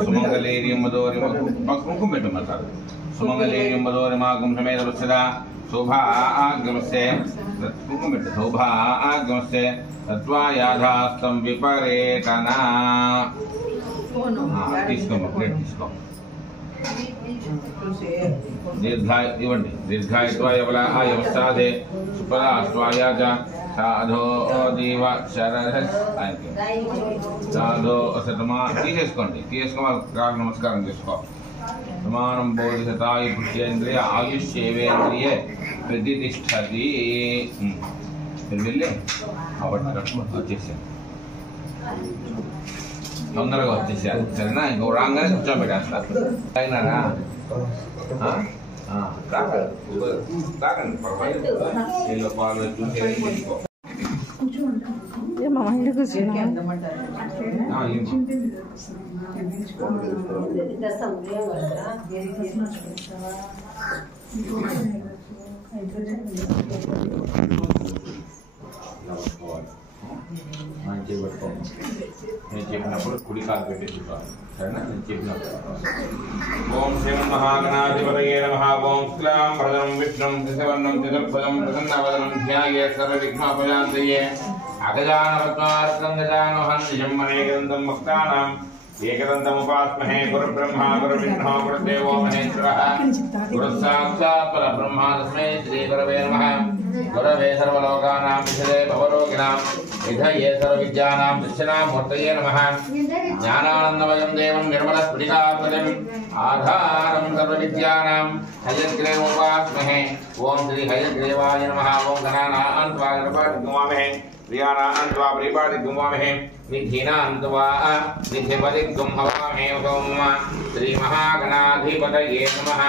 सुमंगलेरियं मदोरिमगुं కుంకుమ పెట్టమంటారు सुमंगलेरियं मदोरिमागुं समेत वत्सदा शोभागमस्य కుంకుమ పెట్ట शोभागमस्य तत्वायाधास्तं विपरेतना తీసుకో ప్లేట్ తీసుకో दीर्घाय इवंडी दीर्घायत्वाय बलाय वस्तादे सुपलास्त्वाय च साधो दीव शरधस् साधो असतमा తీసేసుకోండి నమస్కారం చేసుకో సమానం బోధితాయ పుష్యేంద్రియ ఆయుష్యేవేంద్రియ ప్రతిష్టతి వెళ్ళి అవట్టు వచ్చేసాను తొందరగా వచ్చేసారు సరేనా ఇంకో రాగానే కూర్చోబెట్టేస్తా అయినారా నేను చెప్పినప్పుడు కుడి కాలు పెట్టి చూడాలి సరేనా నేను చెప్పినప్పుడు ఓం శ్రీ మహాగణాధిపతయే నమః ఓం శ్రీం వరదం విష్ణుం శశివర్ణం చతుర్భుజం ప్రసన్నవదనం ధ్యాయే సర్వవిఘ్నోపశాంతయే అగజానవద్వారకం గజానోహం నిజం అనేకదంతం భక్తానాం एकदन्तमुपास्महे गुरुब्रह्मा गुरुविष्णुः गुरुदेवो महेश्वरः गुरुसाक्षात् परब्रह्म तस्मै श्रीगुरवे नमः गुरवे सर्वलोकानां विषये भवरोगिणां विधये सर्वविद्यानां दृश्यनां मूर्तये नमः ज्ञानानन्दमयं देवं निर्मलस्फटिकाकृतिम् आधारं सर्वविद्यानां हयग्रीवोपास्महे ॐ श्री हयग्रीवाय नमः ॐ गणानां त्वा गणपतिगुमामहे प्रियाणां त्वा प्रियपादिगुमामहे निधीनान्त्वा निधिपदिगुं हवामहे ओम श्री महागणाधिपतये नमः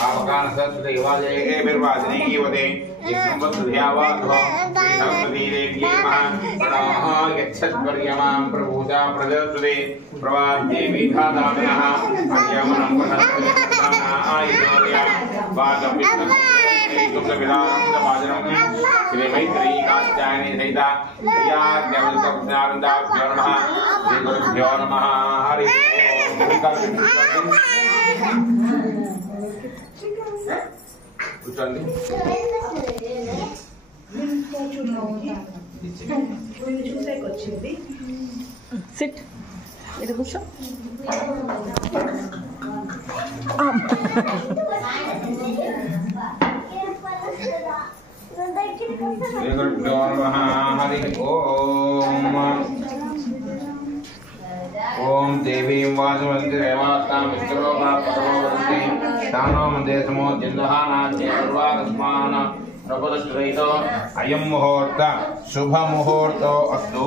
पावकानसत्सदेवाजये बिर्वाजनीयवते एकम्बुद्ध्यावाधो श्रीधर्मवीरेभ्ये नमः यच्छत्वर्यमां प्रभूजा प्रजस्वते प्रवाद्देवी धादामयः अर्यमनं प्रहस्तानायिनोर्या वादपित्तं दुग्धविदानं श्री मैत्री कात्यायनी सहिता याज्ञवल्क्यवृन्दाभ्यो नमः श्री गुरुभ्यो नमः हरि కూర్చోండి సిట్ ఇది కూర్చో శ్రీ గురుభ్యో నమః హరి ఓం ओम देवीं वासवन्ति देवास्तां विष्णुरोगा परमवन्ति तानो मन्दे समो जिन्दहानाद्य सर्वागस्मान प्रपदश्रयितो अयं मुहूर्त शुभ मुहूर्तो अस्तु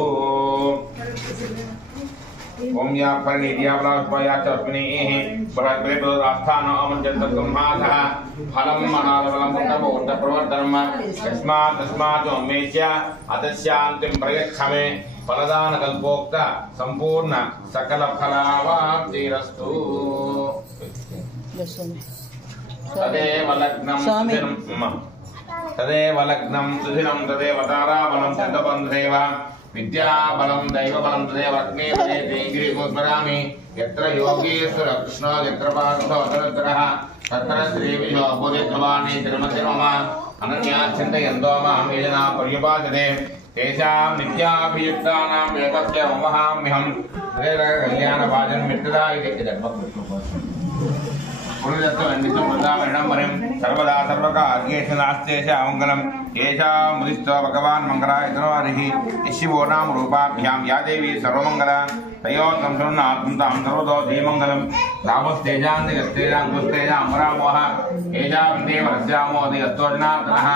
ओम या परिणीत्यावलास्पया तस्मिनीः बृहद्वेदोदास्थानो अमञ्जन्तगम्हासः फलं मनालबलं पुण्यप्रवर्तनम् तस्मात् ओमेश्य अतस्यान्तिं प्रयच्छमे फलदान कल्पोक्त संपूर्ण सकल फलावाप्तिरस्तु तदेव लग्नं सुधिनं तदेव ताराबलं चन्द्रबन्धेव विद्याबलं दैवबलं तदेव अग्निबलेन्द्रियगोस्मरामि यत्र योगेश्वर कृष्णो यत्र पार्थो तरतरः तत्र श्रीविशो बोधिध्वानि तिरुमतिर्मम अनन्याच्छिन्तयन्तो मां योजना पर्युपासते तेषां नित्याभियुक्तानां वेदस्य ममहाम्यहं कल्याणभाजनं मित्रदा इति सर्वदा सर्वकार्येषु नास्तेषां मङ्गलं येषां मुदिस्तो भगवान् मङ्गलायतनो हरिः शिवो नाम रूपाभ्यां या देवी सर्वमङ्गला तयोर्नं शृण्णात्मतां सर्वतो धीमङ्गलं तापस्तेषां दिगस्तेषां कुस्तेषां अमरामोह येषां देवरस्यामो दिगस्तोजनातनः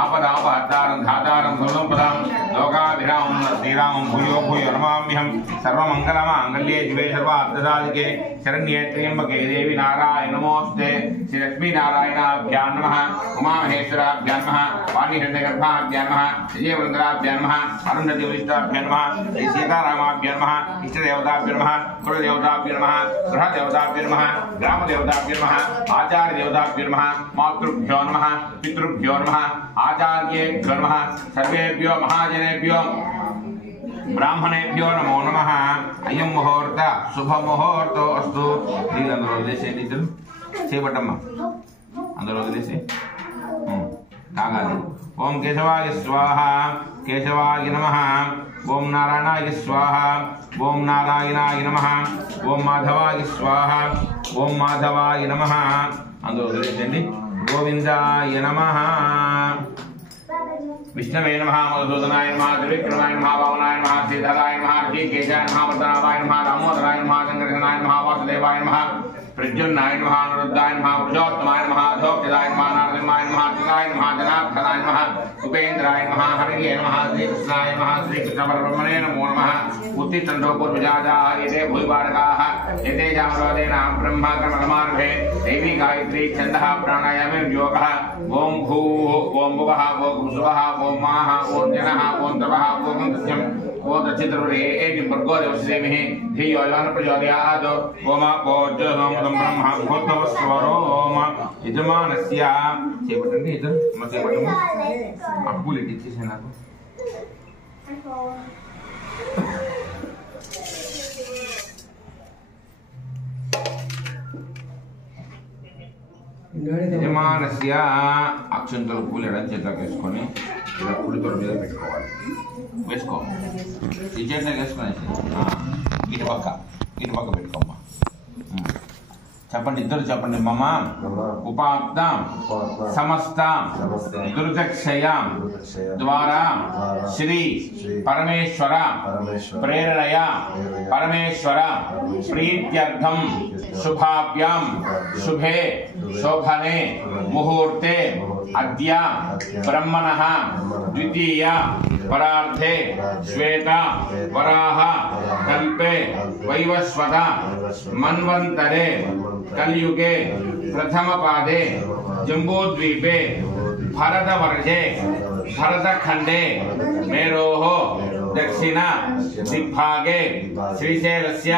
आपदापहर्तारं धातारं सर्वसम्पदां लोकाभिरामं श्रीरामं भूयो भूयो नमाम्यहं सर्वमङ्गलमाङ्गल्ये शिवे सर्वार्थसाधिके शरण्ये त्र्यम्बके देवी नारायण नमोस्ते श्री लक्ष्मी नारायणाभ्यां नमः उमामहेश्वराभ्यां नमः वाणीहृदयगर्भाभ्यां नमः विजयवृन्दराभ्यां नमः अरुन्धतिवरिष्ठाभ्यां नमः श्री सीतारामाभ्यां नमः इष्टदेवताभ्यो नमः कुलदेवताभ्यो नमः गृहदेवताभ्यो नमः ग्रामदेवताभ्यो नमः आचार्यदेवताभ्यो नमः मातृभ्यो नमः पितृभ्यो नमः आचार्येभ्यो नमः सर्वेभ्यो महाजनेभ्यो బ్రాహ్మణేభ్యో నమో నమః అయం ముహూర్త శుభముహూర్తో అస్తు నీళ్ళు అందులో వదిలేసేయండి ఇద్దరు చేపట్టమ్మా అందులో వదిలేసి తాగాలి ఓం కేశవాయ స్వాహ కేశవాయ నమః ఓం నారాయణాయ స్వాహ ఓం నారాయణాయ నమః ఓం మాధవాయ స్వాహ ఓం మాధవాయ నమః అందులో వదిలేసేయండి గోవిందాయ నమః విష్ణవే నమః మధుసూదనాయ నమః త్రివిక్రమాయ నమః వామనాయ నమః శ్రీధరాయ నమః శ్రీకేశాయ నమః వర్ధనాయ నమః దామోదరాయ నమః శంకరనాయ నమః వాసుదేవాయ నమః ప్రద్యుమ్నాయ నమః అనిరుద్ధాయ నమః పురుషోత్తమాయ నమః అధోక్షితాయ నమః నారసింహాయ నమః అచ్యుతాయ నమః జనార్దనాయ నమః ఉపేంద్రాయ నమః హరిగే నమః శ్రీకృష్ణాయ నమః శ్రీకృష్ణ పరబ్రహ్మణే నమో నమః ఉత్తిష్టంతో పూర్వజాజాః ఏతే భూయవాడకాః ఏతే జామరోదేనాం బ్రహ్మ కర్మకర్మార్భే దేవీ గాయత్రీ ఛందః ప్రాణాయామే యోగः ఓం భూః ఓం భువః ఓం సువః ఓం మాః ఓం జనః ఓం తపః ఓం సత్యం ఓం దచ్చిత్రవరే ఏకం భర్గో దేవసేమిః ధియో యోన ప్రచోదయాత్ ఓం పోజ్యోమదం బ్రహ్మ భూతవస్వరోమ యజమానస్య చేపట్టండి ఇద్దరు చేపట్టండి అప్పులు ఇచ్చేసి నాకు యజమానస్య అక్షంతలు పూలు ఎడం చేతిలోకి వేసుకొని ఇలా కుడి తొడ మీద పెట్టుకోవాలి వేసుకో ఈ చేతిలోకి వేసుకునేసి ఇటు పక్క పెట్టుకోమ్మా చెప్పండి ఇద్దరు చెప్పండి మమ ఉపాత్తం సమస్తం దుర్గక్షయాం ద్వారా శ్రీ పరమేశ్వర ప్రేరణయ పరమేశ్వర ప్రీత్యర్థం శుభాభ్యాం శుభే శోభనే ముహూర్తే అద్య బ్రహ్మణః ద్వితీయ పరార్థే శ్వేత వరాహ కల్పే వైవస్వత మన్వంతరే కలియుగే ప్రథమ పాదే జంబూద్వీపే భరతవర్షే భరతఖండే మేరోః దక్షిణ దిగ్భాగే శ్రీశైలస్య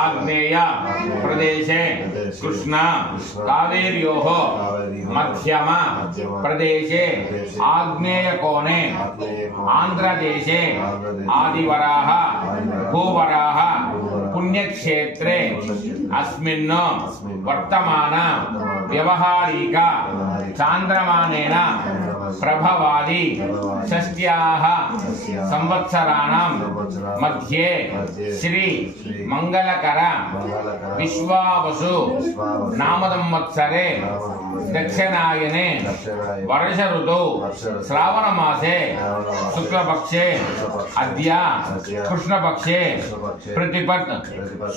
ఆగ్నేయ ప్రదేశే కృష్ణ కావేర్యోః మధ్యమ ప్రదేశే ఆగ్నేయ కోణే ఆంధ్రదేశే ఆదివరాహ భూవరాహ పుణ్యక్షేత్రే అస్మిన్ వర్తమాన వ్యవహారిక చాంద్రమానేన ప్రభవాది షష్ట్యాః సంవత్సరాణం మధ్యే శ్రీ మంగళకర విశ్వావసు నామదంవత్సరే దక్షిణాయనే వర్ష ఋతౌ శ్రావణ మాసే శుక్లపక్షే అద్య కృష్ణపక్షే ప్రతిపత్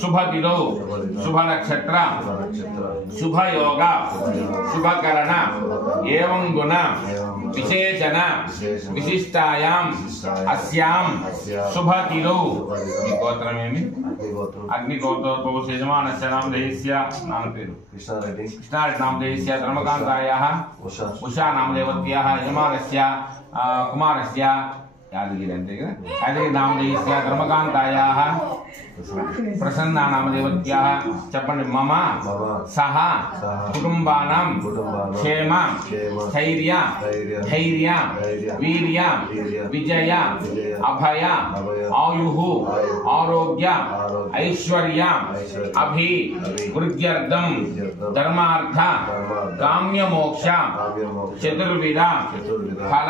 శుభతిథౌ శుభనక్షత్ర శుభయోగ శుభకరణ ఏవం గుణ విశేషణ విశిష్టాయాం అస్యాం శుభతిథౌ ఈ గోత్రమేమి అగ్నిగోత్రోద్భవ యజమానస్య నామధేయస్య నామ పేరు కృష్ణారెడ్డి నామధేయస్య ధర్మకాంతాయాః ఉషా నామదేవత్యాः యజమానస్య కుమారస్య యాదగిరి అంతే కదా యాదగిరి నామధేయస్య ధర్మకాంతాయాः ప్రసన్నా నామదేవత్యాः చెప్పండి మమ సహ కుటుంబానాం క్షేమ స్థైర్య ధైర్య వీర్య విజయ అభయ ఆయుః ఆరోగ్య ఐశ్వర్య అభివృద్ధ్యర్థం ధర్మార్థ కామ్య మోక్ష చతుర్విధ ఫల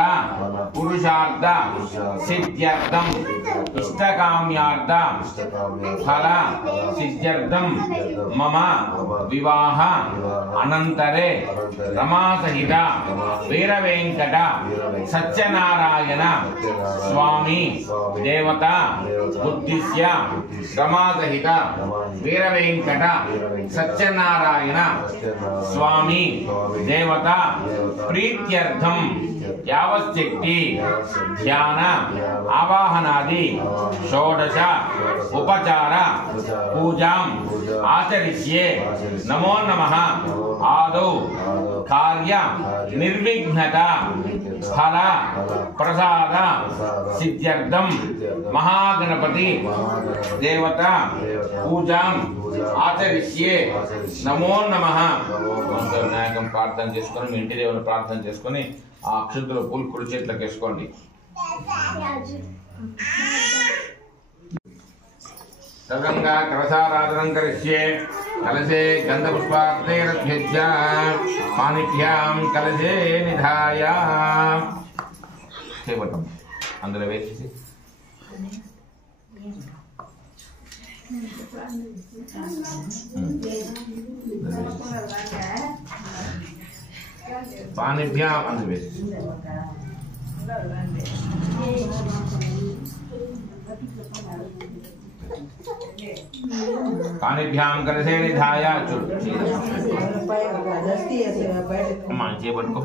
పురుషార్థ సిద్ధ్యర్థం ఇష్టకామ్యార్థ ఫల సిద్ధ్యర్థం మమ వివాహ అనంతరే రమాసహిత వీరవేంకట సత్యనారాయణ స్వామి దేవత ఉద్దిశ్య రమాసహిత వీరవేంకట సత్యనారాయణ స్వామి దేవత ప్రీత్యర్థం యావశక్తి ధ్యాన ఆవాహనాది షోడశ ఉపచార పూజాం ఆచరిష్యే నమో నమః ఆదౌ కార్య నిర్విఘ్నత ఫల ప్రసాద సిద్ధ్యర్థం మహాగణపతి దేవత పూజాం ఆచరిష్యే నమో నమః. వినాయకం ప్రార్థన చేసుకొని మీ ఇంటి దేవుని ప్రార్థన చేసుకొని ఆ అక్షంతలో పూలు కుడి చేతులకు వేసుకోండి. तदंगा कलशाराधनं करिष्ये कलशे गंधपुष्पार्तेरभ्यज्य पानिभ्यां कलशे निधाय చేపట్టం అందులో వేసి పానిభ్యాం అందులో వేసి पानिभ्यां कलशे निधाय చేపట్టుకో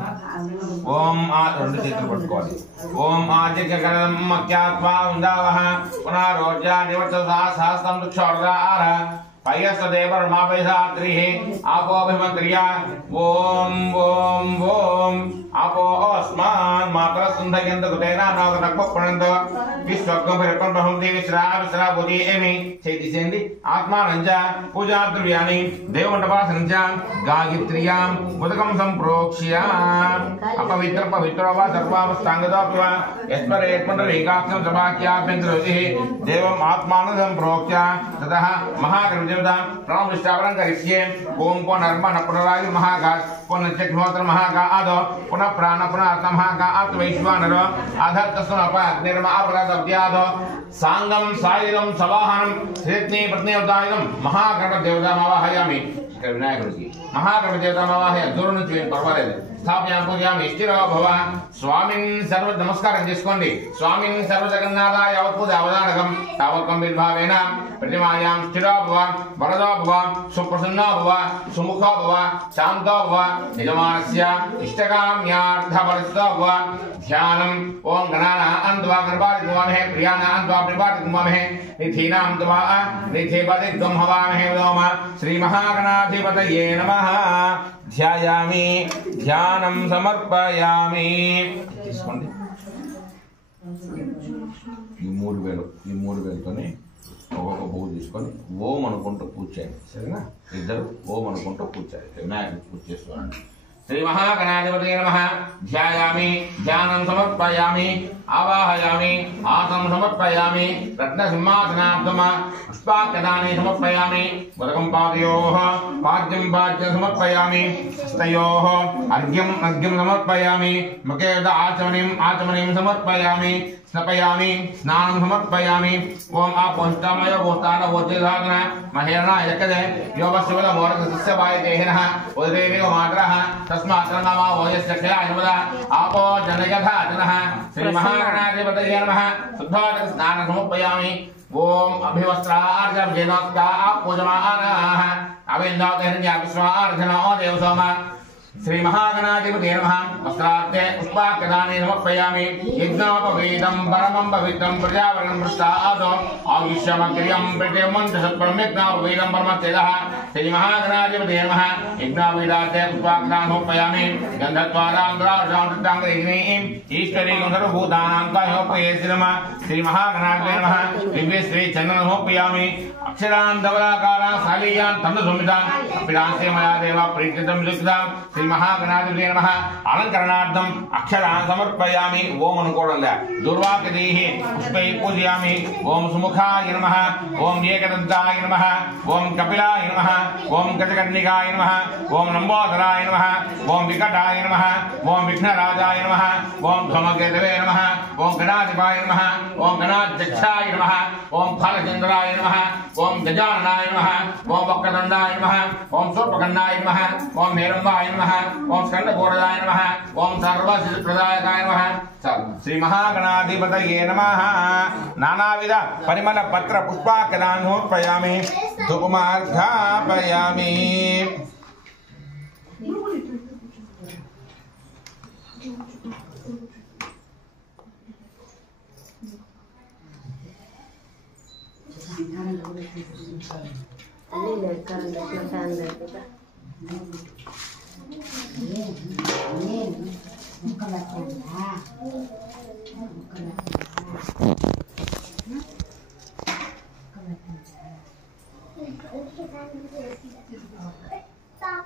ఓం ఆ రెండు చేతులు పట్టుకోవాలి ఓం ఆదిత్యకరం మక్యాత్వా ఉందావహ పునరోజ్య నివర్త సహస్రం దుక్షోర్దార पयस्देवर्मापैधात्रिः आपोऽभिमन्त्र्या ॐ ॐ ॐ आपो अस्मान् मातरसुन्धयन्तु कुतेन नागनक्पणन्त विश्वग्नपरिपन्नहन्ति विश्राभूति एमि चैतिसेन्ति आत्मानञ्च पूजाद्रव्याणि देवमण्डपासनं च गायत्र्यां मुदकं सम्प्रोक्ष्य अपवित्र वा सर्वावस्थाङ्गतोऽपि वा यस्मरेत्मण्डलीकाक्षं सभाख्याभ्यन्तरोतिः देवम् आत्मानं सम्प्रोक्ष्य ततः महागणपति प्राणिष्ठावरण करिष्ये ओम को नर्म न पुनरायु महागास पुनः चक्रोत्र महागा आदो पुनः प्राण पुनः आत्मा महागा आत्म वैश्वानर आधार तस्म अप निर्मा अपराध अभ्यादो सांगम सायरम सवाहनम श्रीत्नि पत्नी उदायनम महागणपति देवता आवाहयामि विनायक जी महागणपति देवता आवाहय दूर నుంచి పర్వాలేదు స్థాపయాం పూజయామి స్థిరో భవ స్వామిన్ సర్వ నమస్కారం చేసుకోండి స్వామిన్ సర్వ జగన్నాథ యావత్ పూజ అవదానకం తావకం విభావేన प्रतिमायां स्थिरो भव वरदो भव सुप्रसन्नो भव सुमुखो भव शान्तो भव यजमानस्य इष्टकाम्यार्थफलदो भव ध्यानं ओम गणानां त्वा गणपतिमहे प्रियाणां त्वा प्रियपातिमहे निधीनां त्वा निधिपतित्वं हवामहे ओम श्री महागणाधिपतये नमः ध्यायामि ध्यानं समर्पयामि తీసుకోండి ఈ మూడు వేలతోనే ఒక్కొక్క పువ్వు తీసుకొని ఓం అనుకుంటూ పూజ చేయండి సరేనా ఇద్దరు ఓం అనుకుంటూ పూజ చేయాలి వినాయకుడికి పూజ చేసుకోండి श्री महागणाधिपतये नमः ध्यायामि ध्यानं समर्पयामि आवाहयामि आसनं समर्पयामि रत्नसिंहासनार्थं पुष्पाक्षतानि समर्पयामि वदकं पादयोः पाद्यं समर्पयामि हस्तयोः अर्घ्यं समर्पयामि मुखे आचमनीं समर्पयामि स्नपयामि स्नानं समर्पयामि ओम आपोष्टामय गोस्तान वोचेधान महेरणा यकदे योगशिवल मोरकस्य वायदेहिनः उदरेविव मात्रः तस्मात् तन्नामा वोयस्यक्षया नमः आपो जनयथा जनः श्री महागणाधिपतये नमः शुद्धात् स्नानं समर्पयामि ओम अभिवस्त्रार्घ्यं पूजमानाः अविन्दातहिरण्या विश्वार्घ्यनो देवसोम श्री महागणाधिपतये नमः वस्त्रार्थे पुष्पाक्षतानि समर्पयामि यज्ञोपवीतं परमं पवित्रं प्रजावरणं पृष्ठादो आयुष्यमग्र्यं प्रतिमन्त्रसत्परं यज्ञोपवीतं परमस्तेजः श्री महागणाधिपतये नमः यज्ञोपवीतार्थे पुष्पाक्षतानि समर्पयामि गन्धद्वारान्ध्राशान्ताङ्गैर्णीं ईश्वरीं सर्वभूतानां तयोपयेसि नमः श्री महागणाधिपतये नमः दिव्य श्री चन्दनं समर्पयामि अक्षरान् धवलाकारान् शालीयान् तन्दुसंहितान् अपिरांसे मया देव प्रीतितं लिखितां श्री महागणाधिपतये नमः अलंकरणार्थम अक्षरान् समर्पयामि ओम अनुकोडल्ल दुर्वाक्यदैः पुष्पैः पूजयामि ओम सुमुखाय नमः ओम एकदन्ताय नमः ओम कपिलाय नमः ओम गजकर्णिकाय नमः ओम लंबोदराय नमः ओम विकटाय नमः ओम विघ्नराजाय नमः ओम धूमकेतवे नमः ओम गणाधिपाय नमः ओम गणाध्यक्षाय नमः ओम फलचन्द्राय नमः ओम गजाननाय नमः ओम वक्रतुण्डाय नमः ओम शूर्पकर्णाय नमः ओम हेरम्बाय नमः ओम स्कंदपूर्णाय नमः ओम सर्वसिद्धिप्रदायकाय नमः श्री महागणाधिपतये नमः नानाविध परिमल पत्र पुष्पाक्षतानि समर्पयामि धूपमार्घ्यापयामि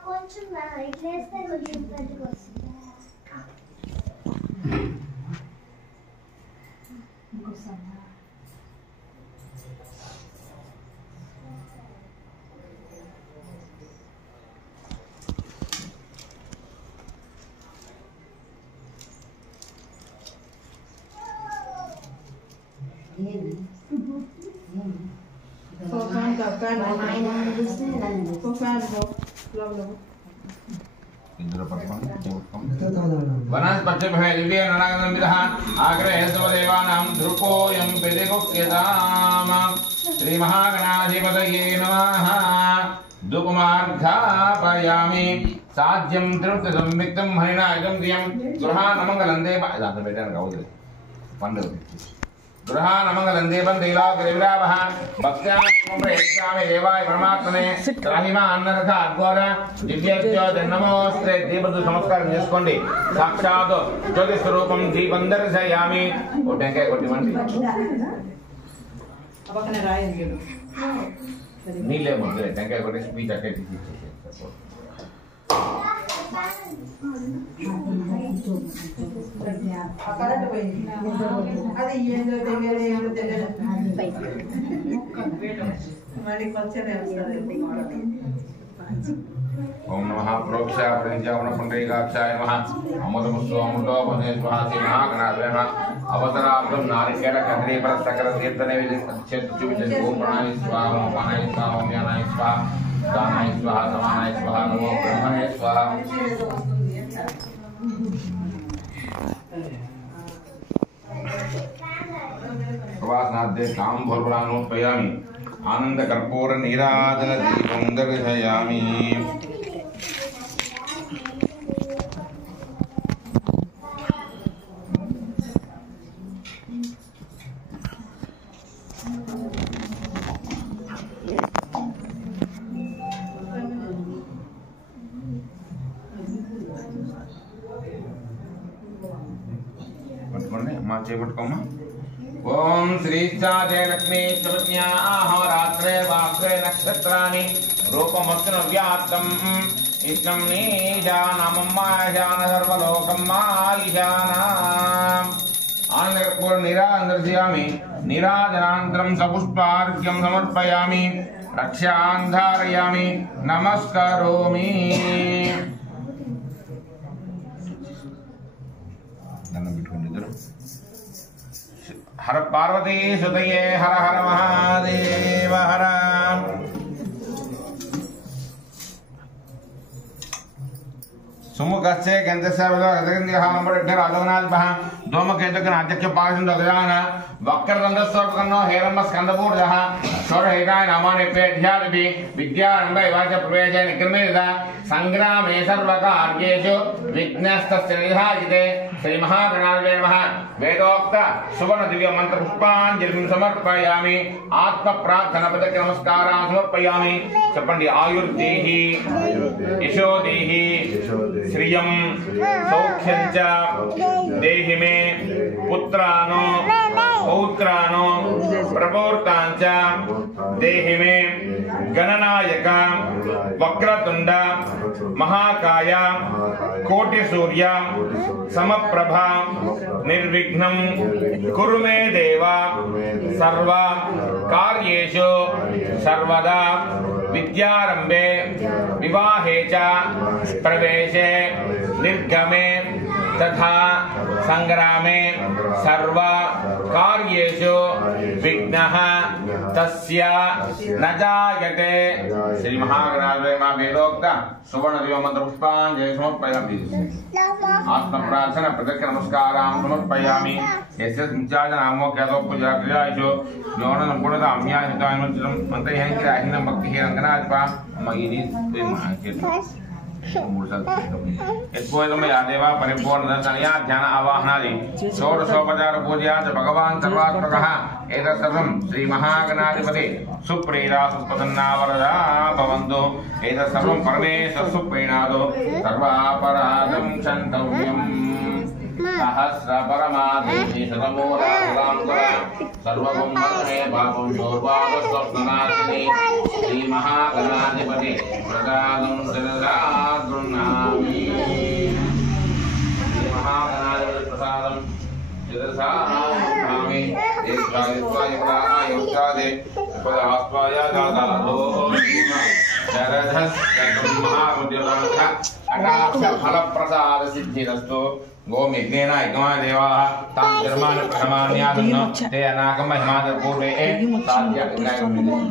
కొంచెం ఇట్లేస్తే కొంచెం పెద్దగా వస్తుంది. वनस्पतिभ्यः दिव्येननागन्धः आग्रहेतवदेवानां ध्रुपोऽयं पिदिकुक्यताम् श्रीमहागणाधिपतये नमः धूपमार्घापयामि साध्यं तृप्तसंविक्तं हरिणायकं दियं गृहानमङ्गलन्दे गृहानमङ्गलन्दे बन्धैलाग्रविरावः भक्त्यामि देवाय परमात्मने त्राहिमा अन्नरथ अद्वारा दिव्यज्योतिर्नमोऽस्ते दीपतु नमस्कारं చేసుకోండి సాక్షాత్ జ్యోతి స్వరూపం దీపం దర్శయామి ఓ టెంకాయ కొట్టిమండి అబకనే రాయండి నీళ్ళే ముందు టెంకాయ కొట్టి స్పీచ్ అక్కడ ओम नमः प्रोक्षाय प्रणिजावण पुंडरीकाक्षाय नमः अमृतमुष्टो अमृतोपने स्वाहा श्री महागणाधिपतये नमः अवसराब्दं नारिकेल कदली पर सकल तीर्थ नैवेद्य चतुर्विध ओम प्राणाय स्वाहा ओम पानाय स्वाहा ओम यानाय स्वाहा दानाय स्वाहा समानाय स्वाहा नमो ब्रह्मणे स्वाहा प्रवासनाद्य काम भोरपरानोपयामि आनंद कर्पूर नीराजन दीपं दर्शयामि पట్టుకోండి మా చేపట్టుకోమ్మా ओम श्री जय लक्ष्मी स्वप्न्याहोरात्रे वाग्रे नक्षत्राणि रूपमस्नव्यात्तम् इष्टं नीजानमम्मायान सर्वलोकं मायिषानाम् आनन्दकर्पूर निराजयामि निराजनानन्तरं सपुष्पार्घ्यं समर्पयामि रक्षां धारयामि नमस्करोमि हर पार्वती सुतये हर हर महादेव हर सुमुखस्य केन्द्रस्य विदोगतिहानम्बरढ्ढर अलोनादिभः दोमकेतुकन अध्यक्ष पाशं दगजान वक्रदन्तस्वर्पकर्णो हेरम्ब स्कन्दपूर्जः षोडशैकाय नामानि पेढ्यादिभि विद्यारम्भ इवाच प्रवेशे निक्रमेदिता संग्रामे सर्वकार्येषु विघ्नस्तस्य निधायिते श्री महागणाधिपतये नमः वेदोक्त सुवर्ण दिव्य मंत्र पुष्पांजलिं समर्पयामि आत्म प्रार्थना पदक नमस्कारान् समर्पयामि చెప్పండి आयुर्देहि यशोदेहि श्रियं सौख्यं च देहि मे पुत्रानो पौत्रानो प्रपूर्तां च देहि मे गणनायक वक्रतुंड महाकाय कोटिसूर्य समप्रभा निर्विघ्नं कुरु मे देव सर्व कार्येषु सर्वदा विद्यारंभे विवाहे च प्रवेशे निर्गमे तथा संग्रामे सर्व कार्येषु विघ्नः तस्य न जायते श्री महागणाधिपतये नमः वेदोक्त सुवर्ण दिव्य मंत्र पुष्पांजलिं समर्पयामि आत्म प्रार्थना प्रदक्ष नमस्कारान् समर्पयामि यस्य संचाज नामो क्यादो पूजा क्रियासु योन संपूर्णता अम्या हितानुचितं मंत्रयंकिराहिनं भक्तिः रंगनाधिपा मयिनि यादेव परिपूर्ण दर्शनया ध्यान आवाहनादि षोडशोपचार पूजया च भगवान् सर्वात्मकः एतत्सर्वं श्री महागणाधिपते सुप्रीता सुप्रसन्ना वरदा भवन्तु एतत्सर्वं परमेश्वर सुप्रीणादो सर्वापराधं क्षन्तव्यम् सहस्र परमादेवी शतमूलाङ्कुर सर्वगुं मन्ये पापं शोर्वादस्वप्ननाशिनी श्री महागणाधिपते प्रसादं शिरसा गृह्णामि श्री महागणाधिपते प्रसादं शिरसा गृह्णामि एकस्वाय पदास्वाय दादारो शरधस्य ब्रह्मा उद्योगाः कटाक्ष फलप्रसाद सिद्धिरस्तु। ओम यज्ञेन यज्ञमा देवाः तां धर्मान् प्रथमान्यासन्न ते अनागम हिमाद पूर्वे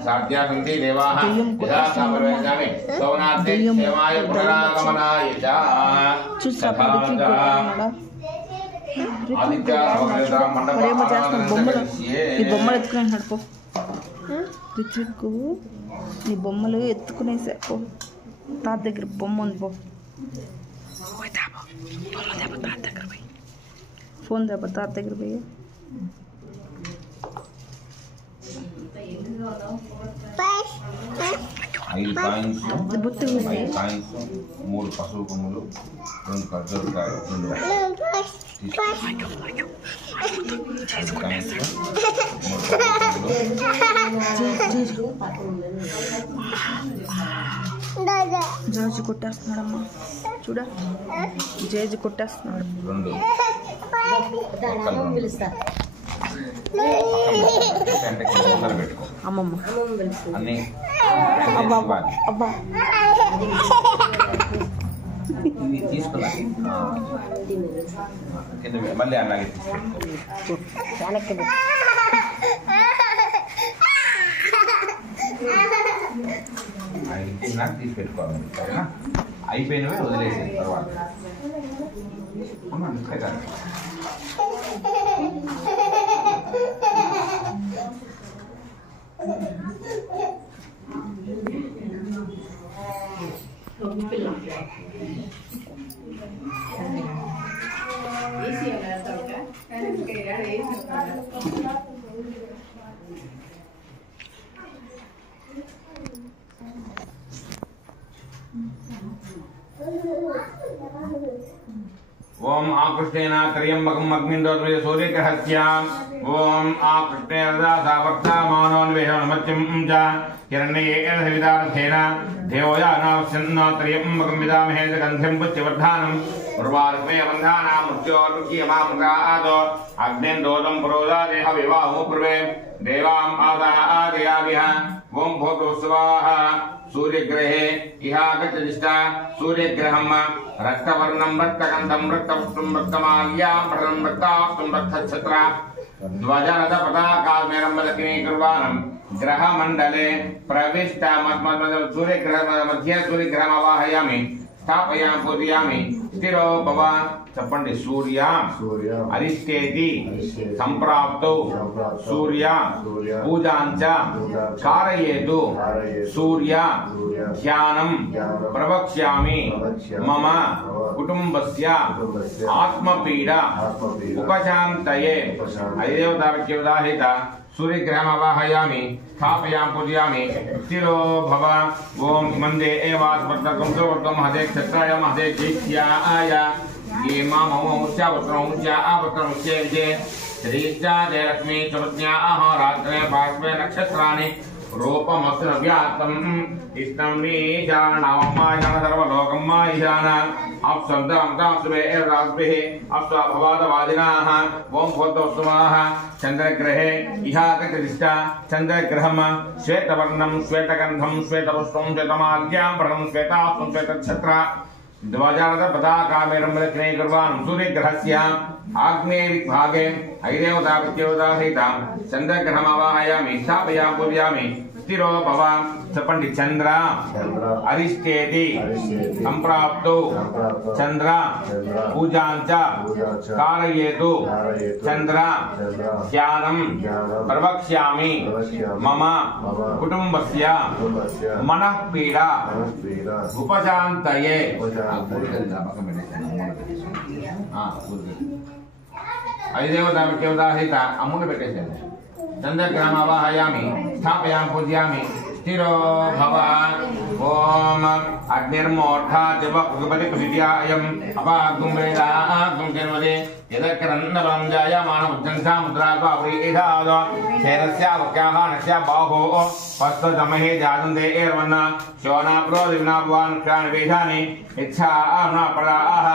साध्या सन्ति देवाः यदा सामवेदामि सौनाते सेवाय पुनरागमनाय च आदित्य ప్రేమ చేస్తున్న బొమ్మలు ఈ బొమ్మలు ఎత్తుకుని నడుపు రిచికు ఈ బొమ్మలు ఎత్తుకునేసా తాత దగ్గర బొమ్మ ఉంది పో తాత దగ్గర పోయి ఫోన్ దేప తాత దగ్గర పోయి బుత్తి 3 పశువు కొమ్ములు 2 ఖర్జూరకాయలు 2 జాజి కొట్టేస్తున్నాడమ్మా చూడ జేజి కొట్టేస్తున్నాడు 2 పిలుస్తా అమ్మమ్మ అన్నీ అబ్బా అబ్బా తీసుకున్నా మళ్ళీ అలాగే తీసుకెట్టుకోవాలి సరేనా అయిపోయినవే వదిలేసేది తర్వాత ओम आकृष्णेन त्र्यंबकम् अग्निन्दोत्रे सूर्यग्रहस्याम् ओम आकृष्णेन दासावर्तामानोन्वेषणमत्यं च हिरण्येन सवितार्थेन देवयानावस्यन्न त्र्यंबकं विदामहे गन्धिं पुष्टिवर्धानम् उर्वारुक्मे बन्धानां मृत्योर्मुख्यमामृतादो अग्निन्दोतं पुरोदादेह विवाहो पूर्वे देवाम् आदायादिह ओम भूतो स्वाहा सूर्यग्रहे इहागतिष्ठा सूर्यग्रहम् रक्तवर्णं रक्तगन्धं रक्तपुष्पं रक्तमाल्यां प्रदं रक्तास्तं रक्तच्छत्रा ध्वजरथ पताकामेरम्बलकिनी कुर्वाणं ग्रहमण्डले प्रविष्ट सूर्यग्रह मध्ये सूर्यग्रहम् आवाहयामि स्थापयामि पूजयामि स्थिरो भव చెప్పండి సూర్య అరిష్టేతి సంప్రాప్తో సూర్య పూజాంచ కారయేతు సూర్య ధ్యానం ప్రవక్ష్యామి మమ కుటుంబస్య ఆత్మపీడ ఉపశాంతయే ఐదేవతావిద్యోదాహిత सूर्यग्रहमावाहयामि स्थापयामि पूजयामि स्थिरो भव ओम मंदे एवास्पर्धकं सुवर्तम हदे क्षत्राय महदे दीक्षाय ये माममुष्या वस्त्रमुष्या आवस्त्रमुष्ये विजे श्रीचा जयलक्ष्मी चतुर्ज्ञा अहोरात्रे पार्श्वे नक्षत्राणि रूपमस्त्रव्यात्तम् इष्टं नीशानामायण सर्वलोकं मायिशान अप्सब्दं तांस्वे एरास्भिः अप्सा भवादवादिनाः ओम भूतोस्तमाः चन्द्रग्रहे इहागतिष्ठा चन्द्रग्रहम् श्वेतवर्णं श्वेतगन्धं श्वेतपुष्पं श्वेतमाल्यां व्रणं श्वेतास्तं श्वेतच्छत्रा ध्वजारथ पताकामेरम्बलकिनी कुर्वाणं सूर्यग्रहस्य आग्नेयविभागे ऐदेवताविद्योदाहित चन्द्रग्रहमावाहयामि स्थापयामि पूजयामि स्थिरो भव చెప్పండి చంద్ర అరిష్టేతి సంప్రాప్తో చంద్ర పూజాంచ కారయేతు చంద్ర ధ్యానం ప్రవక్ష్యామి మమ కుటుంబస్య మనఃపీడ ఉపశాంతయే ఐదేవతావిద్యోదాహిత అమ్ముడు పెట్టేశాను चन्द्रग्रहमावाहयामि स्थापयामि पूजयामि स्थिरो भव ओम अग्निर्मोढा जपति प्रसिद्ध्यायम् अपाग्ं वेदाग्ं केन्वदे यदकरन्नवं जायमानमुज्जन्सा मुद्रात्वा व्रीहिधाद शैरस्यावक्याः नक्ष्या बाहो पश्वदमहे जातन्ते एर्वन्न शोनाप्रो दिव्नाभुवान् क्षाणवेशानि इच्छा न पराः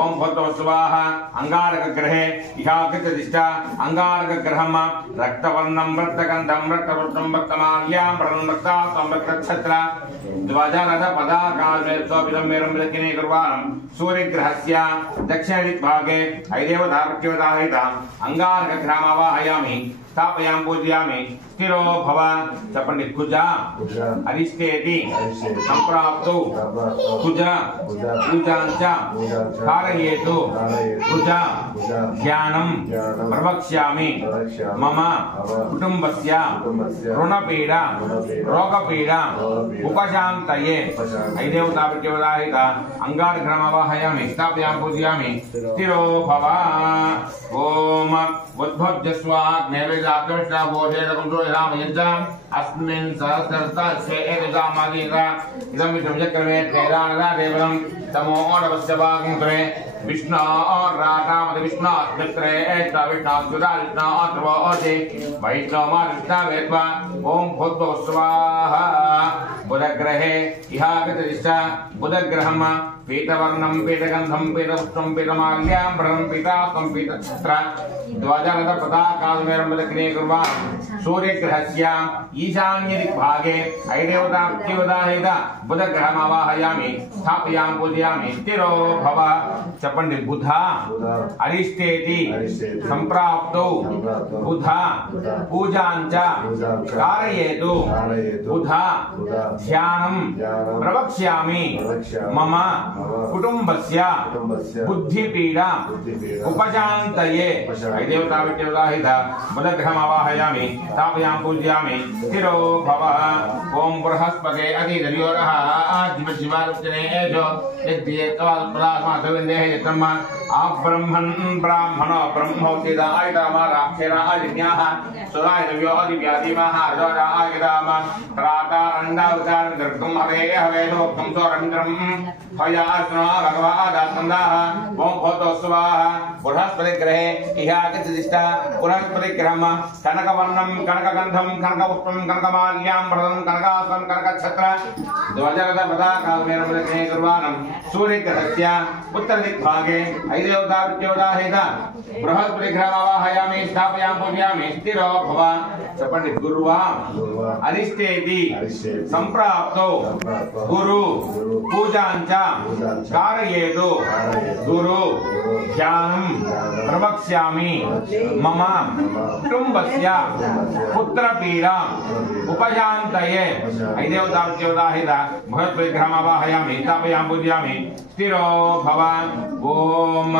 ओम भूतोस्वाः अंगारकग्रहे इहाकृतदिष्टा अंगारकग्रहम् रक्तवर्णं रक्तगन्धं रक्तपुष्पं रक्तमाल्यां प्रदं रक्तास्तं रक्तच्छत्रा ध्वजरथ पताका कालमेरं मेरं दक्षिणे कुर्वाणं सूर्यग्रहस्य दक्षिणदिग्भागे ऐदेवतावृत्योदाहरिता अंगारकग्रामवाहयामि स्थापयामि पूजयामि स्थिरो भव चपंडि कुजा अरिष्टेति संप्राप्तो कुजा पूजांच कारयेतु कुजा ध्यानं प्रवक्ष्यामि मम कुटुंबस्य ऋणपीडा रोगपीडा उपशान्तये ऐदेवतावृत्योदाहरित अंगारकग्रामवाहयामि स्थापयामि पूजयामि स्थिरो भव ओम उद्भवजस्वाग्नेवेदात्मष्टा बोधेदकुंसो रामयञ्चम् अस्मिन् सहस्रस्य एकजामादीरा इदं विचक्रमे तेरानदा देवनं तमो ओडवस्य भागं करे विष्णु और राधामद विष्णु मित्रे ऐसा विष्णु सुधा विष्णु अथवा ओते वैष्णव विष्णु वेत्वा ओम भूत्वा स्वाहा बुधग्रहे इहागतदिष्टा बुधग्रहम पीतवर्णं पीतगन्धं पीतपुष्पं पीतमाल्यां व्रणं पीतात्मं पीतच्छत्र ध्वजरथ पताकालमेरं दक्षिणे कुर्वाणं सूर्यग्रहस्य ईशान्यदिग्भागे ऐदेवतावृत्योदाहरित बुधग्रहमावाहयामि स्थापयामि पूजयामि स्थिरो भव चपंडि बुधा अरिष्टेति संप्राप्तो बुधा पूजांच कारयेतु बुधा ध्यानं प्रवक्ष्यामि मम कुटुंबस्य बुद्धिपीडा उपशान्तये ऐदेवतावृत्योदाहरित बुधग्रहमावाहयामि स्थापयामि पूजयामि स्थिरो भव ओम बृहस्पते अधिदेव्योरः आदिवशिवारुच्चने एजो यद्येतवादप्रासमाधविन्दे यत्रम आब्रह्मन् ब्राह्मणो ब्रह्मोतिदा आयतामा राक्षेरा आदिन्याः सुरायदेव्यो आदिव्यादिमाः अर्धोरा आयदाम प्रातारण्डावतार दर्गुं हरे हवेदोक्तं सोरमिन्द्रं हयास्नो भगवादासन्दाः ओम भूतो स्वाहा बृहस्पतिग्रहे इहागतदिष्टा बृहस्पतिग्रहम् कनकवर्णं कनकगन्धं कनकपुष्पं कनकमाल्यां व्रतं कनकासनं कनकच्छत्र ध्वजरथ पताकालमेरं दक्षिणे कुर्वाणं सूर्यग्रहस्य उत्तरदिग्भागे ऐदेवतावृत्योदाहरित बृहस्पतिग्रहमावाहयामि स्थापयामि पूजयामि स्थिरो भव चपंडि गुरुवा अरिष्टेति संप्राप्तो गुरु पूजांच कारयेतु गुरु ध्यानं प्रवक्ष्यामि मम कुटुंबस्य पुत्रपीडा उपशान्तये ऐदेवतावृत्योदाहरित बृहस्पतिग्रहमावाहयामि स्थापयामि पूजयामि स्थिरो भव ओम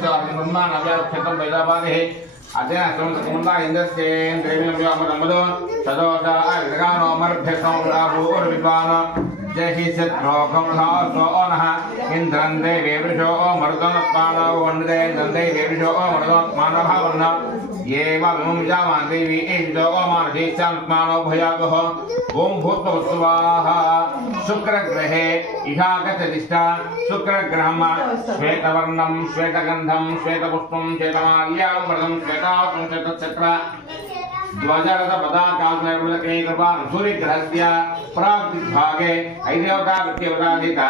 अन्नात्मनिदानब्रह्माणव्याख्यातं वैदाबादेः अद्य समस्तकुमुदा इन्द्रस्येन्द्रेन्द्रियमृतमदो सदोषा आयुर्गानो मर्भ्यसंराभूर्विद्वान् जहि शत्रोकं सहस्रो ओनः इन्द्रं देवेभ्यो मरुदोत्मानो वन्दे देवेभ्यो मरुदोत्मानो भावन्न एवं जावान् देवी एजो मानदेशात्मानो भयावह ओम भूत्वा स्वाहा शुक्रग्रहे इहागतदिष्टा शुक्रग्रहम् श्वेतवर्णं श्वेतगन्धं श्वेतपुष्पं श्वेतमाल्यां व्रतं श्वेतात्मं श्वेतच्छत्र ध्वजरथ पताकालमेरं दक्षिणे कुर्वाणं सूर्यग्रहस्य प्राग्दिग्भागे ऐदेवतावृत्योदाहरित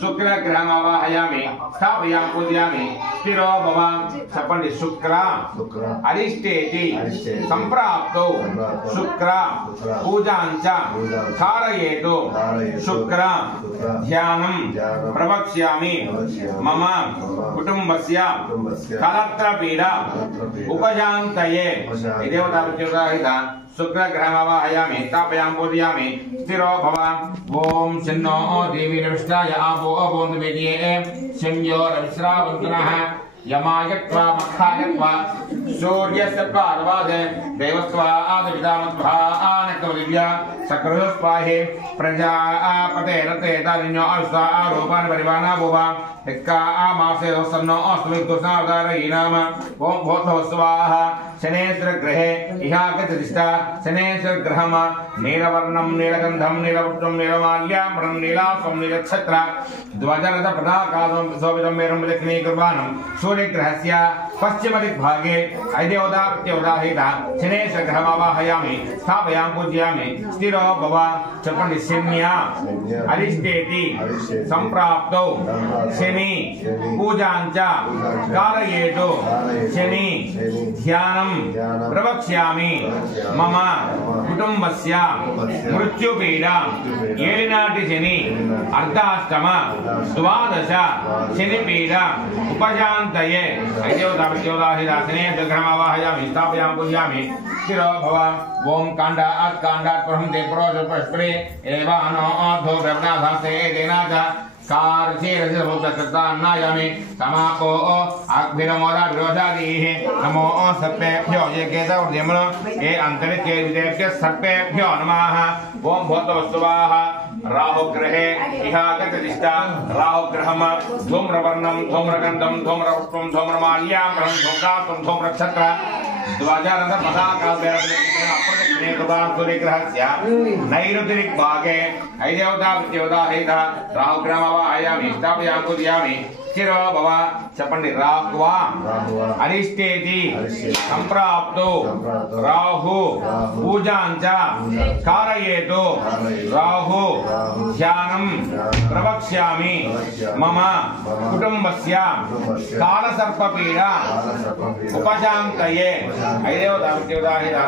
शुक्रग्रहमावाहयामि स्थापयामि पूजयामि स्थिरो भव चपंडि शुक्र अरिष्टेति संप्राप्तो शुक्र पूजांच कारयेतु शुक्र ध्यानं प्रवक्ष्यामि मम कुटुंबस्य कलत्रपीडा उपशान्तये ऐदेवतावृत्योदाहरित शुक्रग्रहमावाहयामि स्थापयामि पूजयामि स्थिरो भव ओम शन्नो देवी रविष्टाय आपो अपोन्दवेदिये शम्यो रविश्रावन्तनः यमायत्वा मखायत्वा सूर्यस्य पार्वादे देवस्वा आदिविदामत्वा आनक्तवदिव्या सक्रुस्वाहे प्रजापते रते दारिण्यो अविस्वा आरूपान् परिवाना भुवा एक्का आमासे दोसन्नो अस्मिद्दुसावतारयी नाम ओम भूतो स्वाहा शनेश्वरग्रहे इहागतदिष्टा शनेश्वरग्रहम् नीलवर्णं नीलगन्धं नीलपुष्पं नीलमाल्यां व्रणं नीलासं नीलच्छत्र ध्वजरथ पताकालमेरं दक्षिणे कुर्वाणं सूर्यग्रहस्य पश्चिमदिग्भागे ऐदेवतावृत्योदाहरित शनेश्वरग्रहमावाहयामि स्थापयामि पूजयामि स्थिरो भव चपंडि शन्या अरिष्टेति संप्राप्तो शनि पूजांच कारयेतु शनि ध्यानं ध्यानं प्रवक्ष्यामि मम कुटुंबस्य मृत्युपीडा ఏలినాటి శని అర్ధాష్టమ ద్వాదశ శనిపీడా ఉపశాంతయే ఐదేవతాహిదాసనే దుర్గమావాహయామి స్థాపయామి పూజయామి స్థిరో భవ ఓం కాండాత్ కాండాత్ పురం తే పురోజపస్ప్రే ఏవానోధో బ్రహ్మనాథాస్తే దేనాథ कार्षेरसितमुक्तकृतान्नायामि समापो अग्भिरमोदाभिरोधादीः नमो सर्पेभ्यो ये केतवद्यमनो ये अन्तरिक्षे विदेभ्यः सर्पेभ्यो नमः ओं भूतवस्तुवाः राहुग्रहे इहागतदिष्टा राहुग्रहम् धूम्रवर्णं धूम्रगन्धं धूम्रपुष्पं धूम्रमाल्याम्बरं धूम्रात्मं धूम्रक्षत्र ध्वजानन्द पताकाव्यसूर्यग्रहस्य नैऋतिरिक्भागे ऐदेवता प्रत्योदाहैतः राहुग्रहमावाहयामि स्थापयामि पूजयामि स्थिरो भव చెప్పండి రాహ్వా అరిష్టేతి సంప్రాప్తో రాహు పూజాంచ కారయేతు రాహు ధ్యానం ప్రవక్ష్యామి మమ కుటుంబస్య కాలసర్పపీడ ఉపశాంతయే ఐదేవతాహిత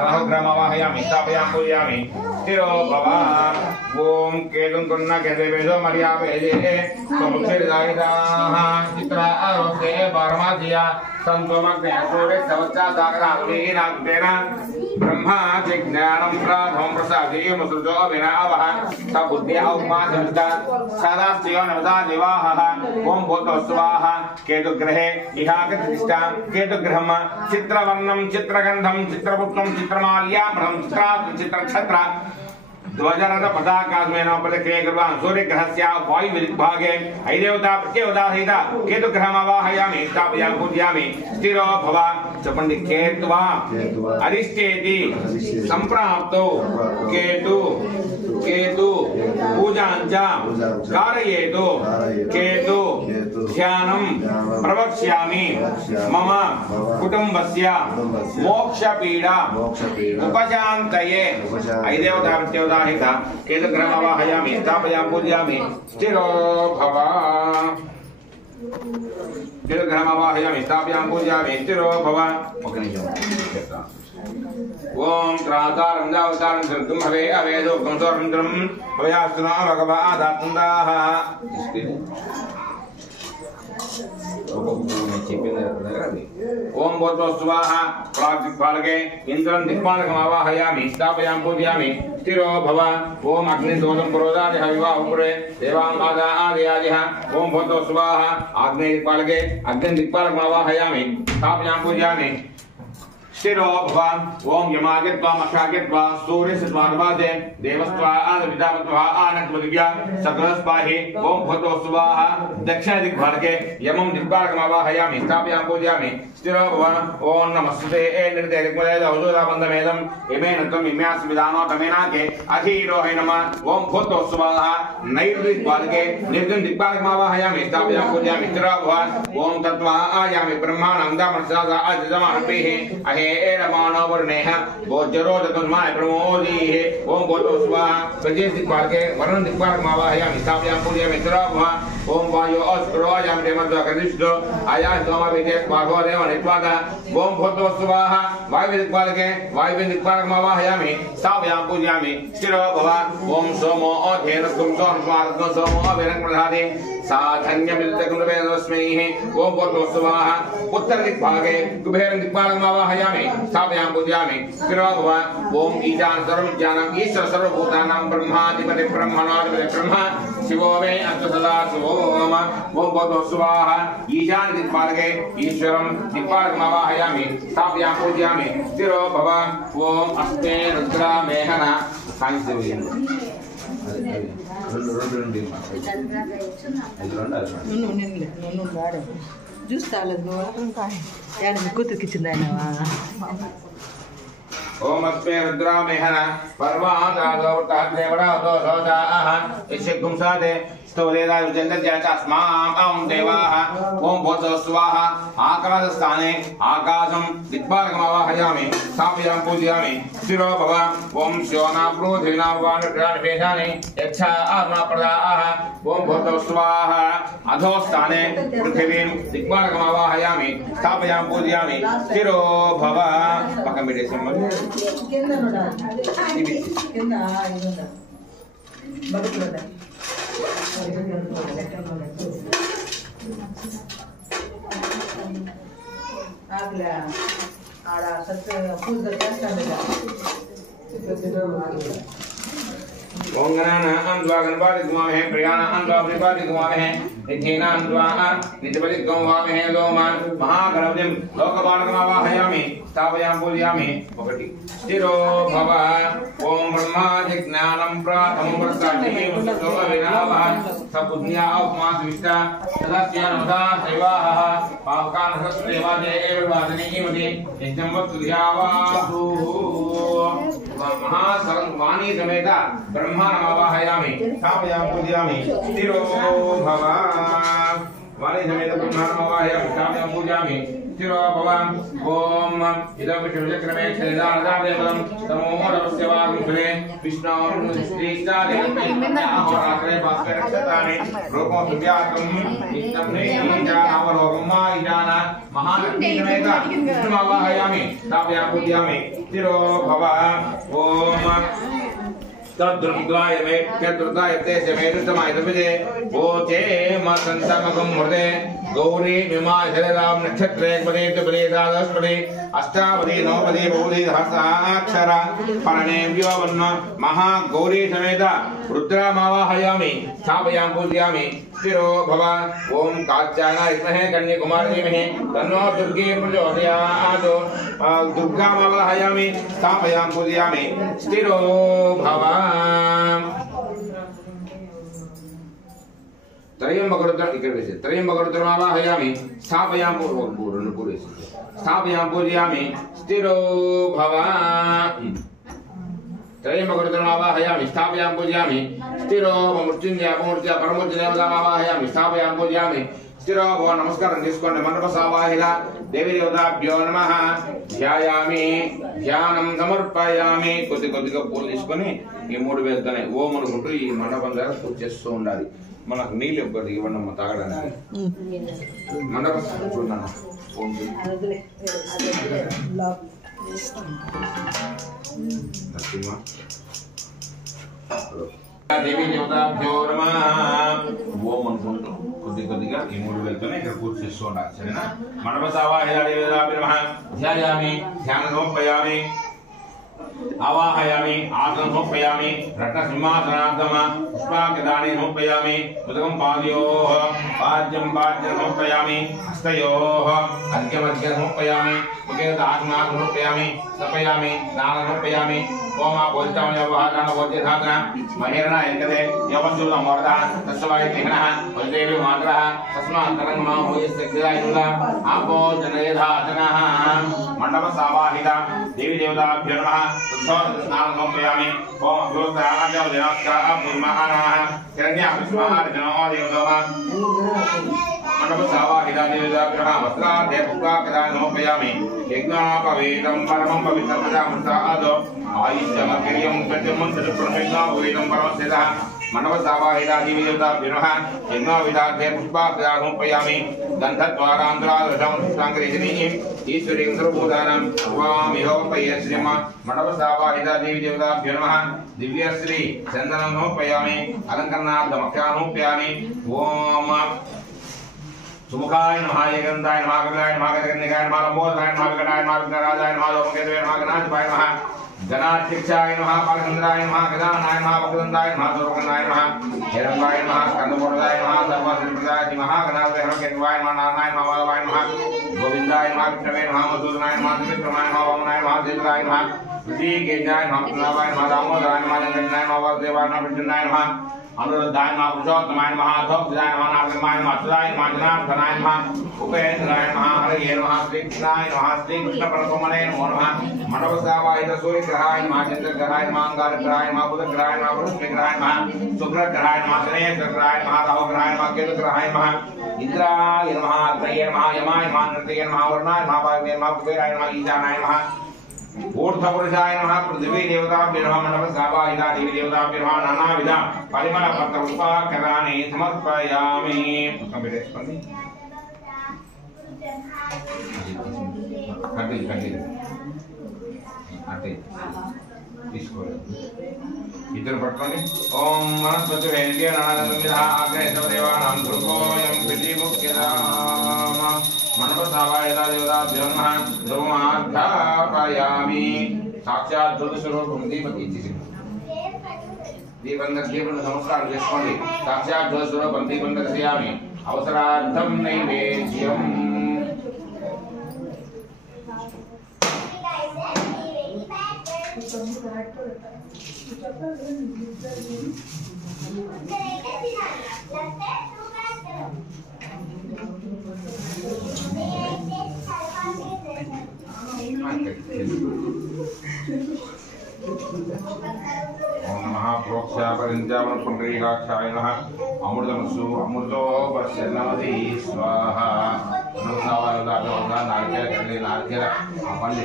రాహుగ్రహమావాహయామి స్థాపయామి పూజయామి స్థిరో భవ ఓం కేతుం కున్న కేతవేదో మర్యావేదే సముద్రిదాయితాః చిత్ర ఆరోగ్యే పరమాధియా సంతోమగ్నే సూర్య సవచ్చా సాగరాగ్నేన బ్రహ్మా జ్ఞానం ప్రాధం ప్రసాదే ముసృజో వినావః సబుద్ధి ఔపాసంత సదాస్త్యో నవదా దివాహ ఓం భూతోస్వాహ కేతుగ్రహే ఇహాగతిష్ఠా కేతుగ్రహం చిత్రవర్ణం చిత్రగంధం చిత్రపుత్రం చిత్రమాల్యాభ్రం చిత్రాత్మ చిత్రక్షత్ర ध्वजरथ पताकाग्मेनोपलक्ष्ये कुर्वान् सूर्यग्रहस्य वायुविभागे ऐदेवता प्रत्यवताहित केतुग्रहमावाहयामि स्थापयामि पूजयामि स्थिरो भव చెప్పండి కేత్వా అరిష్టేతి సంప్రాప్తో కేతు కేతు పూజాంచ కారయేతు కేతు ధ్యానం ప్రవక్ష్యామి మమ కుటుంబస్య మోక్షపీడ ఉపశాంతయే ఐదేవతా ప్రత్యోదాహిత కేతుగ్రహమావాహయామి స్థాపయామి పూజయామి స్థిరో భవ కేతుగ్రహమావాహయామి స్థాపయామి పూజయామి స్థిరో భవ ఒక నిమిషం ఓం త్రాతారం దావతారం దుర్గం హవే అవేదో కంసోరంద్రం భయాస్తునా భగవాదాత్మందాః ओम भूतोस्वाह प्राग्दिक्पालके इंद्रं दिक्पालकमावाहयामि स्थापयामि पूजयामि स्थिरो भव ओम अग्निदोषं पुरोधादिह विवाहपुरे देवांगादा आदयादिह ओम भूतोस्वाह आग्नेयदिक्पालके अग्निदिक्पालकमावाहयामि स्थापयामि पूजयामि स्थिरो भव ओम यमागित्वा मक्षागित्वा सूर्यस्वादवादे देवस्वा आनविदामत्वा आनक्वदिव्या सकलस्पाहि ओम भूतोस्वाह दक्षिणदिक्भागे यमं दिक्पालकमावाहयामि स्थापयामि पूजयामि स्थिरो भव ओम नमस्ते निर्देदिक्मलेद औषधाबन्धमेदं इमेन त्वम् इम्यास विदानो तमेनाके अधीरोहे नमः ओम भूतोस्वाह नैर्दिक्भागे निर्दिक्पालकमावाहयामि स्थापयामि पूजयामि स्थिरो भव ओम तत्त्वा आयामि ब्रह्माणं दामनसादा अजमानपिः अहे एरमानवर्णेह भोजरो चतुर्माय प्रमोदीः ओम भूतोस्वाह प्रजेदिक्पालके वर्णदिक्पालकमावाहयामि स्थापयामि पूजयामि स्थिरो भव ओम वायो अस्त्रोयामि देवद्वाकरिष्ठो आयामि सोमविदे पार्श्वो देव नित्वाद ओम भूतोस्वाह वायुदिक्पालके वायुदिक्पालकमावाहयामि स्थापयामि पूजयामि स्थिरो भव ओम सोमो अधेनस्कुं सोमस्मारत्नो सोमो अभिरङ्प्रधादे साधन्यमिदकुलवेदस्मैः ओम भूतोस्वाह उत्तरदिक्भागे कुबेरदिक्पालकमावाहयामि स्थापयामि पूजयामि स्थिरो भव ओम ईशान सर्वज्ञानं ईश्वर सर्वभूतानां ब्रह्माधिपति ब्रह्मणाधिपति ब्रह्म शिवो मे अस्तु सदा शिवोम ओम भूतोस्वाह ईशान दिक्पालके ईश्वरं दिक्पालकमावाहयामि स्थापयामि पूजयामि स्थिरो भव ओम अस्मे रुद्रा मेहना జ్యూస్ తాగలేదు నువ్వు కూతురికి ఇచ్చింది ఆయన ओम अस्मे रुद्रामेहन पर्वातादोवतादेवरातो सोदाः इष्यकुं सादे स्तोरेदा युजन्तस्माम् अहं देवाः ओम भूतो स्वाहा आकाशस्थाने आकाशं दिक्पालकमावाहयामि स्थापयामि पूजयामि स्थिरो भव ओम श्योना प्रोधिना वानप्राणपेशानि यच्छा आत्माप्रदाः ओम भूतो स्वाहा अधोस्थाने पृथिवीं दिक्पालकमावाहयामि स्थापयामि पूजयामि स्थिरो भव पकं बिडेसिम आपल्या आडा सत्य पूजा చేస్తాండిగా ओंगनाना अंद्वा गणपति गुमावे हैं प्रियाना अंद्वा प्रिपाति गुमावे हैं नित्येना अंद्वा नित्यपति गुमावे हैं लोमान महागणपतिं लोकपालकमावाहयामि स्थापयामि पूजयामि ఒకటి स्थिरो भव ओम ब्रह्मादि ज्ञानं प्रातमं प्रसादिनी मुसतो अविनावः सपुण्या उपमास विष्टा तदस्यानमदा सेवाः पावकानहस्तेवादे एववादनीमति यज्ञमत्सुध्यावासु महासर्वाणी समेत ब्रह्माणमावाहयामि स्थापयामि पूजयामि स्थिरो भव वाणी समेत ब्रह्माणमावाहयामि स्थापयामि पूजयामि स्थिरो भव ओम इदं विष्णुचक्रमे छेदानदादेवं तमोरवस्य वागुंसुरे विष्णोर्नुश्रीष्टादेवैर्मन्याहोरात्रे भास्कर नक्षत्राणि रूपं सुव्याकं विष्णुने ईशानावलोकं मा ईशान महालक्ष्मी समेत विष्णुमावाहयामि स्थापयामि पूजयामि स्थिरो भव ओम तद्रुद्राय मे तद्रुद्राय तेज मे रुतमाय तपजे ओचे मसंतमकं मृदे गौरी विमाय शरराम नक्षत्रे पदे तुपदे दादस्पदे अष्टापदे नवपदे बहुपदे सहस्राक्षर परनेभ्यो वन्न महागौरी समेत रुद्रमावाहयामि स्थापयामि पूजयामि स्थिरो भव ओम कात्यायनाय विद्महे कन्याकुमारी धीमहि तन्नो दुर्गे प्रचोदयात् दुर्गामावाहयामि स्थापयामि पूजयामि स्थिरो भव त्रयंबकरुद्रमावाहयामि स्थापयामि पूजयामि स्थिरो भव त्रयंबकरुद्रमावाहयामि स्थापयामि पूजयामि स्थिरो मृत्युंजय अपमृत्युंजय परमृत्युंजयमावाहयामि स्थापयामि पूजयामि स्थिरो भव नमस्कारं తీసుకోండి మండపసావాహిల దేవి దేవతాభ్యో నమః ధ్యాయామి ధ్యానం సమర్పయామి కొద్దిగా పూలు తీసుకొని ఈ మూడు వేలతోనే ఓం అనుకుంటూ ఈ మండపం దగ్గర పూజ చేస్తూ ఉండాలి మనకు నీళ్ళు ఒకటి ఇవ్వండి అమ్మ తాగడానికి మండపం చూడండి దేవి దేవతాభ్యో నమః ఓం అనుకుంటూ కొద్దిగా ఈ మూడు వేలతోనే ఇక్కడ పూజ చేస్తూ ఉండాలి సరేనా మండపసావాహిల దేవి దేవతాభ్యో నమః ధ్యాయామి ధ్యానం సమర్పయామి आवाहयामि आसनं समर्पयामि रत्नसिंहासनार्थं पुष्पाङ्गदानि समर्पयामि मुदकं पादयोः पाद्यं समर्पयामि हस्तयोः अर्घ्यं समर्पयामि मुखे दासनां समर्पयामि स्थापयामि स्नानं समर्पयामि ओमा बोधितामयवहादान बोध्यधातन महेरण एकदे यवसुलं वरदा तस्वाय तिघ्नः वदेवी मात्रः तस्मात् तरङ्गमा भूयस्य क्षीरायुला आपो जनयधातनः मंडपसावाहित देवी देवताभ्यो नमः स्नानं समर्पयामि ओम अभ्योत्थानाभ्यो देवास्काः पुष्पमानः हिरण्यापुष्पमार्जनोदेवतमः मंडपसावाहित देवी देवताभ्यो नमः वस्त्राद्य पुष्पाकदानं समर्पयामि यज्ञोपवीतं परमं पवित्रप्रजामुत्साहादो आयुष्यमक्रियं सत्यमं सत्यप्रमेष्णावेदं परमस्थितः मंडपसावाहिता देवी देवताभ्यो नमः यज्ञोविदाद्य पुष्पाकदानं समर्पयामि गन्धद्वारान्तरादृशं पुष्पाङ्गरीजनीः ईश्वरीं सर्वभूतानां स्वामिहोपयश्रीम मंडपसावाहिता देवी देवताभ्यो नमः दिव्यश्री चन्दनं समर्पयामि अलङ्करणार्थमक्षां समर्पयामि ओम सुमुखाय नमः एकन्ताय नमः कपिलाय नमः गजकर्णिकाय नमः लंबोदराय नमः विकटाय नमः विघ्नराजाय नमः लोमकेतवे नमः गणाधिपाय नमः गणाध्यक्षाय नमः पालचन्द्राय नमः गजाननाय नमः वक्रतुण्डाय नमः सर्वकर्णाय नमः हिरण्मयाय नमः स्कन्दपूर्णाय नमः सर्वसिद्धिप्रदाय नमः गणाधिपते नमः नमः नारायणाय नमः माधवाय नमः गोविन्दाय नमः विष्णवे नमः मधुसूदनाय नमः त्रिविक्रमाय नमः वामनाय नमः देवताय नमः ऋषिकेशाय नमः प्रणवाय नमः दामोदराय नमः जगन्नाथाय नमः वासुदेवाय नमः विष्णुनाय नमः अनुरुद्धाय नमः पुरुषोत्तमाय नमः अधोक्षजाय नमः नारदमाय नमः अच्युताय नमः जनार्दनाय नमः उपेन्द्राय नमः हरये नमः श्रीकृष्णाय नमः श्रीकृष्णपरब्रह्मणे नमो नमः मनवसावाहित सूर्यग्रहाय नमः चन्द्रग्रहाय नमः अंगारग्रहाय नमः बुधग्रहाय नमः बृहस्पतिग्रहाय नमः शुक्रग्रहाय नमः शनिग्रहाय नमः राहुग्रहाय नमः केतुग्रहाय नमः इंद्राय नमः अग्नये नमः यमाय नमः नृतये नमः वरुणाय नमः वायवे नमः कुबेराय नमः ईशानाय नमः ऊर्ध्वपुरुषाय नमः पृथ्वी देवताभ्यो नमः मनवसावाहिता देवी देवताभ्यो नमः नानाविध परिमलपत्र उपाकराणि समर्पयामि। इधर पटकोंడి ओम वनस्पति वैद्य नानाविध अग्रेसवदेवानां ध्रुवोऽयं विधिमुख्यदाम मनवसावाहिता देवताभ्यो नमः ध्रुवमार्घापयामि। साक्षात् ज्योतिस्वरूपं दीपति दीपं नमस्कार చేసుకోండి। साक्षात् ज्योतिस्वरूपं दीपं दर्शयामि। అవసరార్థం నైవేద్యం। ओम नमः प्रोक्षापरिंचावन पुंडरीकाक्षाय नमः अमृतमसु अमृतो पश्यन्नमति स्वाहा। नमस्कारालुदागोगा नारकेल कल्ले नारकेल अपंडे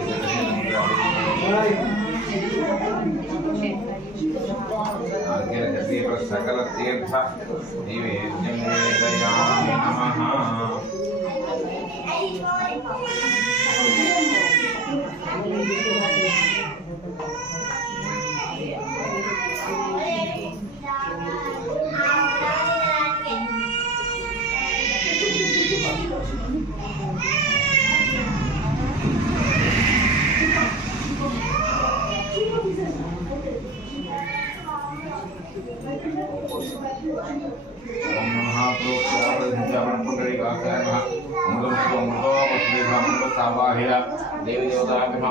नारकेल कल्ले पर सकल तीर्थ नैवेद्यं निवेदयामि नमः। ओम नमः प्रोक्षापरिंचावन पुंडरीकाक्षाय नमः अमृतमसु अमृतो पश्यन्नमति देवी देवताभ्यो नमः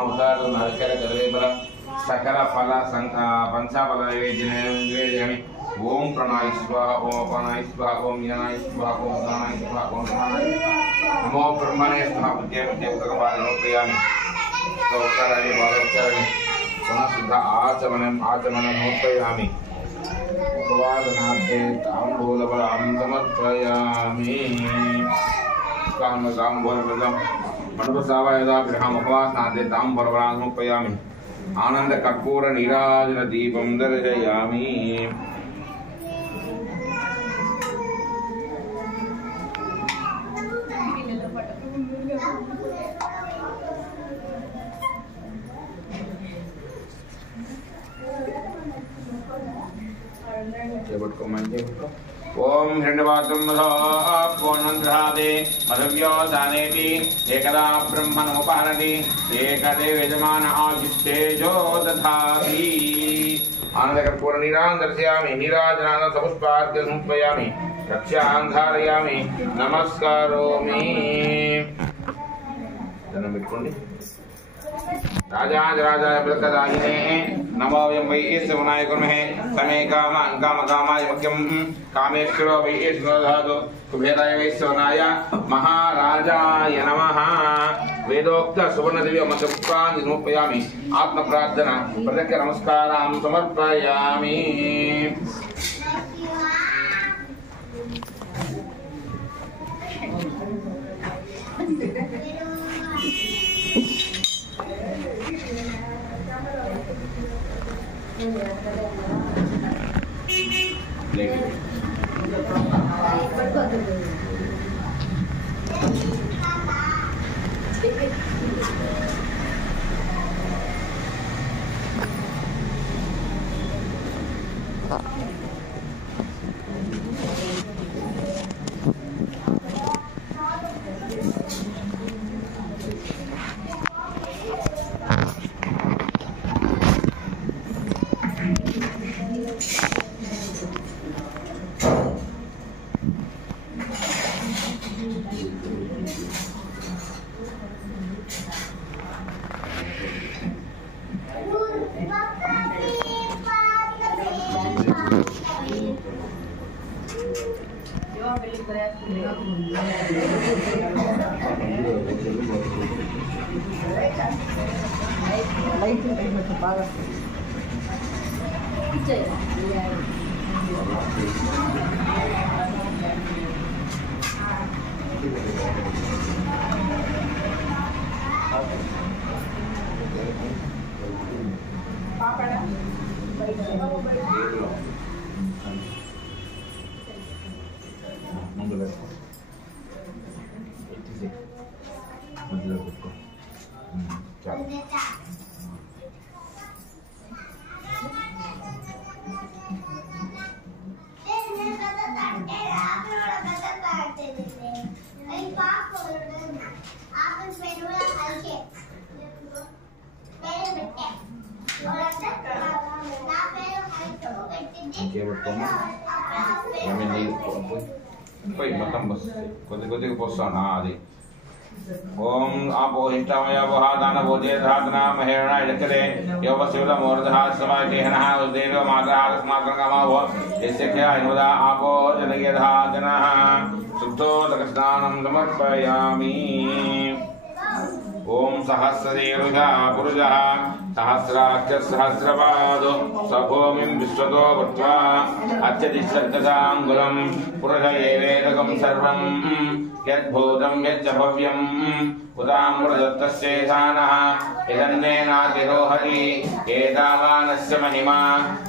नारकेल कल्ले सकल फल पंचाफल निवेदयामि। ओम प्रणय स्वाहा ओम अपानाय स्वाहा ओम ज्ञानाय स्वाहा ओम दानाय स्वाहा ओम समानाय स्वाहा नमो ब्रह्मणे स्वाहा उद्यमदेवतकपालनोपयामि। सौकराणि बालोपचाराणि पुनः शुद्ध आचमनोपयामि। उपवादनार्थे ताम्बूलफलं समर्पयामि। ताम्बूलफलं मनवसावाहिताभ्याम् उपवासनार्थे ताम्बूलफलं समर्पयामि। आनंद कर्पूर नीराजन दीपं दर्शयामि। ओम हिरण्यवासं पूर्णंद्रादे मधव्यो दानेति एकदा ब्रह्मणोपहरति एकदेव यजमान आयुष्तेजो दधाति। आनंदकर्पूर नीराजनं दर्शयामि। नीराजनानं सपुष्पार्घ्यं समर्पयामि। रक्षां धारयामि नमस्करोमि। దండం పెట్టుకోండి। राजाय बलकदायिने नमो वयं वै ईश्वराय कुर्महे समे कामाय मुख्यं कामेश्वरो वै ईश्वरो कुबेराय वैश्वराय महाराजाय नमः। वेदोक्त सुवर्णदिव्य मध्यपुष्पान् समर्पयामि। आत्मप्रार्थना प्रदक्ष नमस्कारां समर्पयामि। బాగా కొద్దిగా పోస్తాను అది. ఓం ఆపోహిష్టమయ దానభోజే ధాతనా మహేణ ఇడకలే యోగశివల మూర్ధహాస్సమాకేహన ఉద్దేవ మాతరాస్మాత్రంగమావో యస్యఖ్యాయుదా ఆపో జనగేధాజనః శుద్ధోదకస్నానం సమర్పయామి. ఓం సహస్రదేరుజా పురుషః సహస్రాక్ష సహస్రపాదో సభూమిం విశ్వతో భూత్వా అత్యతిష్టంగులం పురుష ఏవేదకం సర్వం యద్భూతం యచ్చ భవ్యం ఉదామృతస్తేధానః ఇదన్నేనాతిరోహతి ఏతావానస్య మహిమా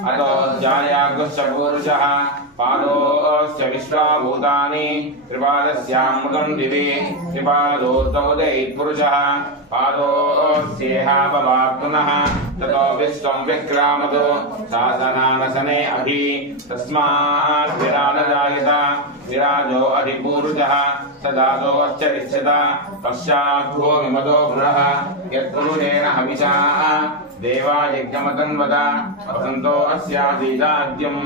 అతో జాయాగుశ్చ పూరుషః పాదోస్య విశ్వాభూతాని త్రిపాదస్యామృతం దివి త్రిపాదోర్ధౌదైః పాదోస్యేహాపవాప్తునః తతో విశ్వం విక్రామతో శాసనానసనే అభి తస్మాత్ విరాజాయత విరాజో అధిపూరుషః సదాదో అచ్చరిష్యత పశ్చాద్భో విమదో పునః యత్పురుషేణ హవిషా దేవాయజ్ఞమతన్వత వసంతో అస్యాదీదాద్యం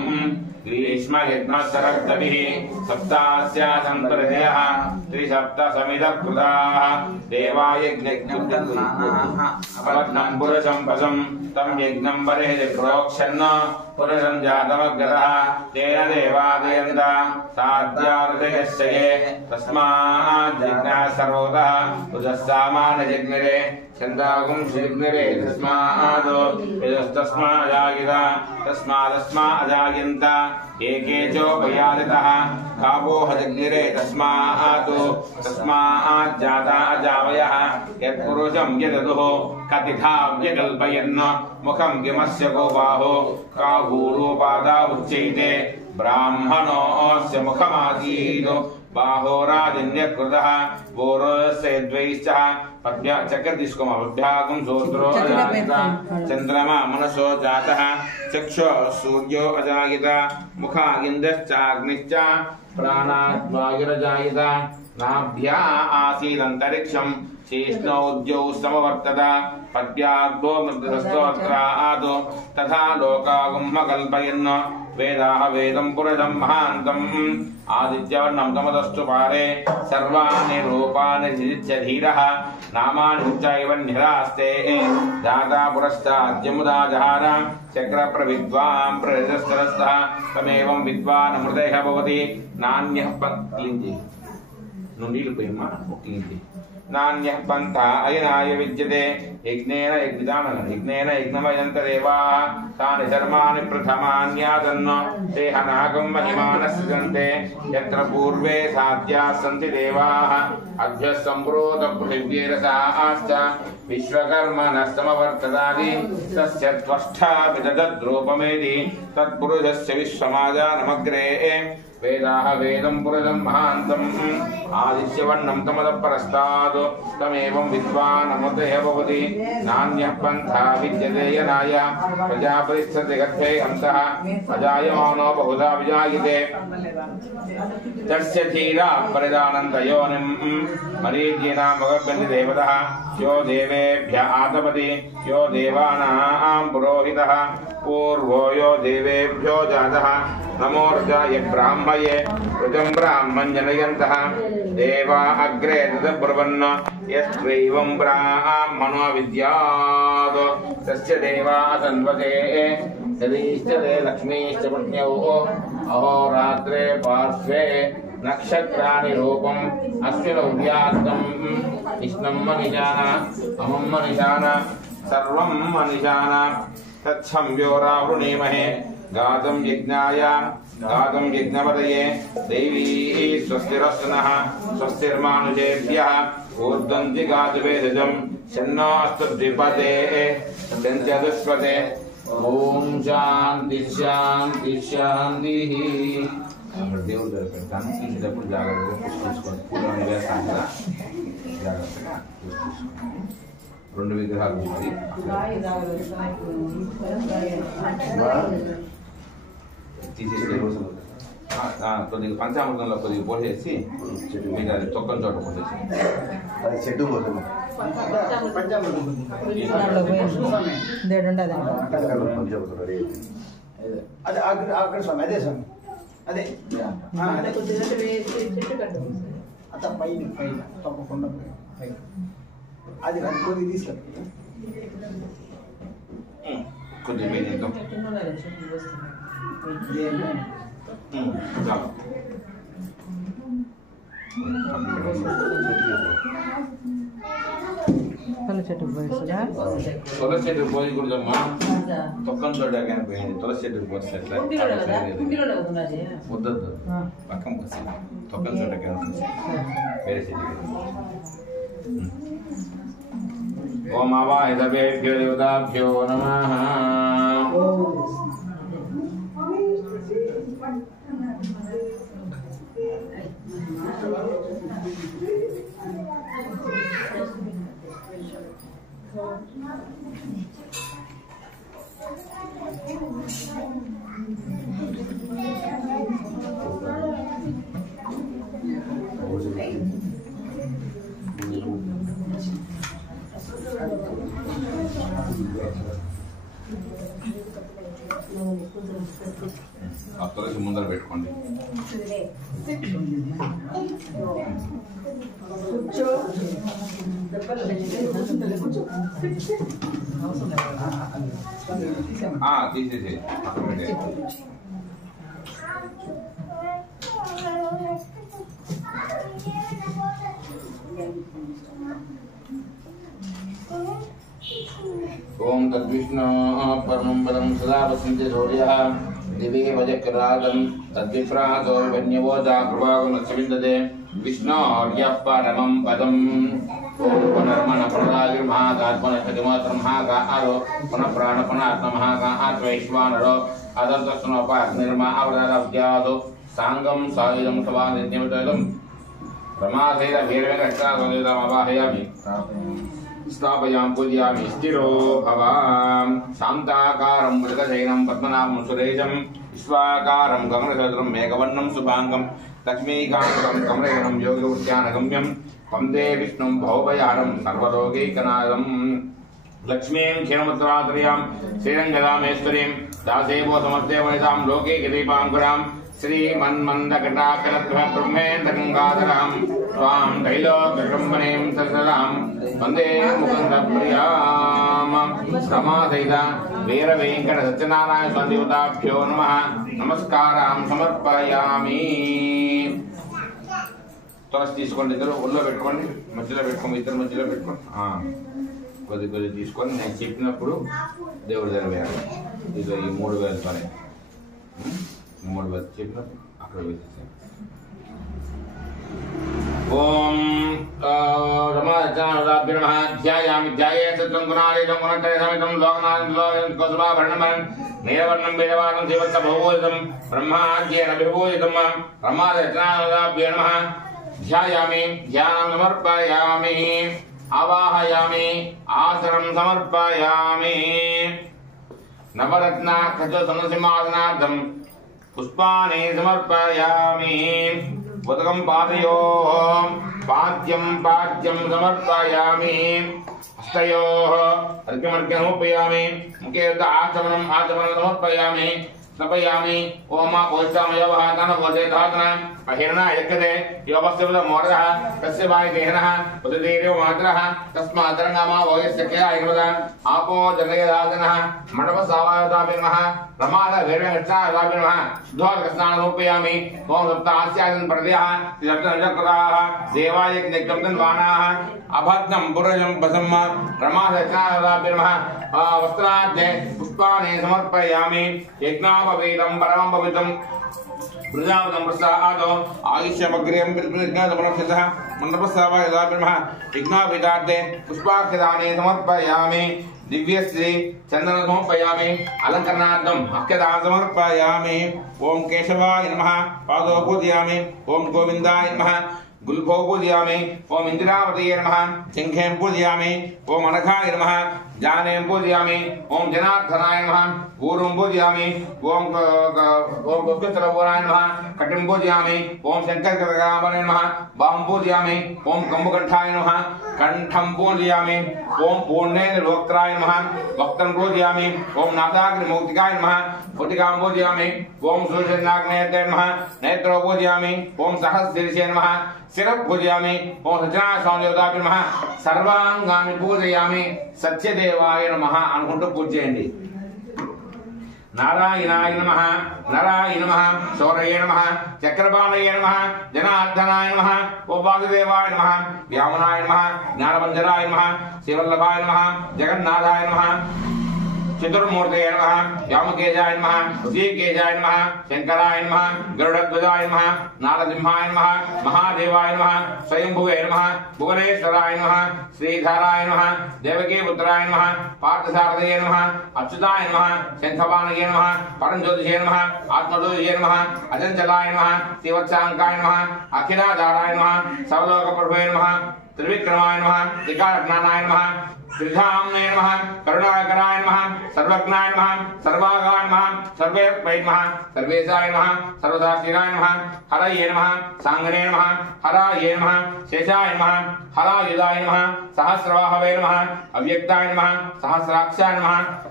గ్రీష్మయజ్ఞశరద్భిః సప్తాస్యాసంతర్దయః త్రిసప్తసమిధకృతాః దేవాయజ్ఞం పురుషం పశం తం యజ్ఞం బర్హిః ప్రోక్షన్న పురుషం జాతమగ్రహ తేన దేవాదయంత సాధ్యార్దయశ్చయే తస్మాజ్జిజ్ఞాస సర్వతః ఉదస్సామానజగ్నిరే చందాగుం శ్రీగ్నిరే తస్మాదస్మాదజాయంత ఏకే చోపయాదితః కాపోహజగ్నిరే తస్మాజ్జాతా అజావయః యత్పురుషం యదదుః కతిథా వ్యకల్పయన్ ముఖం కిమస్య గోబాహో కాభూరూపాదా ఉచ్యైతే బ్రాహ్మణోస్య ముఖమాసీత్ బాహోరాజన్యకృతః బోరోస్య ద్వైశ్చ పద్భ్యా చక్ర తీసుకోమా పద్భ్యాగం సూత్రో అజాయత చంద్రమా మనసో జాతః చక్షో సూర్యో అజాయత ముఖాగింద్రశ్చాగ్నిశ్చ ప్రాణాద్వాయురజాయత నాభ్యా ఆసీదంతరిక్షం శేష్ణౌద్యౌ సమవర్తత పద్భ్యాద్వో మృతస్తోత్రాదో తథా లోకాగుమ్మ కల్పయన్ వేదాః వేదం పురుషం మహాంతం ఆదిత్యవర్ణం తమదస్తు పారే సర్వాణి రూపాణి నిజిత్య ధీరః నామాని చైవ నిరాస్తే జాతా పురస్తాద్యముదా జహార చక్ర ప్రవిద్వాం ప్రజస్తరస్తః తమేవం విద్వాన్ అమృతైః భవతి నాన్యః పంక్లింది నుండిలు పోయమ్మా ఒక్కింది నాన్యః పంథ అయనాయ విద్యతే యజ్ఞేన యజ్ఞమయంత దేవాః తాని ధర్మాని ప్రథమాన్యాదన్న దేహనాగం మహిమానస్యంతే యత్ర పూర్వే సాధ్యాः సంతి దేవాః అభ్యः సంప్రోత పృథివ్యేరసాశ్చ విశ్వకర్మణः సమవర్తతాది తస్య త్వష్ఠా విదద్రూపమేది తత్పురుషస్య విశ్వమాజానమగ్రే వేదాః వేదం పురుషం మహాంతం ఆదిత్యవర్ణం తమదపరస్తాద్ తమేవం విద్వాన్ అమృతైః భవతి నాన్యః పంథా విద్యతే యనాయ ప్రజాపతిష్ఠతే గర్భే అంతః అజాయమానో బహుధా విజాయతే తస్య ధీరా పరిదానంతయోనిం మరీచీనామగర్భంతి దేవతః యో దేవేభ్య ఆతపతి యో దేవానాం పురోహితః పూర్వో యో దేవేభ్యో జాతః నమోర్జాయ బ్రాహ్మయే రుజం బ్రాహ్మణ్యనయంతః దేవా అగ్రే తద్బ్రువన్న యస్త్రైవం బ్రాహ్మణో విద్యాత్ తస్య దేవా తన్వతే यदीश्चरे लक्ष्मीश्च पत्न्यौ अहोरात्रे पार्श्वे नक्षत्राणि रूपम् अस्मिन् उद्यात्तम् कृष्णं मनिजान अहं मनिजान सर्वं मनिजान तत्संव्योरावृणीमहे गातुं यज्ञाय गातुं यज्ञपतये देवी स्वस्तिरस्तनः स्वस्तिर्मानुषेभ्यः ऊर्ध्वन्ति गातुवेदजं शन्नोऽस्तु द्विपदे चतुष्पदे ओम शांति शांति शांति దేవుడు పెడతాను తీసేటప్పుడు జాగ్రత్తగా తీసుకోండి పూర్వం వేస్తాను జాగ్రత్తగా రెండు విగ్రహాలు ఉంది తీసేసి కొద్దిగా పంచామృతంలో కొద్దిగా పోసేసి మీకు అది తొక్కని చోట పోసేసి అది చెట్టు పోతుంది అదే అక్కడ స్వామి అదే స్వామి అదే అంత పైన పైన తప్పకుండా పైన అది కొద్దిగా తీసుకెళ్ళి కొద్దిగా వేడి తులసి చెట్టుకు పోయకూడదమ్మా తొక్కని చూడగా పోయింది తులసి చెట్టుకు పోస్తే వద్దొద్దు పక్కన పోసి తొక్కని చూడగా వేరే చెట్టుకి ఓం అవాహితభ్యో దేవతాభ్యో నమః ఆ తులసి ముందర పెట్టుకోండి తీసేసి పక్కన పెట్టే ओम तद्विष्णु परमं पदं सदा वसन्ति सूर्यः दिवे वजक्रादं तद्विप्रातो वन्यवो जागृवागुणस्विन्दते विष्णोर्यः परमं पदम् ओम पुनर्मन पुनरागिर्महागात्मनशतिमात्रमहागारो पुनः प्राण पुनरात्ममहागात्वैश्वानरो अदन्तस्नोपाग्निर्मा अवदारव्यादो सांगं सायुधं सवादित्यमितोदं प्रमादेन वीरवेङ्कटस्वामिवाहयामि स्थापयां पूजयामि स्थिरो भवां शान्ताकारं मृगशयनं पद्मनाभं सुरेशं विश्वाकारं गगनसदृशं मेघवर्णं शुभाङ्गं लक्ष्मीकान्तं कमलनयनं योगिवृत्यानगम्यं वन्दे विष्णुं भवभयहरं सर्वलोकैकनाथं लक्ष्मीं क्षीणमुद्रात्रयां श्रीरङ्गदामेश्वरीं दासेवो समर्थे वनितां लोकैकदीपाङ्कुरां श्रीमन्मन्दकटाकलब्धब्रह्मेन्द्रगङ्गाधरां स्वां त्रैलोक्यशम्भनीं सरसदां वन्दे मुकुन्दप्रियां रमासहित वीरवेङ्कटसत्यनारायण स्वामिदेवताभ्यो नमः नमस्कारां समर्पयामि తులసి తీసుకోండి ఇద్దరు ఒళ్ళో పెట్టుకోండి మధ్యలో పెట్టుకోండి ఇద్దరు మధ్యలో పెట్టుకోండి కొద్ది కొద్ది తీసుకొని నేను చెప్పినప్పుడు దేవుడి దగ్గర వేయాలి ఇదిగో ఈ 3000 పని 3000 చెప్పినప్పుడు అక్కడ వేసేసాను ఓం రమాచార్యాభ్యో నమః ధ్యాయామి ధ్యాయే సత్వం గుణాలీతం గుణత్రయ సమితం లోకనాథం లోకం కౌసభాభరణం నీలవర్ణం వేదవాదం శివత్స భూషితం బ్రహ్మాద్యేన విభూషితం రమాచార్యాభ్యో నమః ధ్యాయామి ధ్యానం సమర్పయామి ఆవాహయామి ఆసనం సమర్పయామి నవరత్నాక్షత సనసింహాసనార్థం పుష్పాని సమర్పయామి ఉదకం పాదయోః పాద్యం పాద్యం సమర్పయామి హస్తయోః అర్ఘ్యమర్ఘ్యం సమర్పయామి ముఖే ఆచమనం ఆచమనం సమర్పయామి स्नपयामि ओम पोषामयोः तन भोजे धातन अहिर्ना यक्कते योपस्यवद मोरः तस्य वाय देहनः उदतीर्यो मात्रः तस्मात् तरङ्गामा वोयस्य क्या आयुर्वद आपो जनय धातनः मण्डप सावायताभिर्मः प्रमाद वीरवेंकटनाथाय नमः शुद्धोदकस्नानं समर्पयामि ओम सप्तास्यादन प्रदयः सप्तनजकृताः देवाय नित्यं अभद्रं पुरजं पसम्म प्रमादनाथाय नमः वस्त्राद्य पुष्पाणि समर्पयामि यज्ञापवीतं परमं पवित्रं प्रजापतं प्रसादो आयुष्यमग्र्यं प्रतिज्ञातमनक्षतः मण्डपस्थापय नमः यज्ञापवीतार्थे पुष्पाक्षदाने समर्पयामि दिव्यश्री चंदन समर्पयामि अलंकरणार्थम अक्षतां समर्पयामि ओम केशवाय नमः पादौ पूजयामि ओम गोविंदाय नमः गुल्भौ पूजयामि ओम इंदिरावतीये नमः शंखें पूजयामि ओम अनघाय नमः जानें पूजयामि ओम जनार्दनाय नमः ऊरुं पूजयामि ओम गुप्तचरवराय नमः कटिं पूजयामि ओम शंकरगदामने नमः बां पूजयामि ओम कंबुकंठाय नमः कंठं पूजयामि ओम पूर्णेन्द्रवक्त्राय नमः वक्त्रं पूजयामि ओम नादाग्निमौक्तिकाय नमः मौक्तिकां पूजयामि ओम सूर्यनाग्नेय नमः नेत्रो पूजयामि ओम सहस्रशीर्षे नमः शिरः पूजयामि ओम सत्यनारायण नमः सर्वांगानि पूजयामि सत्यदेवाय नमः अनुకుంటూ పూజ చేయండి नारायणाय नमः नराय नमः शौरये नमः चक्रपाणये नमः जनार्दनाय नमः वासुदेवाय नमः व्यामनाय नमः ज्ञानवंजनाय नमः शिवल्लभाय नमः जगन्नाथाय नमः चतुर्मूर्तये नमः व्यामकेशाय नमः ऋषिकेशाय नमः शंकराय नमः गरुडध्वजाय नमः नारसिंहाय नमः महादेवाय नमः स्वयंभुवे नमः भुवनेश्वराय नमः श्रीधराय नमः देवकीपुत्राय नमः पार्थसारथये नमः अच्युताय नमः शंखपाणये नमः परमज्योतिषे नमः आत्मज्योतिषे नमः अचंचलाय नमः श्रीवत्सांकाय नमः अखिलाधाराय नमः सर्वलोकप्रभवे नमः त्रिविक्रमाय नमः त्रिकालज्ञानाय नमः त्रिधाम्ने नमः करुणाकराय नमः सर्वज्ञाय नमः सर्वागाय नमः सर्वेत्मै नमः सर्वेशाय नमः सर्वदाशिराय नमः हरये नमः सांगने नमः हराये नमः शेषाय नमः हरायुधाय नमः सहस्रवाहवे नमः अव्यक्ताय नमः सहस्राक्षाय नमः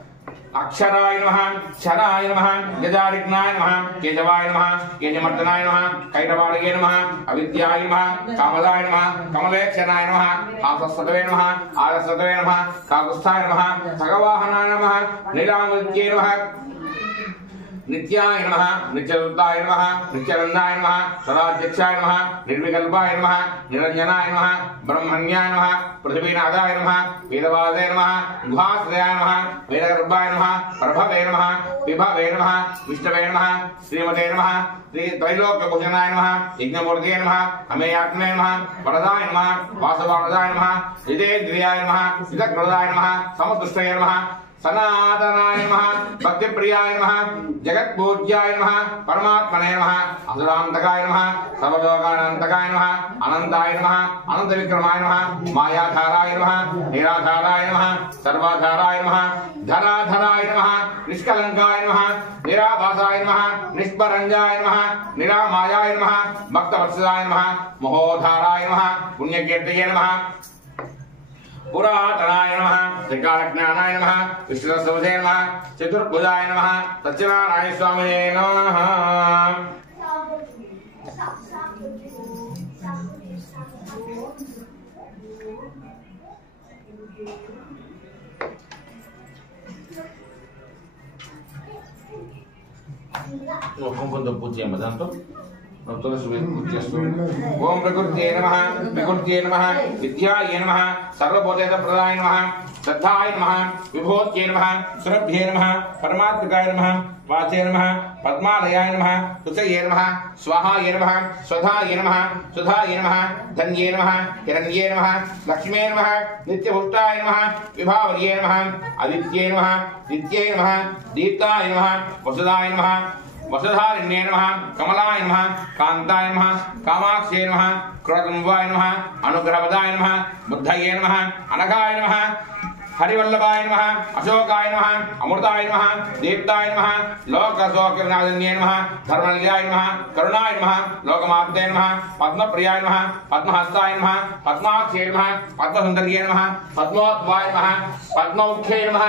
अक्षराय नमः क्षराय नमः गजारिघ्नाय नमः केशवाय नमः केशमर्दनाय नमः कैटवालये नमः अविद्याय नमः कामदाय नमः कमलेक्षणाय नमः आसस्तवे नमः आरस्तवे नमः काकुत्स्थाय नमः खगवाहनाय नमः नीलामृत्ये नमः नित्याय नमः नित्यदुत्ताय नमः नित्यानंदाय नमः सदाध्यक्षाय नमः निर्विकल्पाय नमः निरंजनाय नमः ब्रह्मण्याय नमः पृथ्वीनाथाय नमः वेदवादे नमः गुहाश्रयाय नमः वेदगर्भाय नमः प्रभवे नमः विभवे नमः विष्णवे नमः श्रीमते नमः श्री त्रैलोक्यभूषणाय नमः यज्ञमूर्तये नमः अमेयात्मे नमः वरदाय नमः वासुवारदाय नमः हृदेन्द्रियाय नमः हितकृताय नमः समदुष्टये नमः सनातनाय नमः भक्तिप्रियाय नमः जगत्पूज्याय नमः परमात्मने नमः असुरान्तकाय नमः सर्वलोकानन्तकाय नमः अनन्ताय नमः अनन्तविक्रमाय नमः मायाधाराय नमः निराधाराय नमः सर्वाधाराय नमः धराधराय नमः निष्कलङ्काय नमः निराभासाय नमः निष्परञ्जाय नमः निरामायाय नमः भक्तवत्सलाय नमः महोधाराय नमः पुण्यकीर्तये नमः पुरातनाय नमः त्रिकालज्ञानाय नमः विष्णुसुते नमः चतुर्भुजाय नमः सत्यनारायण स्वामिने नमः కుంకుమతో పూజ చేయమ దాంతో ओम प्रकृत्ये नमः विकृत्ये नमः विद्याये नमः सर्वभूतेतप्रदाय नमः श्रद्धाय नमः विभूत्ये नमः सुरभ्ये नमः परमात्मकाय नमः वाचे नमः पद्मालयाय नमः सुचये नमः स्वाहाय नमः स्वधाय नमः सुधाय नमः धन्ये नमः हिरण्ये नमः लक्ष्मे नमः नित्यभुष्टाय नमः विभावर्ये नमः आदित्ये नमः नित्ये नमः दीप्ताय नमः वसुदाय नमः वसुधारिण्ये नमः कमलाय नमः कान्ताय नमः कामाक्षये नमः क्रोधमुवाय नमः अनुग्रहवदाय नमः बुद्धये नमः अनघाय नमः हरिवल्लभाय नमः अशोकाय नमः अमृताय नमः दीप्ताय नमः लोकशोकविनाशिन्ये नमः धर्मनिलयाय नमः करुणाय नमः लोकमाप्ते नमः पद्मप्रियाय नमः पद्महस्ताय नमः पद्माक्षये नमः पद्मसुन्दर्ये नमः पद्मोद्भवाय नमः पद्ममुख्ये नमः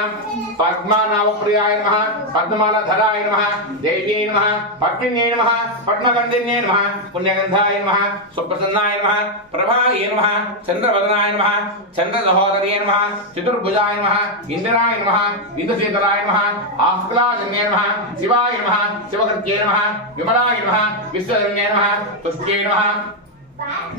पद्मनाभप्रियाय नमः पद्ममालाधराय नमः देव्यै नमः पद्मिन्यै नमः पद्मगन्धिन्यै नमः पुण्यगन्धाय नमः सुप्रसन्नाय नमः प्रभाय नमः चन्द्रवदनाय नमः चन्द्रसहोदर्ये नमः चतुर्भुज आनंदाय नमः इंद्राय नमः इंद्रशेखराय नमः आस्कलाजन्ये नमः शिवाय नमः शिवकृत्ये नमः विमलाय नमः विश्वजन्ये नमः तुष्टे नमः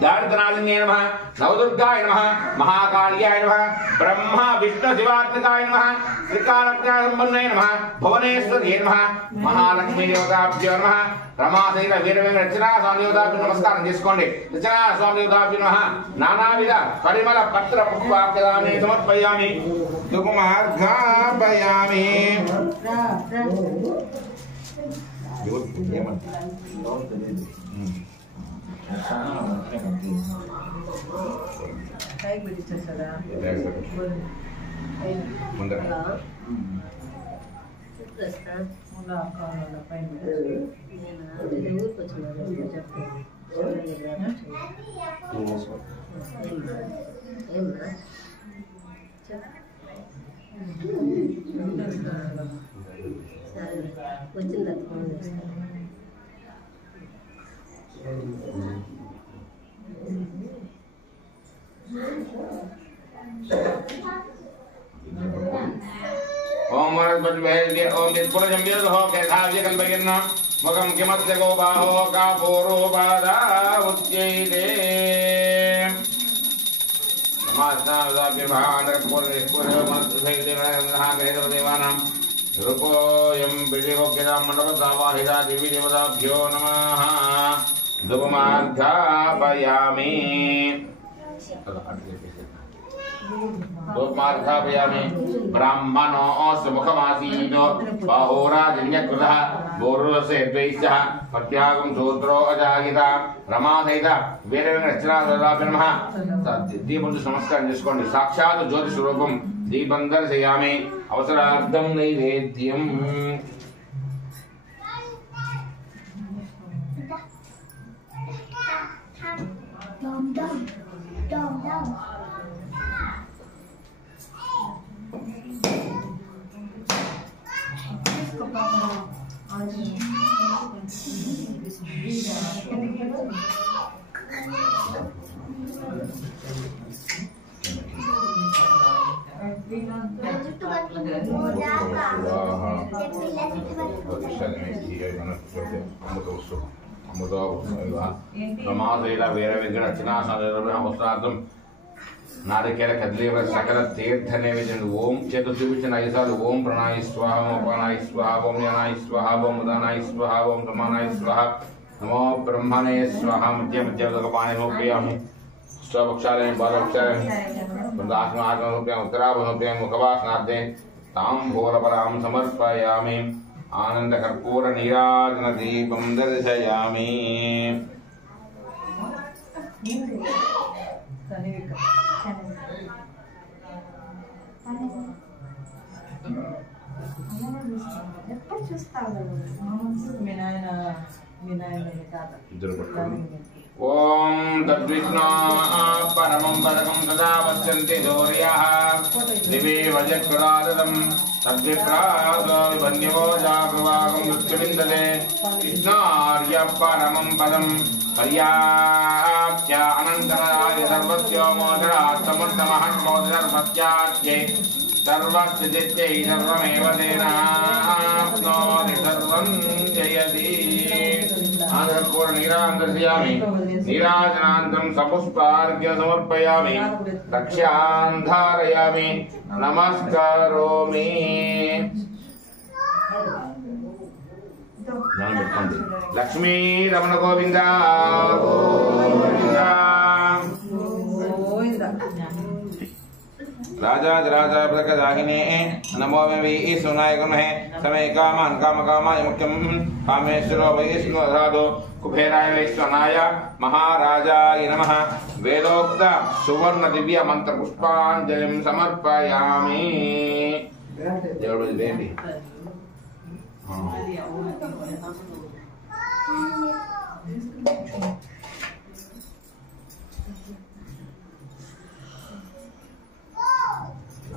दारिद्रनाशिन्ये नमः नवदुर्गाय नमः महाकाल्याय नमः ब्रह्मा विष्णु शिवात्मकाय नमः श्रीकालज्ञानसम्पन्नाय नमः भुवनेश्वर्ये नमः महालक्ष्मी देवताभ्यो नमः रमासहित वीरवेंकट रचना स्वामी देवताभ्यो नमस्कारं చేసుకోండి रचना स्वामी देवताभ्यो नमः नानाविध परिमल पत्र पुष्पाक्षदाने समर्पयामि धूपमार्घापयामि ओम वरस्पति वैद्य ओम निष्पुरजम्बिर हो कैधाव्य कल्पयन्न मगम किमस्य गो बाहो का पोरो बाधा उच्चैते नमस्ते दाव्य भांडर पोर निष्पुर मनस्సు वैद्य नहा गहेदव देवानां रूपो यम बिलिको केदा मंडप सावाहिता देवी देवताभ्यो नमः धूपमार्घापयामि धूपमार्घापयामि ब्राह्मणो सुमुखमासीनो बाहोराजन्यकृतः बोरुरस्य द्वैश्चः पत्यागं सूत्रो अजागिता रमासहित वीरवेंकटरचनाभ्यो नमः दीपं नमस्कारं చేసుకోండి సాక్షాత్ జ్యోతి స్వరూపం దీపం దర్శయామి అవసరార్థం నైవేద్యం रमासहित वीरवेंकट रचना अवसरार्थं नारिकेल कदलीवर सकल तीर्थ नैवेद्य ओम चेतु चुबिचन ऐसा ओम प्रणय स्वाहा ओम प्राणाय स्वाहा ओम ज्ञानाय स्वाहा ओम उदानाय स्वाहा ओम समानाय स्वाहा नमो ब्रह्मणे स्वाहा मध्य मध्य पाणी होपयामि स्वपक्षालय बालपक्षालय बंदात्मात्म होपयामि उत्तराभोपयामि मुखवासनार्थे ताम्बूलफलां समर्पयामि आनंद कर्पूर नीराजन दीपं दर्शयामि ओम तद्विष्णु परमं पदकं सदा वच्यन्ते सूर्याः दिवे वजत्कृतादं तद्विप्रासो विभन्यो जागृवागं दुष्टविन्दते कृष्णार्य परमं पदं पर्याप्त्य अनन्तराय सर्वस्य मोदरात्मर्थमहन्मोदर्मत्याख्ये सर्वस्थित्यै सर्वमेव तेनाप्नोति सर्वं जयति आनन्दपूर्ण नीरान्दर्शयामि नीराजनान्तं सपुष्पार्घ्य समर्पयामि रक्ष्यां धारयामि नमस्करोमि लक्ष्मी रमण गोविंद राजा राजा प्रकदाहिने नमो मे वै सुनाय गुणहे समय कामान काम कामाय मुख्यम कामेश्वरो वैष्णु अधादो कुबेराय वैश्वनाय महाराजाय नमः वेदोक्त सुवर्ण दिव्य मंत्र पुष्पांजलिं समर्पयामि దేవుడు ఇదేంటి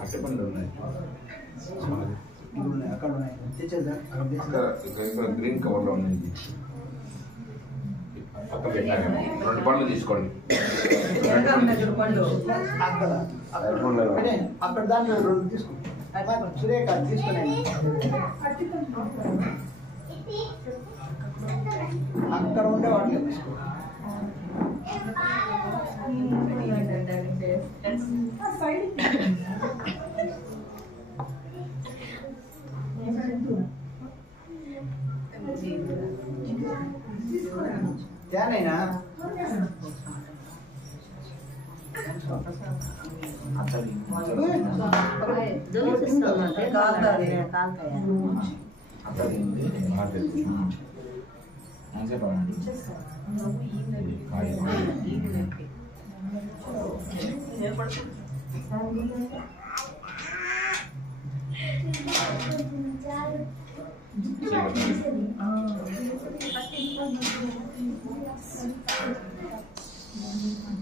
అట్టపండు ఉన్నాయి అక్కడ గ్రీన్ కవర్ లో ఉన్నాయి పక్క పెట్టాను 2 పండ్లు తీసుకోండి పండు అక్కడ అక్కడ దాన్ని 2 తీసుకో సురేఖ తీసుకున్నాను అక్కడ ఉండే వాటిని తీసుకో ధ్యానైనా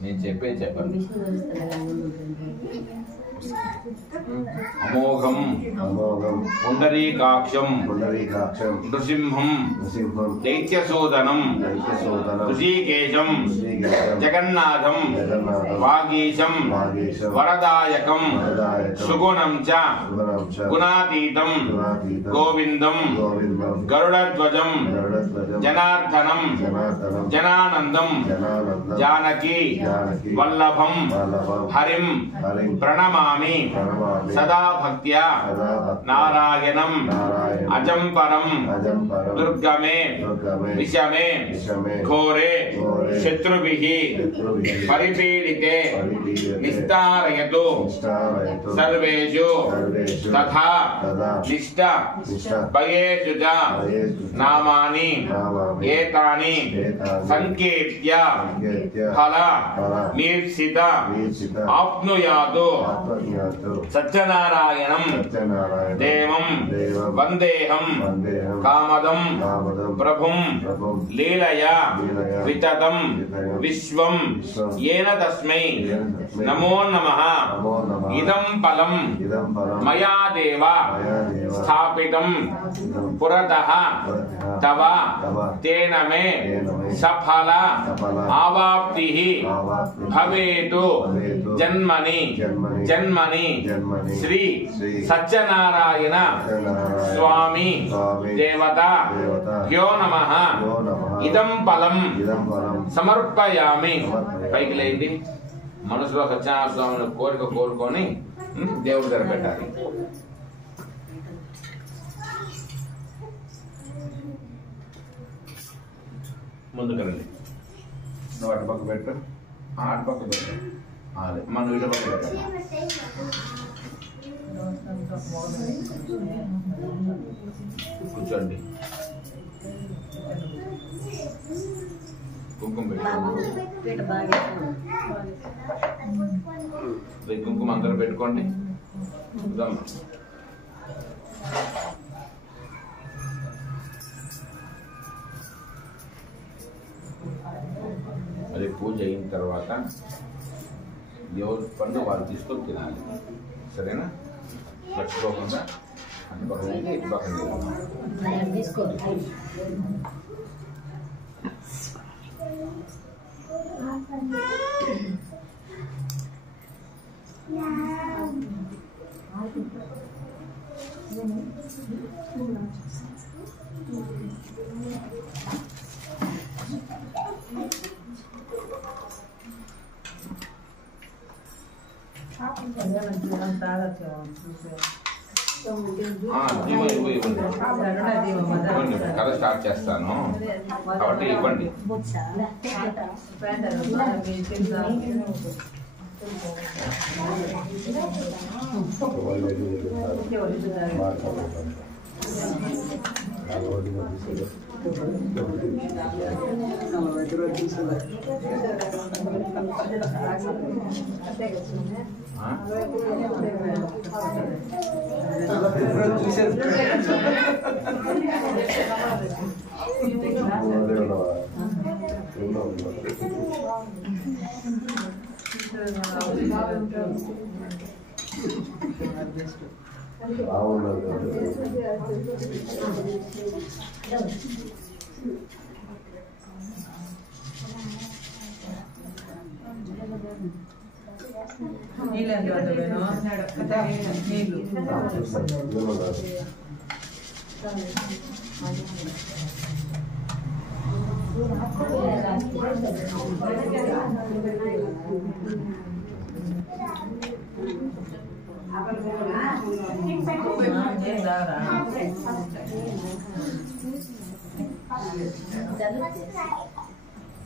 నేను చెప్పండి అమోఘం పుండరీకాక్షం నృసింహం దైత్యసోదనం ఋషికేశం జగన్నాథం వాగీశం వరదాయకం సుగుణం చ గుణాతీతం గోవిందం గరుడధ్వజం జనార్దనం జనానందం జానకి వల్లభం హరిం ప్రణమామి సదా భక్త్యా నారాయణం అజంపరం దుర్గమే విషమే ఘోరే శత్రుభిః పరిపీడితే నిస్తారయతు సర్వేషు తథా నిష్ట భయేషు చ నామాని ఏతాని సంకీర్త్య ఫల నీర్షిత ఆప్నుయాతు సత్యనారాయణం దేవం వందేహం కామదం ప్రభుం లీలయా వితతం విశ్వం ఏన తస్మై నమో నమః ఇదం ఫలం మయా దేవ స్థాపితం పురతః తవ తేన మే సఫల ఆవాప్తిః భవేతు జన్మని జన్మని శ్రీ సత్యనారాయణ స్వామి దేవత భ్యో నమః ఇదం ఫలం సమర్పయామి. పైకి లేండి, మనసులో సత్యనారాయణ స్వామిని కోరిక కోరుకొని దేవుడి దగ్గర పెట్టాలి. ముందుకెళ్ళండి, నువ్వు అటు పక్క పెట్టు, అటు పక్క పెట్టు, అదే మనం ఇటు పక్క పెట్టాలి. కూర్చోండి, కుంకుమ పెట్టుకోండి, కుంకుమ అందరూ పెట్టుకోండి. అది పూజ అయిన తర్వాత ఎవరి పండు వాళ్ళు తీసుకొని తినాలి, సరేనా? మర్చిపోకుండా అటు పక్కన ఇటు పక్కన తీసుకోండి. కథ స్టార్ట్ చేస్తాను కాబట్టి ఇవ్వండి.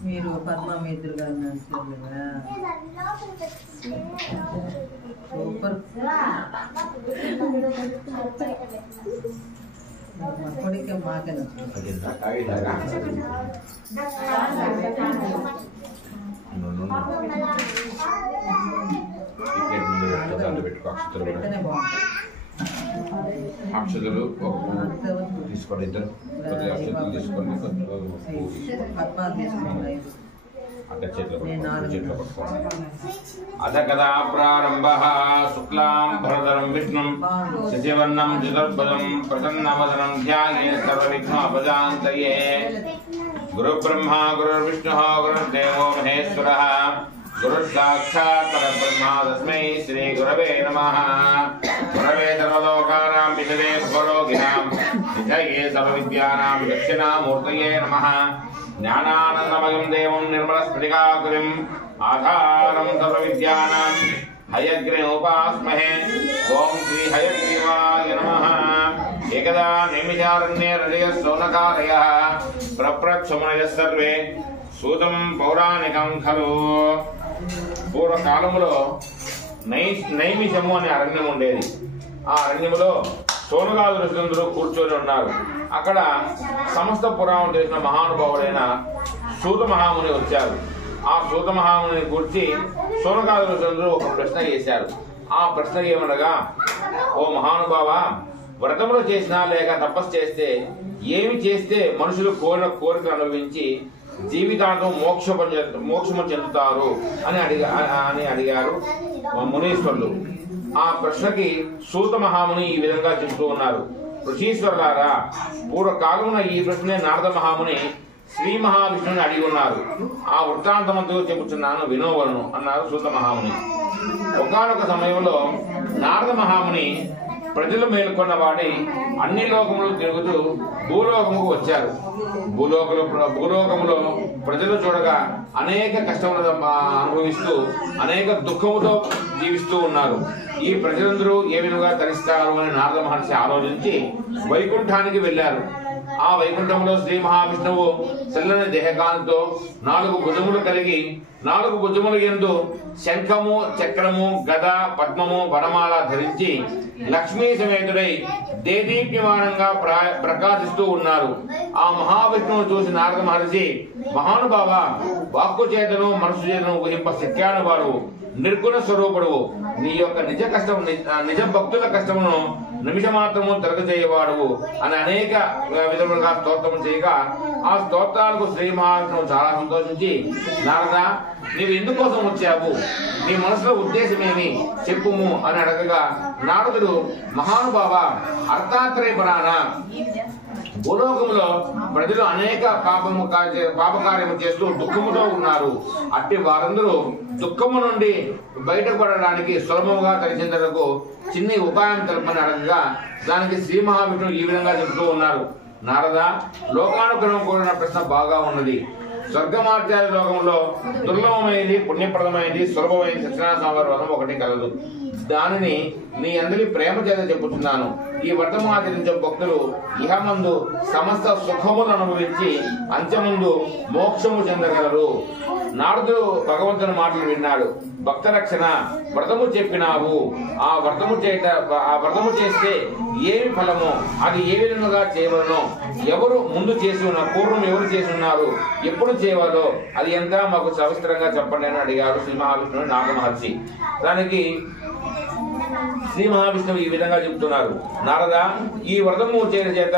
మీరు పద్మ మీ ఇద్దరు గారు సూపర్ కొడుకే మాకే అక్షతలు తీసుకోండి, ఇద్దరు కొద్దిగా అక్షతలు తీసుకోండి, అక్కడ చేతిలో పట్టుకోండి. అథ కదా ప్రారంభ శుక్లాం భరధరం విష్ణుం శశివర్ణం చతుర్భుజం ప్రసన్నవదనం ధ్యాయేన సర్వవిఘ్నోపశాంతయే. గురుబ్రహ్మా గురుర్విష్ణుః గురుర్దేవో మహేశ్వరः గురుసాక్షాత్ పరబ్రహ్మ తస్మై శ్రీ గురవే నమః. గురవే సర్వలోకానాం విషదే సర్వలోకినాం విషయే సర్వవిద్యానాం దక్షిణామూర్తయే నమః. జ్ఞానానందమయం దేవం నిర్మలస్ఫటికాకృతిం ఆధారం సర్వవిద్యానాం హయగ్రీవోపాస్మహే. ఓం శ్రీ హయగ్రీవాయ నమః. ఏకదా నిమిషారణ్యే హృదయ సౌనకాలయః ప్రప్రక్షమునయః సర్వే సూతం పౌరాణికం ఖలు. పూర్వకాలములో నైమిషము అనే అరణ్యం ఉండేది. ఆ అరణ్యములో సోనకాది ఋషులందరూ కూర్చొని ఉన్నారు. అక్కడ సమస్త పురాణం తెలిసిన మహానుభావుడైన సూత మహాముని వచ్చారు. ఆ సూత మహాముని గురించి సోనకాది ఋషులందరూ ఒక ప్రశ్న చేశారు. ఆ ప్రశ్న ఏమనగా, ఓ మహానుభావ, వ్రతములు చేసినా లేక తపస్సు చేస్తే ఏమి చేస్తే మనుషులు కోరిన కోరికలు అనుభవించి జీవితాంతం మోక్షము చెందుతారు అని అడిగారు మునీశ్వరులు. ఆ ప్రశ్నకి సూత మహాముని ఈ విధంగా చెబుతూ ఉన్నారు. ఋషీశ్వరులారా, పూర్వకాలమున ఈ ప్రశ్నే నారద మహాముని శ్రీ మహావిష్ణుని అడిగి ఉన్నారు. ఆ వృత్తాంతమంతో చెబుతున్నాను, వినోవలను అన్నారు సూత మహాముని. ఒకానొక సమయంలో నారద మహాముని ప్రజలు మేల్కొన్న వాడి అన్ని లోకములు తిరుగుతూ భూలోకముకు వచ్చారు. భూలోకములో ప్రజలు చూడగా అనేక కష్టములు అనుభవిస్తూ అనేక దుఃఖముతో జీవిస్తూ ఉన్నారు. ఈ ప్రజలందరూ ఏ విధంగా తరిస్తారు అని నారద మహర్షి ఆలోచించి వైకుంఠానికి వెళ్లారు. ఆ వైకుంఠంలో శ్రీ మహావిష్ణువు చల్లని దేహకాంతితో 4 భుజములు కలిగి 4 భుజముల యందు శంఖము, చక్రము, గద, పద్మము, వనమాల ధరించి లక్ష్మీ సమేతుడై దేదీప్యమానంగా ప్రకాశిస్తూ ఉన్నారు. ఆ మహావిష్ణువు చూసి నారద మహర్షి, మహానుభావ, వాక్కు చేతను మనసు చేతను ఊహింప శక్యాను వాడు, నిర్గుణ స్వరూపుడు, నీ యొక్క నిజ భక్తుల కష్టమును నిమిష మాత్రము తొలగజేయవాడు అని అనేక విధములుగా స్తోత్రం చేయగా ఆ స్తోత్రాలకు శ్రీ మహావిష్ణువు చాలా సంతోషించి, నారద, నీవు ఎందుకోసం వచ్చావు, నీ మనసులో ఉద్దేశమేమి చెప్పుము అని అడగగా నారదుడు, మహానుభావ, అర్థాత్రయ పురాణ భూలోకంలో ప్రజలు అనేక పాపకార్యము చేస్తూ దుఃఖముతో ఉన్నారు. అట్టి వారందరూ దుఃఖము నుండి బయటపడడానికి సులభంగా తరిచేందుకు చిన్న ఉపాయం తెలుపని అడగగా దానికి శ్రీ మహావిష్ణువు ఈ విధంగా చెబుతూ ఉన్నారు. నారద, లోకానుగ్రహం కూడిన ప్రశ్న బాగా ఉన్నది. స్వర్గమార్గాది లోకంలో దుర్లభమైనది, పుణ్యప్రదమైనది, సులభమైనది సత్యనారాయణ స్వామి వ్రతం ఒకటి కలదు. దానిని నీ అందరి ప్రేమ చేత చెబుతున్నాను. ఈ వ్రతము ఆచరించే భక్తులు ఇహమందు సమస్త సుఖములు అనుభవించి అంత్యముందు మోక్షము చెందగలరు. నారదుడు భగవంతుని మాటలు విన్నాడు. భక్త రక్షణ వ్రతము చెప్పినావు, ఆ వ్రతము చేస్తే ఏమి ఫలము, అది ఏ విధంగా చేయవలనో, ఎవరు ముందు చేసి ఉన్నారు, పూర్వం ఎవరు చేసి ఉన్నారు, ఎప్పుడు చేయవాలో అది ఎంత మాకు సవిస్తరంగా చెప్పండి అని అడిగారు శ్రీ మహావిష్ణువు నాగ మహర్షి. దానికి శ్రీ మహావిష్ణువు ఈ విధంగా చెబుతున్నారు. నారద, ఈ వ్రతము చేయడం చేత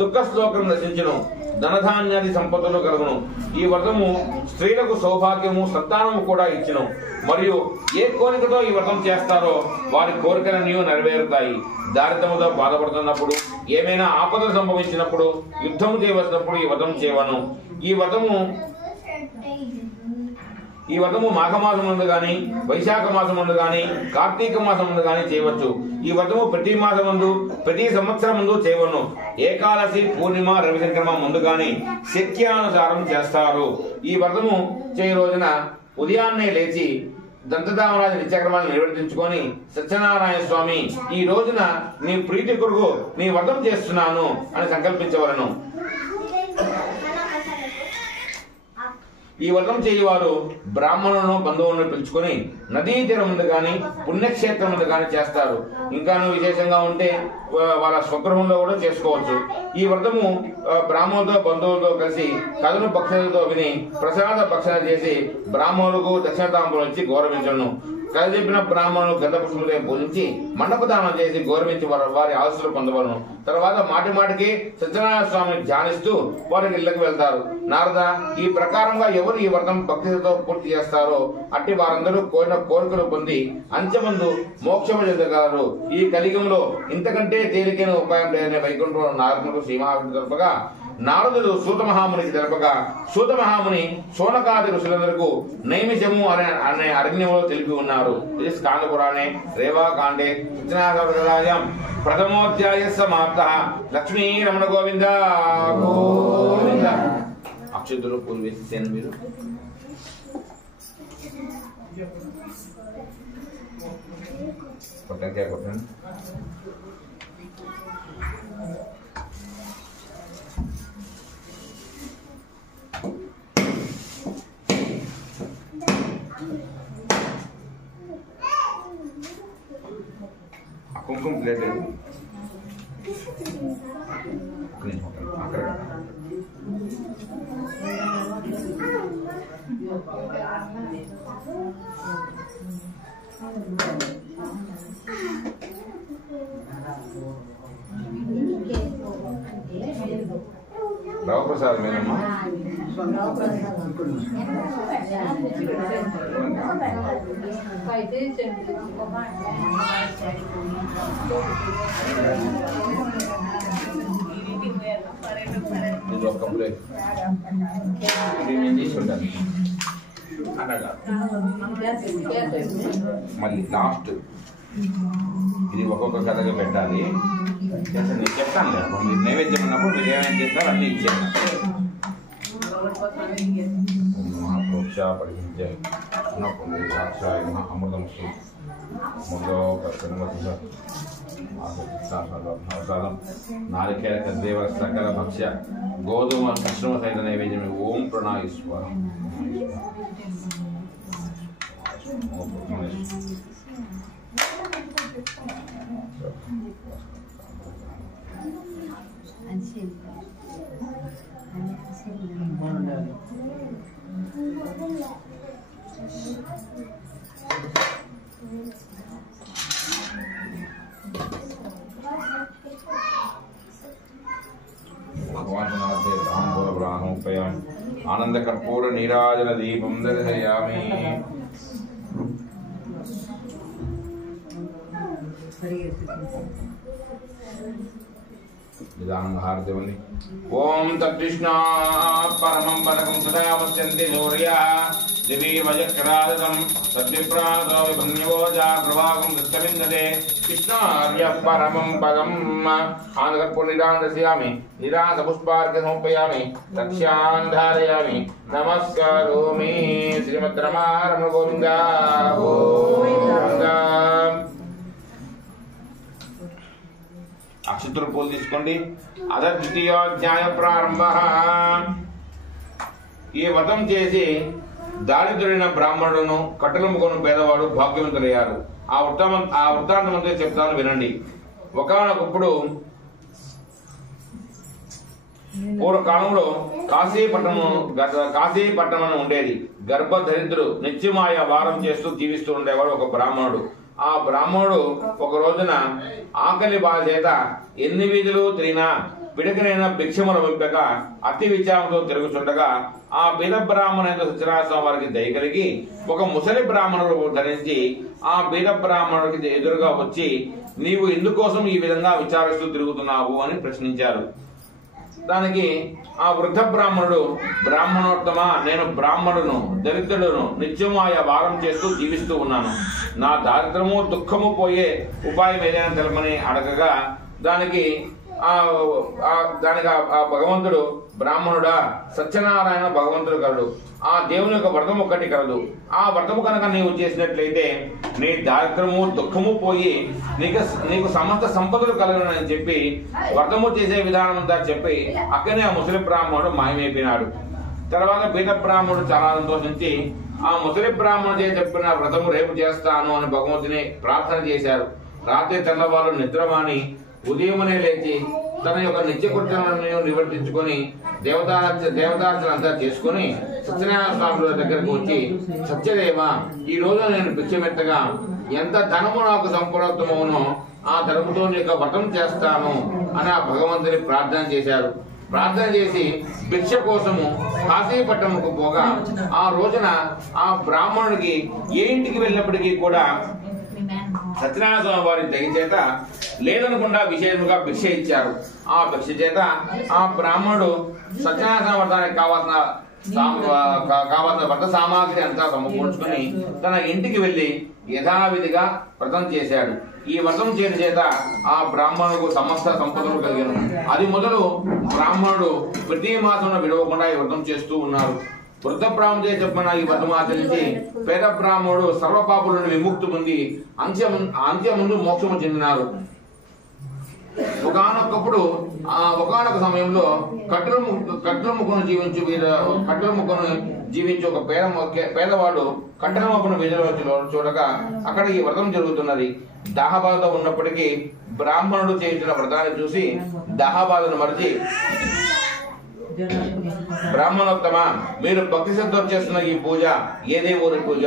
దుఃఖ శ్లోకం నశించును, ధనధాన్యాది సంపదలు కలుగును. ఈ వ్రతము స్త్రీలకు సౌభాగ్యము, సంతానము కూడా ఇచ్చును. మరియు ఏ కోరికతో ఈ వ్రతం చేస్తారో వారి కోరికలన్నీ నెరవేరుతాయి. దారిద్ర్యముతో బాధపడుతున్నప్పుడు, ఏమైనా ఆపదలు సంభవించినప్పుడు, యుద్ధము చేయవలసినప్పుడు ఈ వ్రతం చేయవను. ఈ ఈ వ్రతము మాఘమాసం నుండి గాని, వైశాఖ మాసం నుండి గాని, కార్తీక మాసం నుండి గాని చేయవచ్చు. ఈ వ్రతము ప్రతి మాసం ముందు, ప్రతి సంవత్సరం ముందు చేయవను. ఏకాదశి, పూర్ణిమ, రవి సంక్రమ ముందు గాని శక్యానుసారం చేస్తారు. ఈ వ్రతము చేయ రోజున ఉదయాన్నే లేచి దంతధామరాజు నిత్యక్రమాన్ని నిర్వర్తించుకొని సత్యనారాయణ స్వామి ఈ రోజున నీ ప్రీతి కొరకు నీ వ్రతం చేస్తున్నాను అని సంకల్పించవలను. ఈ వ్రతం చేయవారు బ్రాహ్మణులను, బంధువులను పిలుచుకొని నదీ తీరం ముందు గాని, పుణ్యక్షేత్రం ముందు గాని చేస్తారు. ఇంకాను విశేషంగా ఉంటే వాళ్ళ స్వగృహంలో కూడా చేసుకోవచ్చు. ఈ వ్రతము బ్రాహ్మణులతో, బంధువులతో కలిసి కథను పక్షులతో విని ప్రసాద భక్షణ చేసి బ్రాహ్మణులకు దక్షిణతాంబూలం ఇచ్చి గౌరవించను. కథ చెప్పిన బ్రాహ్మణులు గంధ పుష్పములతో పూజించి మండపదానం చేసి గౌరవించి వారి ఆశీస్సులు పొందవలను. తర్వాత మాటి మాటికి సత్యనారాయణ స్వామిని ధ్యానిస్తూ వారికి ఇళ్లకు వెళ్తారు. నారద, ఈ ప్రకారంగా ఎవరు ఈ వ్రతం భక్తితో పూర్తి చేస్తారో అట్టి వారందరూ కోరిన కోరికలు పొంది అంచెమందు మోక్షము చెందగలరు. ఈ కలియుగంలో ఇంతకంటే తేలికైన ఉపాయం లేదనే వైకుంఠంలో నారదులకు శ్రీ మహావిష్ణువు తెలుపగా, నారదుడు సూత మహామునికి తెలుపగా, సూత మహాముని శోనకాది ఋషులందరకు నైమిషము అనే అరణ్యంలో తెలిపి ఉన్నారు. ఇది స్కాంద పురాణే రేవాకాండే సత్యనారాయణ ప్రథమోధ్యాయ సమాప్త. లక్ష్మీ రమణ గోవింద గోవింద. అక్షతులు పూలు వేసేసాను మీరు. కొట్టంకాయ కొట్టండి. కుంకుమ ప్లేట్ లేదు అక్కడ. రావప్రసాద్ మేనమ్మా. ఇది ఒక ప్లేట్ తీసుకుంటాను అన్నగా. మళ్ళీ లాస్ట్ ఇది ఒక్కొక్క కథగా పెట్టాలి. నేను చెప్తాను కదా, మీరు నైవేద్యం ఉన్నప్పుడు మీరు ఏమేమి చేస్తారు అన్నీ ఇచ్చేయండి. మహాప్రోక్ష పఠించే అమృతం నారికేల కద్దేవ సకల భక్ష్య గోధుమ మిశ్రమ సహిత నైవేద్యం. ఓం ప్రణాయిస్వ. ఆనంద కర్పూర నీరాజన దీపం దర్శయామి. హారతివని. ఓం తృష్ణా పరమం పదకం సదా పశ్యంతి సూర్యః దివి వజక్రాదం సద్విప్రాదో విభన్యవోజా ప్రవాహం దృష్టవిందతే. కృష్ణార్య పరమం పదం. ఆనందకర్పూర్ణిరాన్ దర్శయామి. నిరాస పుష్పార్ఘ్య సమర్పయామి. రక్ష్యాన్ ధారయామి. నమస్కారోమి. శ్రీమద్ రమారమణ గోవింద గోవింద. అక్షతుల పూలు తీసుకోండి. అద ద్వితీయోధ్యాయ ప్రారంభ. ఈ వ్రతం చేసి దారిద్రుడైన బ్రాహ్మణుడును కట్టెలమ్ముకొని పేదవాడు భాగ్యవంతులయ్యారు. ఆ వృత్తాంతం అంతా చెప్తాను వినండి. ఒకానొకప్పుడు పూర్వకాలంలో కాశీపట్నం ఉండేది. గర్భదరిద్రుడు నిత్యమాయ వారం చేస్తూ జీవిస్తూ ఉండేవాడు ఒక బ్రాహ్మణుడు. ఆ బ్రాహ్మణుడు ఒక రోజున ఆకలి బాధ చేత ఎన్ని వీధులు తిరిగినా పిడకనైన భిక్షముల వెంపక అతి విచారంతో తిరుగుతుండగా ఆ బీద బ్రాహ్మణుడు సత్యనారాయణ వారికి దయ కలిగి ఒక ముసలి బ్రాహ్మణుడు ధరించి ఆ బీద బ్రాహ్మణుడికి ఎదురుగా వచ్చి, నీవు ఎందుకోసం ఈ విధంగా విచారిస్తూ తిరుగుతున్నావు అని ప్రశ్నించారు. దానికి ఆ వృద్ధ బ్రాహ్మణుడు, బ్రాహ్మణోత్తమ, నేను బ్రాహ్మణును, దరిద్రుడును, నిత్యము ఆయా భాగం చేస్తూ జీవిస్తూ ఉన్నాను. నా దారిద్రము దుఃఖము పోయే ఉపాయం ఏదైనా తెలపని అడగగా దానికి ఆ భగవంతుడు, బ్రాహ్మణుడా, సత్యనారాయణ భగవంతుడు కలడు, ఆ దేవుని యొక్క వ్రతం ఒక్కటి కలదు. ఆ వ్రతము కనుక నీవు చేసినట్లయితే నీ దారిద్రము దుఃఖము పోయి నీకు సమస్త సంపదలు కలగనని చెప్పి వ్రతము చేసే విధానం అంతా చెప్పి అక్కడనే ఆ ముసలి బ్రాహ్మణుడు మాయమైపోయినాడు. తర్వాత పీత బ్రాహ్మణుడు చాలా సంతోషించి ఆ ముసలి బ్రాహ్మణుడు చెప్పిన వ్రతము రేపు చేస్తాను అని భగవంతుని ప్రార్థన చేశారు. రాత్రి తెల్లవారు నిద్రమాని ఉదయమునే లేచి తన యొక్క నిత్యకృత్యాలను నివర్తించుకొని దేవతార్చన అంతా చేసుకుని సత్యనారాయణ స్వామి దగ్గరకు వచ్చి, సత్యదేవ, ఈ రోజు నేను పిచ్చమెత్తగా ఎంత ధనము నాకు సంపూర్ణమవునో ఆ ధనముతో నీకు వ్రతం చేస్తాను అని ఆ భగవంతుని ప్రార్థన చేశారు. ప్రార్థన చేసి భిక్ష కోసము కాశీపట్నంకు పోగా ఆ రోజున ఆ బ్రాహ్మణుడికి ఏ ఇంటికి వెళ్ళినప్పటికీ కూడా సత్యనారాయణ స్వామి వారి దయ చేత లేదనకుండా విశేషంగా భిక్ష ఇచ్చారు. ఆ భిక్ష చేత ఆ బ్రాహ్మణుడు సత్యనారాయణ స్వామి వ్రతానికి కావాల్సిన వ్రత సామాగ్రి అంతా సమకూర్చుకుని తన ఇంటికి వెళ్లి యథావిధిగా వ్రతం చేశాడు. ఈ వ్రతం చేయడం చేత ఆ బ్రాహ్మణుడు సమస్త సంపదలు కలిగాను. అది మొదలు బ్రాహ్మణుడు ప్రతి మాసంలో విడవకుండా ఈ వ్రతం చేస్తూ ఉన్నారు. వృద్ధ బ్రాహ్మణుడే చెప్పిన ఈ వ్రతం ఆచరించి పేద బ్రాహ్మణుడు సర్వపాపుల నుండి విముక్తి పొంది అంత్యముందు మోక్షము చెందినారు. ఒకనొక సమయంలో కట్టెల ముక్కను జీవించి ఒక పేదవాడు కట్టెల ముక్కను వీధిలో చూడగా అక్కడ ఈ వ్రతం జరుగుతున్నది. దాహబాధ ఉన్నప్పటికీ బ్రాహ్మణుడు చేసిన వ్రతాన్ని చూసి దాహబాధను మరిచి, బ్రాహ్మణోత్తమ, మీరు భక్తి శ్రద్ధతో చేస్తున్న ఈ పూజ ఏ దేవుని పూజ,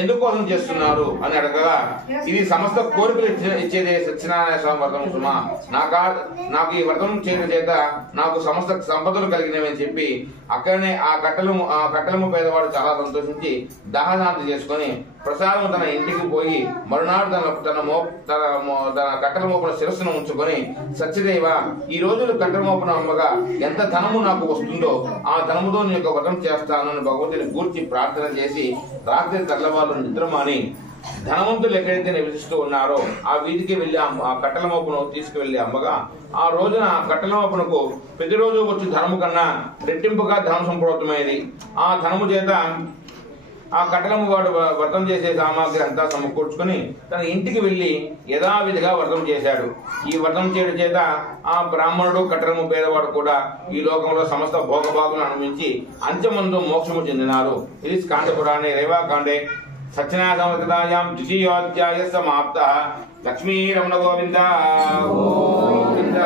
ఎందుకోసం చేస్తున్నారు అని అడగగా, ఇది సమస్త కోరికలు ఇచ్చేదే సత్యనారాయణ స్వామి వ్రతం సుమా, నాకు ఈ వ్రతం చేయడం చేత నాకు సమస్త సంపదలు కలిగినవని చెప్పి అక్కడనే ఆ కట్టెలము పేదవాడు చాలా సంతోషించి దహనాంతి చేసుకుని ప్రసాదం తన ఇంటికి పోయి మరునాడు తన కట్టెల మోపున శిరస్సును ఉంచుకొని, సత్యదేవ, ఈ రోజులు కట్టెల మోపున అమ్మగా ఎంత ధనము నాకు వస్తుందో ఆ ధనముతో నీ యొక్క వ్రతం చేస్తాను అని భగవంతుని గూర్చి ప్రార్థన చేసి రాత్రి తెల్లవాళ్ళు నిద్రమాని ధనవంతులు ఎక్కడైతే నివసిస్తూ ఉన్నారో ఆ వీధికి వెళ్లి ఆ కట్టెల మోపును తీసుకువెళ్లి అమ్మగా ఆ రోజున ఆ కట్టెల మోపునకు ప్రతిరోజు వచ్చి ధనము కన్నా రెట్టింపుగా ధనం సంప్రోతమైంది. ఆ ధనము చేత ఆ కట్టెలము వాడు వ్రతం చేసే సామాగ్రి అంతా సమకూర్చుకుని తన ఇంటికి వెళ్లి యథావిధిగా వ్రతం చేశాడు. ఈ వ్రతం చేయడం చేత ఆ బ్రాహ్మణుడు కట్టెలము పేదవాడు కూడా ఈ లోకంలో సమస్త భోగభాగులను అనుభవించి అంత్యమందు మోక్షము చెందినారు. ఇది స్కాంద పురాణే రేవాకాండే సత్యనారాయణ సంవత్సరాయాం ద్వితీయోధ్యాయ సమాప్తః. లక్ష్మీ రమణ గోవింద గోవింద.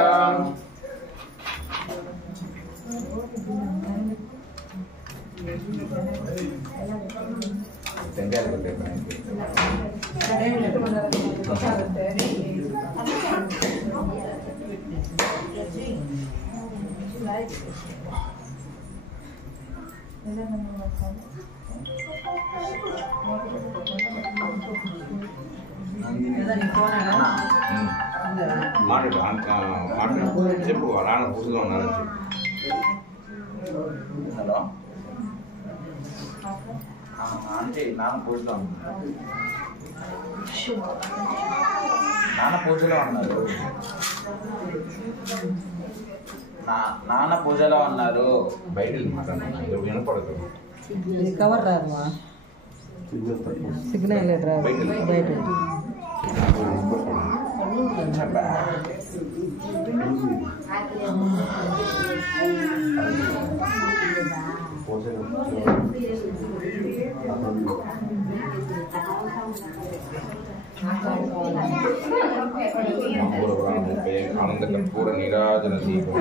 చెప్పు నాన్న పూజలో ఉన్నారని చెప్పు. హలో ఆంటీ, నాన్న పూజలో ఉన్నారు. నాన్న పూజలో ఉన్నారు. నాన్న పూజలో ఉన్నారు. బయట వినపడదు. కవర్ రాదు, సిగ్నల్ లేదు, రాదు బయట. ఆనంద కర్పూర నీరాజన దీపం.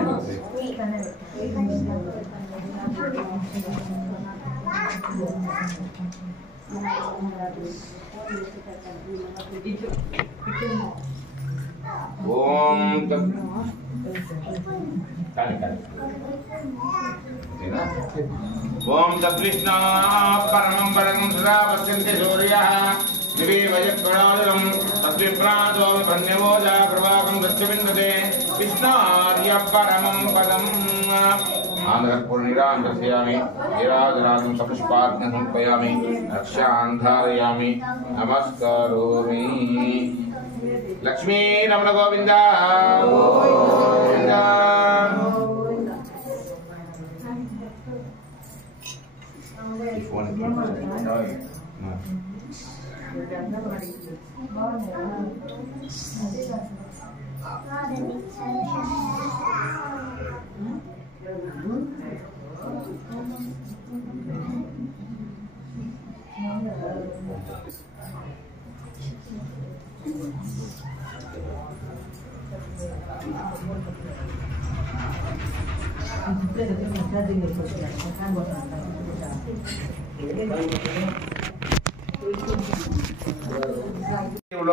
ఓం ఓం తద్విష్ణు పరమం పరమం సదా పశ్యంతి సూర్యః దివే వయః ప్రణాదనం తద్విప్రాదో ధన్యవోజా ప్రవాహం దక్షవిందతే విష్ణార్య పరమం పదం ఆంధ్రపూర్ణిరాంధ్రయామి నీరాజనాదం సపుష్పాగ్ని సమర్పయామి రక్షాంధారయామి నమస్కరోమి. లక్ష్మీ రమణ గోవింద గోవింద.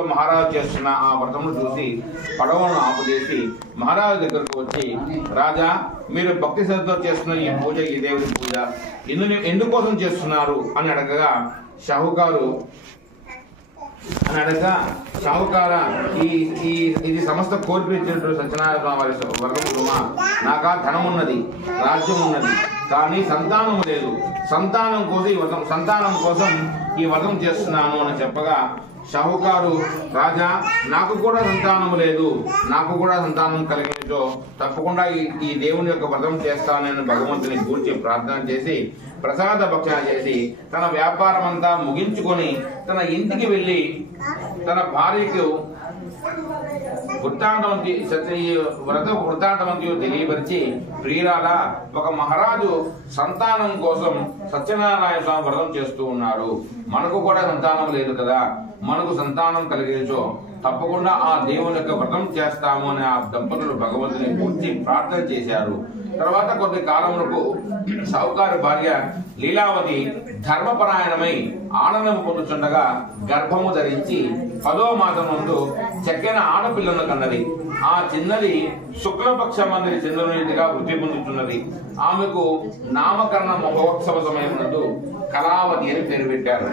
మహారాజు చేస్తున్న ఆ వ్రతమును చూసి పడవను ఆపుచేసి మహారాజు దగ్గరకు వచ్చి, రాజా, మీరు భక్తి శ్రద్ధతో చేస్తున్న ఈ పూజ ఈ దేవుడి పూజ ఎందుకోసం చేస్తున్నారు అని అడగగా షాహుకారు ఇది సమస్త కోరిక ఇచ్చినట్టు సత్యనారాయణ స్వామి వారి వర్గముమా, నాకా ధనం ఉన్నది, రాజ్యం ఉన్నది, కానీ సంతానం లేదు. సంతానం కోసం ఈ వ్రతం చేస్తున్నాను అని చెప్పగా షాహుకారు, రాజా, నాకు కూడా సంతానం లేదు, నాకు కూడా సంతానం కలిగించో తప్పకుండా ఈ దేవుని యొక్క వ్రతం చేస్తానని భగవంతుని గూర్చి ప్రార్థన చేసి ప్రసాద భక్షణ చేసి తన వ్యాపారం అంతా ముగించుకొని తన ఇంటికి వెళ్లి తన భార్యకు వృత్తాంతమంతి తెలియపరిచి, ప్రియురాలా, ఒక మహారాజు సంతానం కోసం సత్యనారాయణ స్వామి వ్రతం చేస్తూ ఉన్నారు, మనకు కూడా సంతానం లేదు కదా, మనకు సంతానం కలిగించో తప్పకుండా ఆ దేవుని యొక్క వ్రతం చేస్తాము అని ఆ దంపతులు భగవంతుని గురించి ప్రార్థన చేశారు. తర్వాత కొద్ది కాలములకు షాహుకారు భార్య లీలావతి ధర్మపరాయణమై ఆనందం పొందుతుండగా గర్భము ధరించి 10వ మాసం ముందు చక్కని ఆడపిల్లను కన్నది. ఆ చిన్నది శుక్లపక్షమంది చంద్రునిగా వృద్ధి పొందుతున్నది. ఆమెకు నామకరణ మహోత్సవ సమయమునందు కళావతి అని పేరు పెట్టారు.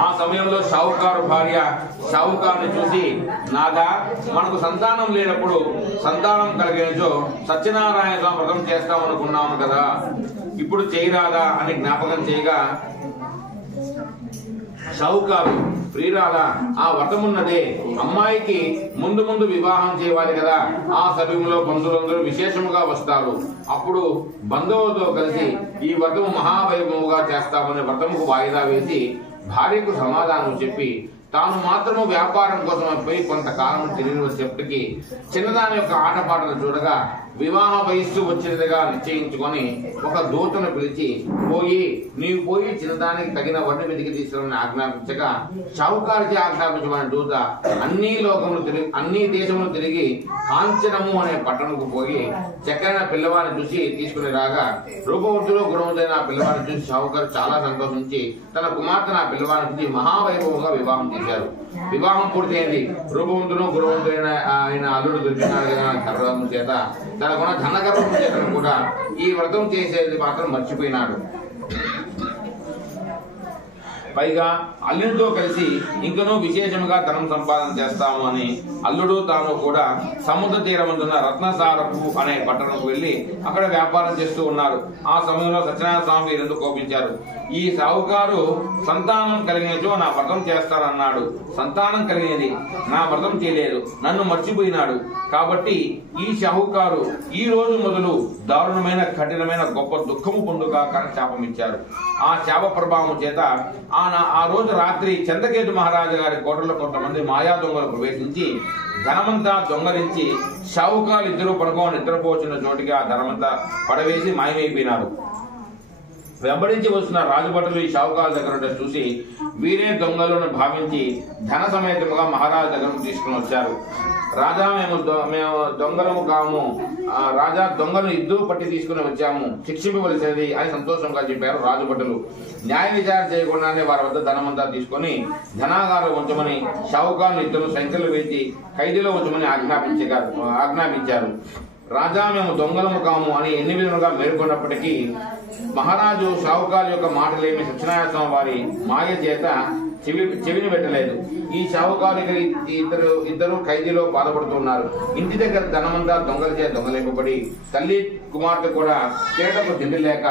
ఆ సమయంలో షాహుకారు భార్య షాహుకారుని చూసి, నాదా, మనకు సంతానం లేనప్పుడు సంతానం కలిగేజో సత్యనారాయణ స్వామి వ్రతం చేస్తామనుకున్నాము కదా, ఇప్పుడు చేయరాదా అని జ్ఞాపకం చేయగా షాహుకారు, ప్రియురాల, ఆ వ్రతమున్నదే, అమ్మాయికి ముందు వివాహం చేయాలి కదా, ఆ సమయంలో బంధువులందరూ విశేషముగా వస్తారు, అప్పుడు బంధువులతో కలిసి ఈ వ్రతము మహావైభవముగా చేస్తామని వ్రతముకు వాయిదా వేసి భార్యకు సమాధానం చెప్పి తాను మాత్రము వ్యాపారం కోసం పోయి కొంతకాలం తిరిగి వచ్చేప్పటికీ చిన్నదాని యొక్క ఆటపాటలు చూడగా వివాహ వయస్సు వచ్చినదిగా నిశ్చయించుకొని ఒక దూతను పిలిచి, నీవు పోయి చిన్నదానికి తగిన వడ్డీ వెతికి తీసుకుని ఆజ్ఞాపించగా షాహుకారికి ఆజ్ఞాపించమని దూత అన్ని దేశములు తిరిగి కాంచనము అనే పట్టణంకు పోయి చక్కరైన పిల్లవాడిని చూసి తీసుకుని రాగా రూపవంతులు గుణవంతులైన ఆ పిల్లవాడిని చూసి షాహుకారు చాలా సంతోషించి తన కుమార్తెను ఆ పిల్లవాడిని చూసి మహావైభవంగా వివాహం చేశారు. వివాహం పూర్తయింది. రూపవంతులు గుణవంతులైన ఆయన అల్లుడు దొరికినాడు గర్వం చేత తనకున్న ధనగర్వం చేత కూడా ఈ వ్రతం చేసేది మాత్రం మర్చిపోయినాడు. పైగా అల్లుడితో కలిసి ఇంకనూ విశేషంగా ధనం సంపాదన చేస్తాము అని అల్లుడు తాను కూడా సముద్ర తీరమందున్న రత్నసారపు అనే పట్టణంకు వెళ్లి అక్కడ వ్యాపారం చేస్తూ ఉన్నారు. ఆ సమయంలో సత్యనారాయణ స్వామి వీరెందు కోపించారు. ఈ సాహుకారు సంతానం కలిగినచో నా వ్రతం చేస్తానన్నాడు, సంతానం కలిగినది, నా వ్రతం చేయలేదు, నన్ను మర్చిపోయినాడు. కాబట్టి ఈ షాహుకారు ఈ రోజు మొదలు దారుణమైన కఠినమైన గొప్ప దుఃఖము పొందుగా కానీ శాపం ఇచ్చారు. ఆ శాప ప్రభావం చేత ఆ రోజు రాత్రి చంద్రకేతు మహారాజు గారి కోటలో కొంతమంది మాయా దొంగలు ప్రవేశించి ధనమంతా దొంగలించి షాహుకారు ఇద్దరు పడుకోని నిద్రపోవచ్చిన చోటికి ఆ ధనమంతా పడవేసి మాయమైపోయినారు. వెంబడించి వస్తున్న రాజభటులు ఈ షాహుకారు దగ్గర చూసి వీరే దొంగలను భావించి ధన సమేతముగా మహారాజు దగ్గరకు తీసుకుని వచ్చారు. రాజా, మేము దొంగలము కాము, రాజా, దొంగలు ఇద్దరు పట్టి తీసుకుని వచ్చాము, శిక్షింపవలసినది అని సంతోషంగా చెప్పారు రాజభటులు. న్యాయ విచారణ చేయకుండానే వారి వద్ద ధనమంతా తీసుకుని ధనాగారం ఉంచమని షాహుకారులు ఇద్దరు సంఖ్యలు వేసి ఖైదీలో ఉంచమని ఆజ్ఞాపించారు. రాజా, మేము దొంగలము కాము అని ఎన్ని విధములుగా మేల్కొన్నప్పటికీ మహారాజు షాహుకారు యొక్క మాటలేమి సత్యనారాయణ స్వామి వారి మాయ చేత చెవిని పెట్టలేదు. ఈ షావుకారు ఇద్దరు ఖైదీలో బాధపడుతున్నారు. ఇంటి దగ్గర ధనమంతా దొంగలింపబడి తల్లి కుమార్తె కూడా తినటకు తిండి లేక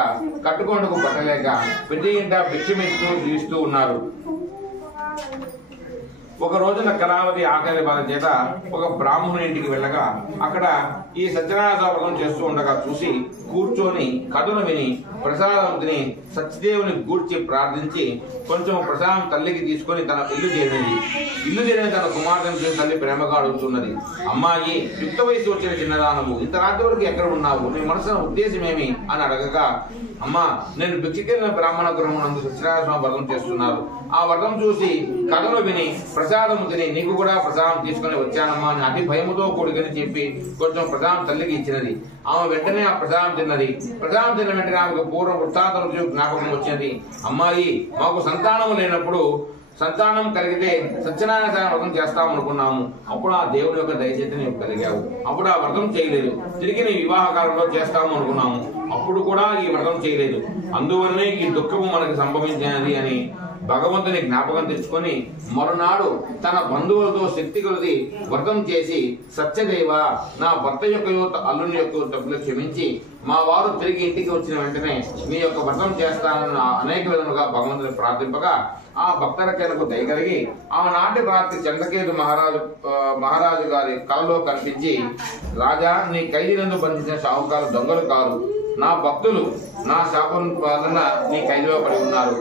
కట్టుకోండుకు బట్టలేక ప్రతి ఇంట భిక్షమిస్తూ జీవిస్తూ ఉన్నారు. ఒక రోజున కళావతి ఆకలి బాధ చేత ఒక బ్రాహ్మణుని ఇంటికి వెళ్ళగా అక్కడ ఈ సత్యనారాయణ వ్రతం చేస్తూ ఉండగా చూసి కూర్చొని కథను విని ప్రసాదం తిని సత్యదేవుని గూర్చి ప్రార్థించి కొంచెం ప్రసాదం తల్లికి తీసుకొని తన ఇల్లు చేరినది. తన కుమార్తెను చూసి తల్లి ప్రేమగా అడుగుతున్నది, అమ్మాయి యుక్త వయసు వచ్చిన చిన్నదానము, ఇంత రాత్రి వరకు ఎక్కడ ఉన్నావు, నీ మనసున ఉద్దేశం ఏమి అని అడగగా, అమ్మా నేను భిక్షకెళ్ళిన బ్రాహ్మణ గృహమునందు సత్యనారాయణ స్వామి వ్రతం చేస్తున్నారు. ఆ వ్రతం చూసి కథను విని ప్రసాదం తిని నీకు కూడా ప్రసాదం తీసుకుని వచ్చానమ్మా అని అతి భయముతో కూడుకని చెప్పి కొంచెం ప్రసాదం తల్లికి ఇచ్చినది. ఆమె వెంటనే ఆ ప్రసాదం తిన్నది. ప్రసాదం తిన్న వెంటనే ఆమెకు పూర్వ వృత్తాంతం జ్ఞాపకం వచ్చినది. అమ్మాయి మాకు సంతానం లేనప్పుడు సంతానం కలిగితే సత్యనారాయణ వ్రతం చేస్తాం అనుకున్నాము. అప్పుడు ఆ దేవుని యొక్క దయచేతి నీవు కలిగావు. అప్పుడు ఆ వ్రతం చేయలేదు. తిరిగి నీ వివాహ కాలంలో చేస్తాము అనుకున్నాము. అప్పుడు కూడా ఈ వ్రతం చేయలేదు. అందువల్లనే ఈ దుఃఖము మనకు సంభవించినది అని భగవంతుని జ్ఞాపకం తెచ్చుకొని మరునాడు తన బంధువులతో శక్తి కొలది వ్రతం చేసి, సత్యదేవ నా భర్త యొక్క అల్లుని యొక్క తప్పులు క్షమించి మా వారు తిరిగి ఇంటికి వచ్చిన వెంటనే మీ యొక్క వ్రతం చేస్తానని అనేక విధములుగా భగవంతుని ప్రార్థింపగా ఆ భక్తరకేలకు దయగలిగి ఆనాటి రాత్రి చంద్రకేతు మహారాజు గారి కలలో కనిపించి, రాజా నీ ఖైదీలందు బంధించిన షావుకారు దొంగలు కారు, నా భక్తులు నా శాపం వలన నీ ఖైదీలో పడి ఉన్నారు.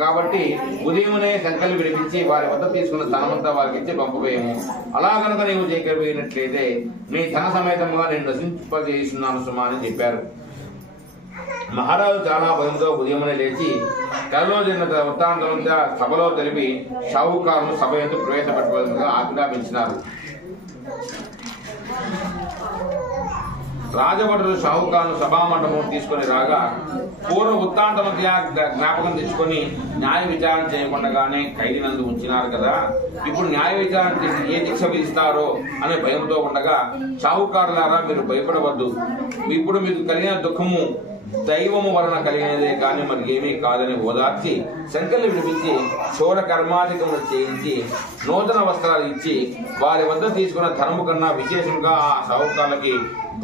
కాబట్టి ఉదయమునే సంకల్ని విడిపించి వారి వద్ద తీసుకున్న ధనమంతా వారికి ఇచ్చి పంపవేయము. అలా కనుక నీవు చేయకపోయినట్లయితే నీ ధన సమేతంగా నేను నశింపజేస్తున్నాను సుమా అని చెప్పారు. మహారాజు చాలా భయంతో ఉదయమునే లేచి కలలో జరిగిన వృత్తాంతంగా సభలో తెలిపి షావుకారును సభ ఎందుకు ప్రవేశపెట్టవలసిందిగా ఆజ్ఞాపించినారు. రాజభటులు షావుకారును సభామండపం తీసుకుని రాగా పూర్వ వృత్తాంతమంతా జ్ఞాపకం తెచ్చుకొని న్యాయ విచారణ చేయకుండానే ఖైదీనందు ఉంచినారు కదా, ఇప్పుడు న్యాయ విచారణ చేసి ఏ శిక్ష విధిస్తారో అనే భయంతో ఉండగా, షావుకారులారా మీరు భయపడవద్దు, ఇప్పుడు మీకు కలిగిన దుఃఖము దైవము వలన కలిగినదే కానీ మరి ఏమీ కాదని ఓదార్చి శంకర్ని విడిపించి క్షోర కర్మాధికములు చేయించి నూతన వస్త్రాలు ఇచ్చి వారి వద్ద తీసుకున్న ధనము కన్నా విశేషంగా ఆ షావుకారులకి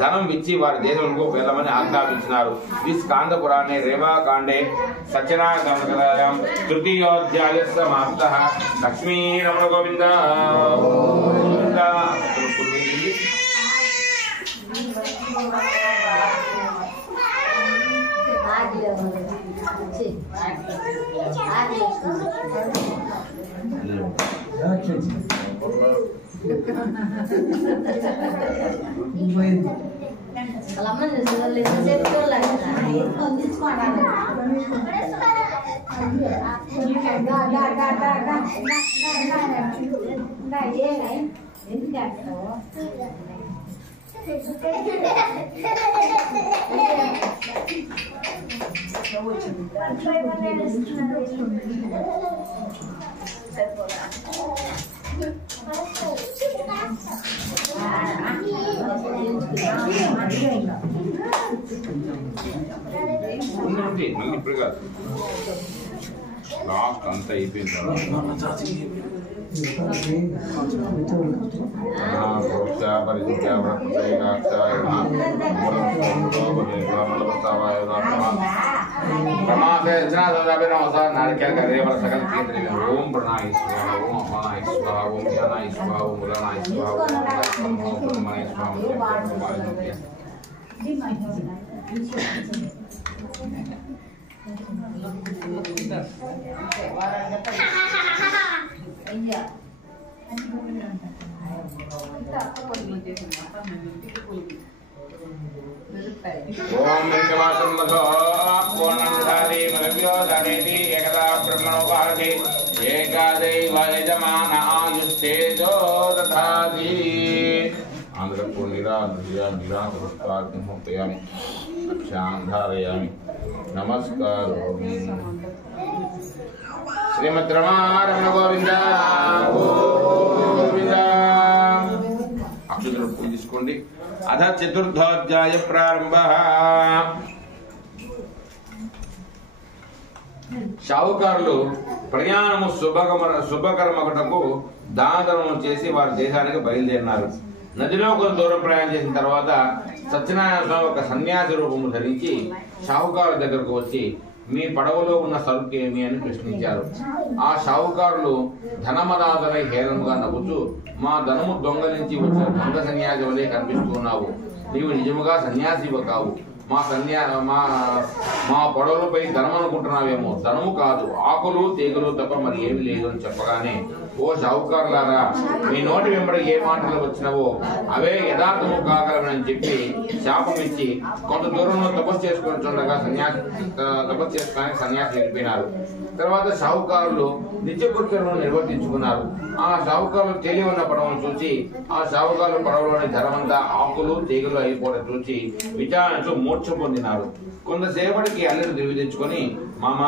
ధనం ఇచ్చి వారి దేశంలో వెళ్ళమని ఆజ్ఞాపించినారు. ఈ స్కాంద పురాణే రేవాకాండే సత్యనారాయణ తృతీయోధ్యాయ సమాప్తః. లక్ష్మీ రమణ గోవింద. ఇప్పుడు కాదు, లాస్ట్ అంతా అయిపోయింది. नारिकेल का रेवल सकल केंद्र ओम प्रणय स्वाहा ओम अपानाय स्वाहा ओम ज्ञानाय स्वाहा ओम मुलानाय स्वाहा ओम ब्रह्मणाय स्वाहा ओम मेघवासं मधो पूर्णंधारी मलव्यो धनेति एकदा ब्रह्मणोपाधि एकादैव यजमान आयुस्तेजो दधाति आंध्रको निराकृष्टाग्निहोपयामि शान्धारयामि नमस्कारोमि श्रीमद् रमारमण गोविंद गोविंद अक्षर पूजिस्कोंडि अथ चतुर्थोऽध्याय प्रारंभः షావుకారులు ప్రయాణము శుభకరమగుటకు దానధర్మం చేసి వారి దేశానికి బయలుదేరినారు. నదిలో కొంత దూరం ప్రయాణం చేసిన తర్వాత సత్యనారాయణ స్వామి ఒక సన్యాసి రూపము ధరించి షావుకారుల దగ్గరకు వచ్చి మీ పడవలో ఉన్న సరుకు ఏమి అని ప్రశ్నించారు. ఆ షావుకారులు ధనమనాథనై హేళనగా నవ్వుతూ, మా ధనము దొంగలించి వచ్చిన దొంగ సన్యాసి వలె కనిపిస్తున్నావు, నీవు నిజముగా సన్యాసివ కావు, మా పొడవులపై ధనం అనుకుంటున్నావేమో, ధనము కాదు, ఆకులు తీగలు తప్ప మరి ఏమి లేదు అని చెప్పగానే, ఓ షావుకారులారా, మీ నోటి వెంబడి ఏ మాటలు వచ్చినవో అవే యథార్థము కాగలమని చెప్పి శాపం ఇచ్చి కొంత దూరంలో తపస్సు చేసుకుని చూడగా తపస్సు చేసుకోవడానికి సన్యాసి వెళ్ళిపోయినారు. తర్వాత షావుకారులు నిత్యకృత్యాలను నిర్వర్తించుకున్నారు. ఆ షావుకారులు తేలి ఉన్న పడవను చూసి ఆ షావుకారుల పడవలోని ధనమంతా ఆకులు తీగలు అయిపోవడం చూసి విచారణతో మోక్ష పొందినారు. కొంతసేపటికి అల్లుడు దివి తెచ్చుకొని, మామ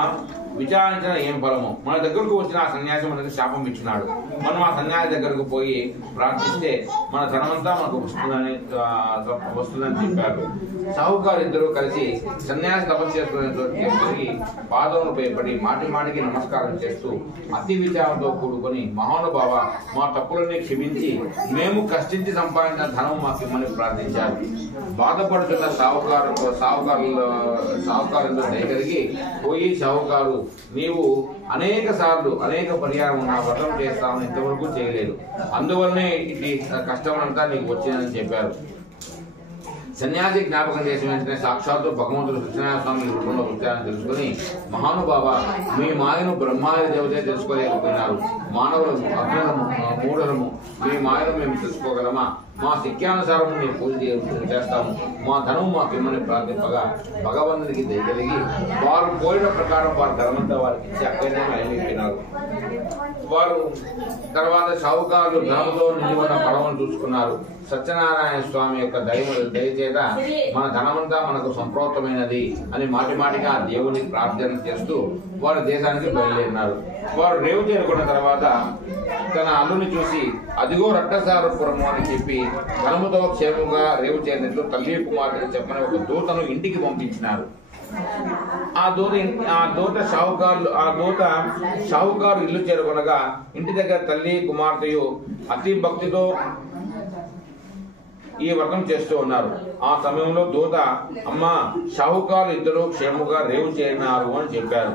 విచారించిన ఏం ఫలము, మన దగ్గరకు వచ్చిన ఆ సన్యాసి మనకి శాపం ఇచ్చినాడు, మనం ఆ సన్యాసి దగ్గరకు పోయి ప్రార్థిస్తే మన ధనమంతా మనకు వస్తుందని చెప్పారు. షావుకారు ఇద్దరు కలిసి సన్యాసి తపస్సు చేసుకుని పాదములపై పడి మాటి మాటికి నమస్కారం చేస్తూ అతి విచారంతో కూడుకొని, మహానుభావ, మా తప్పులన్నీ క్షమించి మేము కష్టించి సంపాదించిన ధనం మాకు ఇమ్మని ప్రార్థించారు. బాధపడుతున్న షావుకారులతో దయగలిగి పోయి, షావుకారు, నీవు అనేక పర్యాయం నా వ్రతం చేస్తామని ఇంతవరకు చేయలేదు, అందువల్లనే ఇది కష్టం అంతా నీకు వచ్చిందని చెప్పారు. సన్యాసి జ్ఞాపకం చేసిన వెంటనే సాక్షాత్తు భగవంతుడు సత్యనారాయణ స్వామి రూపంలో వచ్చారని తెలుసుకుని, మహానుభావ, మీ మాయను బ్రహ్మాది దేవతే తెలుసుకోలేకపోయినారు, మానవులము అజ్ఞులము మూఢులము, మీ మాయను మేము తెలుసుకోగలమా, మా శక్యానుసారం మేము పూజ చేస్తాము, మా ధనము మాకు ఇమ్మని ప్రార్థింపగా భగవంతునికి దయగలిగి వారు కోరిన ప్రకారం వారి ధనమంతా వారికి ఇచ్చి అక్కడనే అయిపోయినారు. వారు తర్వాత షావుకారులు ధనంతో నిండి ఉన్న పడవను చూసుకున్నారు. సత్యనారాయణ స్వామి యొక్క దయచేత మన ధనమంతా మనకు సంప్రోక్తమైనది అని మాటి మాటిగా దేవుని ప్రార్థన చేస్తూ వారి దేశానికి బయలుదేరినారు. వారు రేవు చేరుకున్న తర్వాత తన అల్లుని చూసి, అదిగో రట్టసారపురము అని చెప్పి ధనముతో క్షేమంగా రేవు చేరినట్లు తల్లి కుమారుడు చెప్పని ఒక దూతను ఇంటికి పంపించినారు. ఆ దూత షావుకారు ఇల్లు చేరుకొనగా ఇంటి దగ్గర తల్లి కుమార్తెయు అతి భక్తితో ఈ వ్రతం చేస్తూ ఉన్నారు. ఆ సమయంలో దూత, అమ్మ, షావుకారు ఇద్దరు క్షేమంగా రేవు చేరినారు అని చెప్పారు.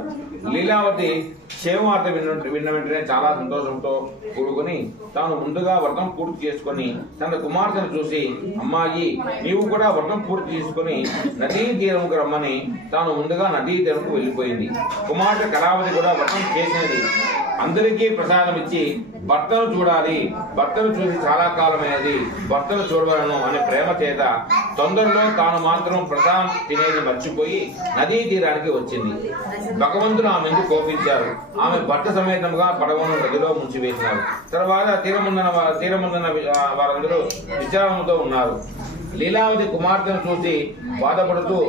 లీలావతి క్షేమవార్త విన్న వెంటనే చాలా సంతోషంతో కూడుకుని తాను ముందుగా వ్రతం పూర్తి చేసుకుని తన కుమార్తెను చూసి, అమ్మాయి, నీవు కూడా వ్రతం పూర్తి చేసుకుని నదీ తీరముకు రమ్మని తాను ముందుగా నదీ తీరముకు వెళ్ళిపోయింది. కుమార్తె కళావతి కూడా వ్రతం చేసినది. అందరికీ ప్రసాదం ఇచ్చి భర్తను చూడాలి, భర్తను చూసి చాలా కాలమైనది, భర్తను చూడవలను అనే ప్రేమ చేత తొందరలో తాను మాత్రం ప్రసాదం తినేది మర్చిపోయి నదీ తీరానికి వచ్చింది. భగవంతుడు ఆమె ఎందుకు కోపించారు. ఆమె భర్త సమేతంగా పడవను నదిలో ముంచివేసినారు. తర్వాత తీరముందన వారందరూ విచారంతో ఉన్నారు. లీలావతి కుమార్తెను చూసి బాధపడుతూ,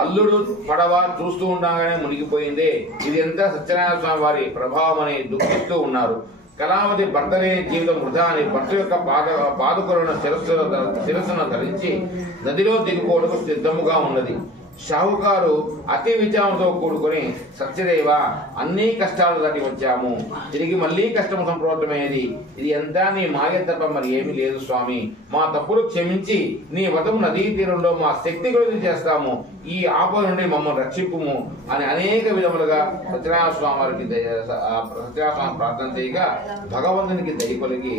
అల్లుడు పడవ చూస్తూ ఉండగానే మునిగిపోయిందే, ఇది ఎంత సత్యనారాయణ స్వామి వారి ప్రభావం అని దుఃఖిస్తూ ఉన్నారు. కళావతి భర్త లేని జీవితం వృధా అని భర్త యొక్క పాదుకులను శిరస్సును ధరించి నదిలో దిగుకోవడానికి సిద్ధముగా ఉన్నది. షావుకారు అతి విచారంతో కూడుకొని, సత్యదేవ, అన్ని కష్టాలు దాటి వచ్చాము, తిరిగి మళ్ళీ కష్టము సంప్రోక్తమైనది, ఇది ఎంత నీ మాయ తప్ప మరి ఏమీ లేదు స్వామి, మా తప్పులు క్షమించి నీ వ్రతము నదీ తీరంలో మా శక్తి కొద్ది చేస్తాము, ఈ ఆపద నుండి మమ్మల్ని రక్షింపుము అని అనేక విధములుగా సత్యనారాయణ స్వామి వారికి ప్రార్థన చేయగా భగవంతునికి దయ కలిగి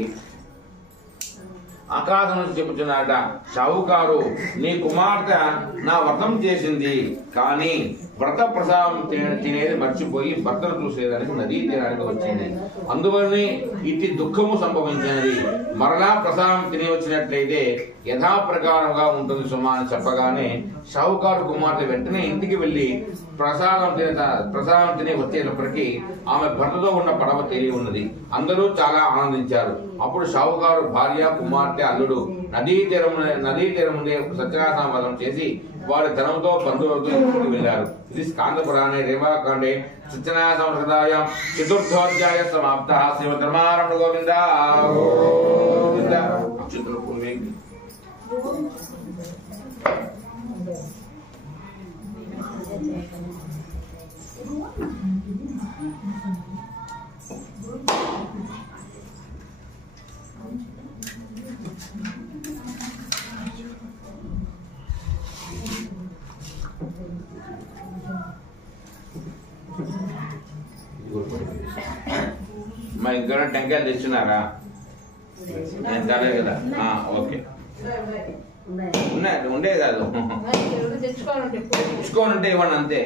ఆకాశం నుంచి చెబుతున్నాడట, షావుకారు, నీ కుమార్తె నా వ్రతం చేసింది, కానీ వ్రత ప్రసాదం తినేది మర్చిపోయి భర్తను చూసేదానికి నదీ తీరానికి వచ్చింది, అందువల్లనే ఇట్టి దుఃఖము సంభవించినది, మరలా ప్రసాదం తిని వచ్చినట్లయితే యథాప్రకారంగా ఉంటుంది సుమా అని చెప్పగానే షావుకారు కుమార్తె వెంటనే ఇంటికి వెళ్లి ప్రసాదం తిని వచ్చేటప్పటికీ ఆమె భర్తతో ఉన్న పడవ తేలి ఉన్నది. అందరూ చాలా ఆనందించారు. అప్పుడు షావుకారు భార్య, కుమార్తె, అల్లుడు నదీ తీరం ముందే సత్యనారాయణ వదం చేసి వారి ధనంతో బంధువులతో ఇంటికి వెళ్లారు. ఇది స్కాంద పురాణే రేవాకాండే సత్యనారాయణ సంప్రదాయం చతుర్థోధ్యాయ సమాప్త. శ్రీమద్రమారమణ గోవింద గోవింద. అక్షుతులు పూర్వే మా ఇంట్లో టెంకాయలు తెచ్చున్నారా? నేను కాలేదు కదా. ఓకే, ఉన్నాయి, ఉండే కాదు, తెచ్చుకోవాలంటే ఇవ్వండి అంతే.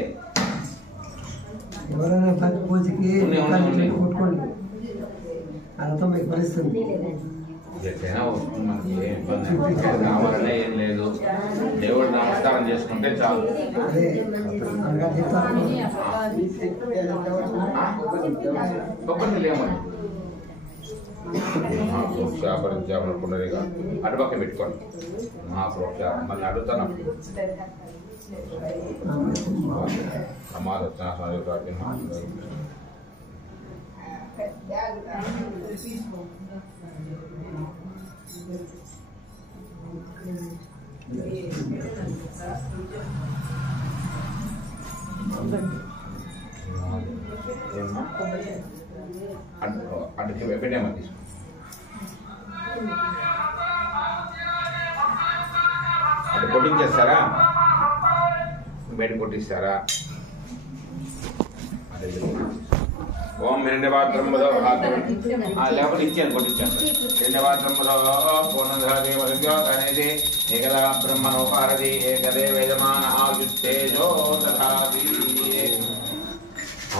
ఎవరైనా పూజకి కొట్టుకోండి, అంతా మీకు పరిస్థితి ఎట్లయినా వస్తుంది, మనకి ఏం ఇబ్బంది కావాలనే ఏం లేదు. దేవుడు నమస్కారం చేసుకుంటే చాలు. ఒక్కటి లేమని పునరిగా అటుపక్క పెట్టుకోండి. మహాప్రోక్ష మళ్ళీ అడుగుతాను. సమాధి అటు పెట్టేమని తీసుకో. అటు కొట్టించేస్తారా? బయట కొట్టిస్తారా? ఓం హిరణ్యపాత్రముదో లేకపోతే ఇచ్చాను, కొట్టించాను. హిరణ్యపాత్రముదో పూర్ణదేవది ఏకదా బ్రహ్మణోపారది ఏకదే వేదమాన ఆయుత్తేజో దధాతి.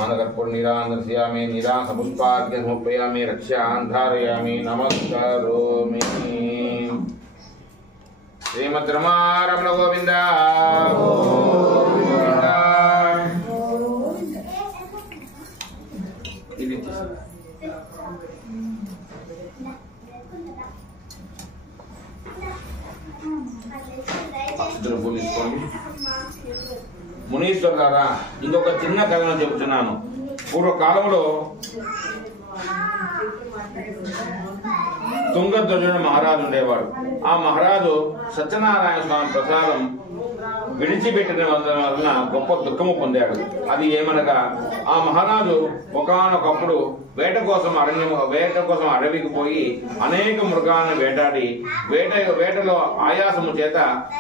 ఆనకర్పూర్ణిరాంధ్రయామి నిరాసపుష్పార్ఘ్య సమర్పయామి రక్ష్యాన్ ధారయామి నమస్కరోమి. శ్రీమద్రమారమణ గోవింద ఇది అక్షతలు పూజించుకోండి. మునీశ్వరులారా, ఇంకొక చిన్న కథను చెబుతున్నాను. పూర్వకాలంలో తుంగధ్వజుడు మహారాజు ఉండేవాడు. ఆ మహారాజు సత్యనారాయణ స్వామి ప్రసాదం విడిచిపెట్టిన వలన గొప్ప దుఃఖము పొందాడు. అది ఏమనగా, ఆ మహారాజు ఒకానొకప్పుడు వేట కోసం అడవికి పోయి అనేక మృగాలను వేటాడి వేటలో ఆయాసము చేత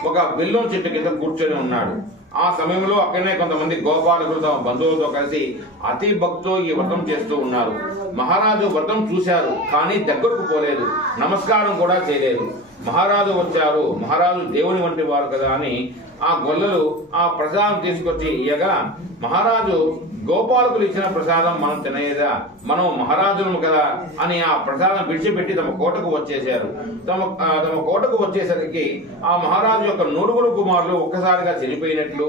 ఒక బిల్లం చెట్టు కింద కూర్చొని ఉన్నాడు. ఆ సమయంలో అక్కడనే కొంతమంది గోపాలకులు తమ బంధువులతో కలిసి అతి భక్తితో ఈ వ్రతం చేస్తూ ఉన్నారు. మహారాజు వ్రతం చూశారు, కానీ దగ్గరకు పోలేదు, నమస్కారం కూడా చేయలేదు. మహారాజు వచ్చారు, మహారాజు దేవుని వంటి వారు కదా అని ఆ గొల్లలు ఆ ప్రసాదం తీసుకొచ్చి ఇయ్యగా, మహారాజు గోపాలకులు ఇచ్చిన ప్రసాదం మనం తినేదా, మనం మహారాజులము కదా అని ఆ ప్రసాదం విడిచిపెట్టి తమ కోటకు వచ్చేశారు. తమ కోటకు వచ్చేసరికి ఆ మహారాజు యొక్క 9 కుమారులు ఒక్కసారిగా చనిపోయినట్లు,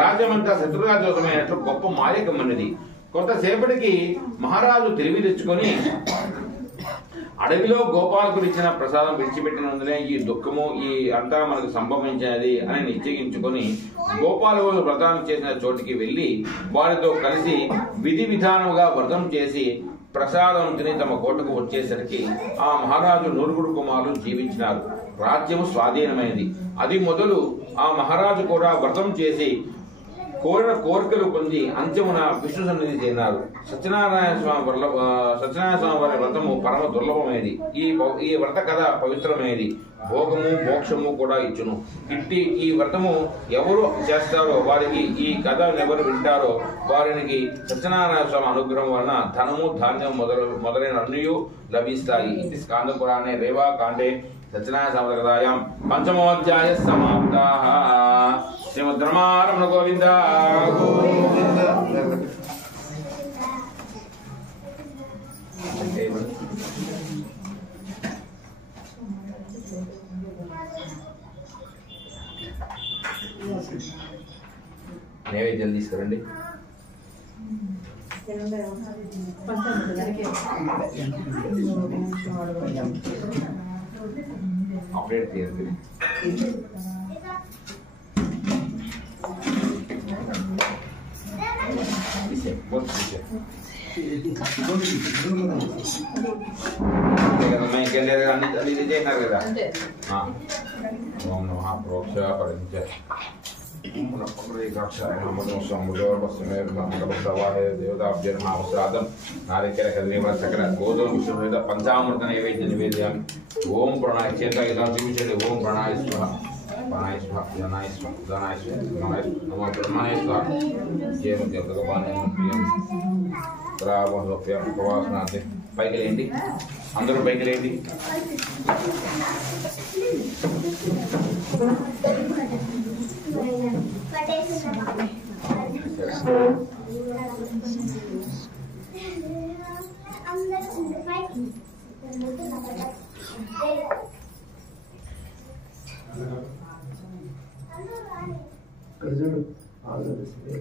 రాజ్యమంతా శత్రురాజ్యోసమైనట్లు గొప్ప మాయకమన్నది. కొంతసేపటికి మహారాజు తెలివి తెచ్చుకొని అడవిలో గోపాలకులు ఇచ్చిన ప్రసాదం విడిచిపెట్టినందునే ఈ దుఃఖము ఈ అంతా మనకు సంభవించినది అని నిశ్చయించుకొని గోపాలకులు వ్రతం చేసిన చోటికి వెళ్లి వారితో కలిసి విధి విధానముగా వ్రతం చేసి ప్రసాదం తిని తమ కోటకు వచ్చేసరికి ఆ మహారాజు 9 కుమారులు జీవించినారు. రాజ్యము స్వాధీనమైనది. అది మొదలు ఆ మహారాజు కూడా వ్రతం చేసి కోరిన కోరికలు పొంది అంత్యమున విష్ణు సన్నిధి చేరినారు. సత్యనారాయణ స్వామి వారి వ్రతము పరమ దుర్లభమైనది. ఈ వ్రత కథ పవిత్రమైనది. భోగము మోక్షము కూడా ఇచ్చును. ఇట్టి ఈ వ్రతము ఎవరు చేస్తారో వారికి, ఈ కథ ఎవరు వింటారో వారికి సత్యనారాయణ స్వామి అనుగ్రహం వలన ధనము ధాన్యం మొదలైన అన్నీ లభిస్తాయి. ఇది స్కాంద పురాణే రేవా కాండే సత్యనారాయణ స్వామి కథాయాం పంచమోధ్యాయ సమాప్తాః. శ్రీమద్రమారమణ గోవింద నైవేద్యం తీసుకురండి. అప్డేట్ తీయండి. అన్ని చేసినారు కదా. ఓం నమః ప్రోక్ష పరంచ पंचामृत नैवेद्य निवेदयामि। ओम प्रणय चेता ओम प्रणय स्वाहा प्राणाय स्वाहा जनाय स्वाहा धनाय स्वाहा नमो ब्रह्मणे स्वाहा जय भगवान प्रावोप्य प्रवासनाथे పైకి లేండి అందరూ పైకి లేండి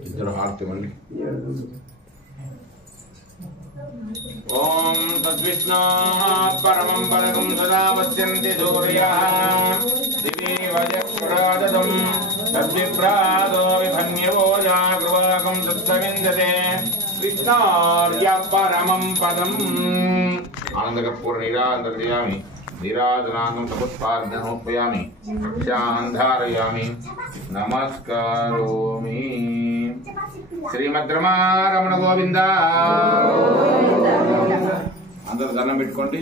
ఇద్దరు హారతి ఇవ్వండి ओम तद्विष्णु परमं पदकं सदा पश्यन्ति सूर्यः दिवि वजप्रदातं तद्विप्रादो विभन्यवो जागृवाकं तत्सविन्दते विष्णोर्य परमं पदम् आनन्दकर्पूर निरादर्शयामि निराजनानं तपस्पार्धनोपयामि रक्षां धारयामि नमस्कारोमि శ్రీమద్రమారమణ గోవింద అందరూ దండం పెట్టుకోండి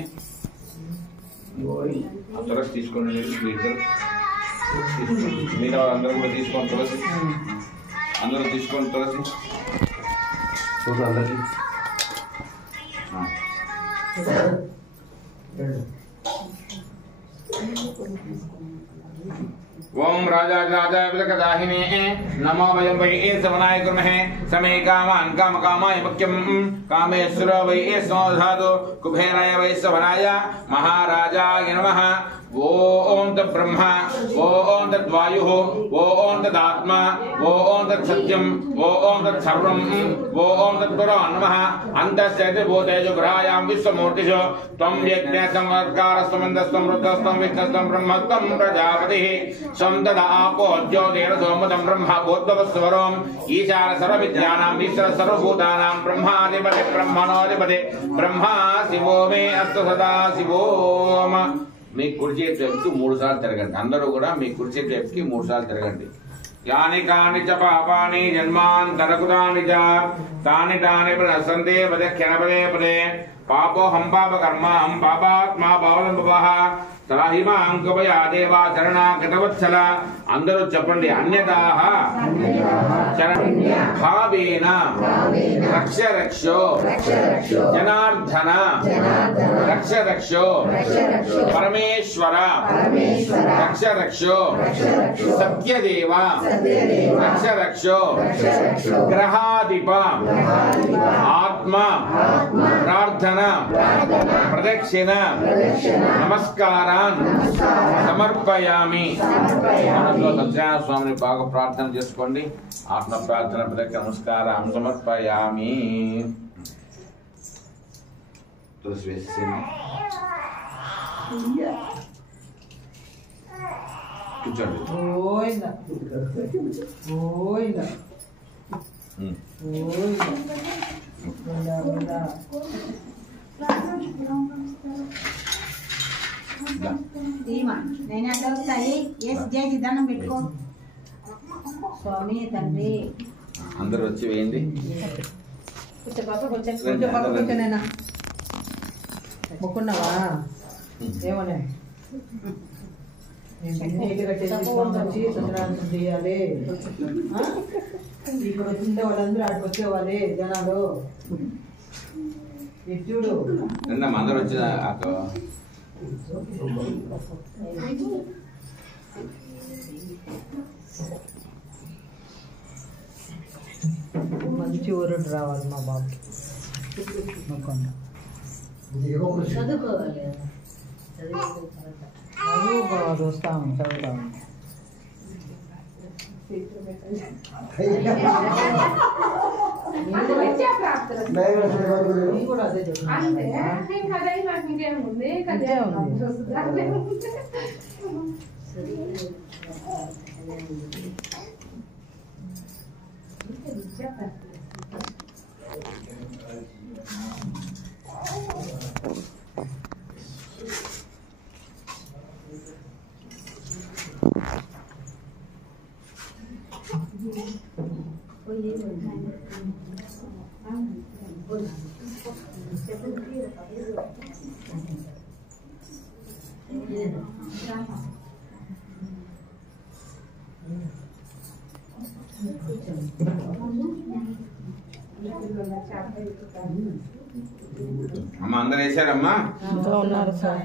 తులసి తీసుకోండి మీరు అందరూ కూడా తీసుకోండి తులసి అందరూ తీసుకోండి తులసి అందరికి ओम राजाधिराजाविलकदाहिने नमो वयं वै सवनाय कुर्महे समे कामान् कामकामाय मुख्यं कामेश्वर वै स्मोधातु कुबेराय वै सवनाय महाराजाय नमः। ओम तद्ब्रह्मा ओम तद्वायुः ओम तदात्मा ओम तत्सत्यं ओम तत्सर्वं ओम तत्पुरो नमः। अन्तश्चैते भूतेषु ग्रहायां विश्वमूर्तिषु त्वं यज्ञसंवर्गारस्त्वमन्दस्त्वं रुद्रस्त्वं विष्णुस्त्वं ब्रह्मस्त्वं प्रजापतिः स्वं तदापो ज्योतिरसोमतं ब्रह्म भूद्भवस्वरोम् ईशान सर्वविद्यानां ईश्वर सर्वभूतानां ब्रह्माधिपति ब्रह्मणोऽधिपति ब्रह्मा शिवो मे अस्तु सदा शिवोम। మీ కుడి చేతి వైపుకి 3 సార్లు తిరగండి అందరూ కూడా మీ కుడి చేతి వైపుకి 3 సార్లు తిరగండి యాని కాని చ పాపాని జన్మాంతరకృతాని చ తాని తాని ప్రసంతే పదక్షణపదే పదే పాపో హం పాప కర్మ హం పాపాత్మా పావలంబవః తరాహిమాం కవయా దేవా శరణాగతవత్సల అందరూ చెప్పండి అన్యదాః భావేన రక్ష రక్షో జనార్దన రక్ష రక్షో పరమేశ్వర రక్ష రక్షో సత్యదేవ రక్ష రక్షో గ్రహాధిప ఆత్మ ప్రార్థన ప్రదక్షిణ నమస్కారాన్ సమర్పయామి। మనలో సత్యనారాయణ స్వామిని బాగా ప్రార్థన చేసుకోండి ఆత్మ ప్రార్థన ప్రదక్షిణ నమస్కారం సమర్పయామి। తులసి వేసేసింది కూర్చోండి నేను అడుగుతాయి చేసి దండం పెట్టుకో స్వామి తండ్రి అందరూ వచ్చి వేయండి కూర్చోనైనా మొక్కున్నావా ఏమన్నా సత్యనారాయణ చేయాలి ఇక్కడ వచ్చింటే వాళ్ళందరూ ఆడికి వచ్చేవాలి జనాలు చూడు అందరూ వచ్చిన మంచి ఊరుడు రావాలి మా బాబుకి చదువుకోవాలి చూస్తాము చదువుతాము కూడా అదే అమ్మ అందరు వేసారమ్మా ఇంకా ఉన్నారు సార్.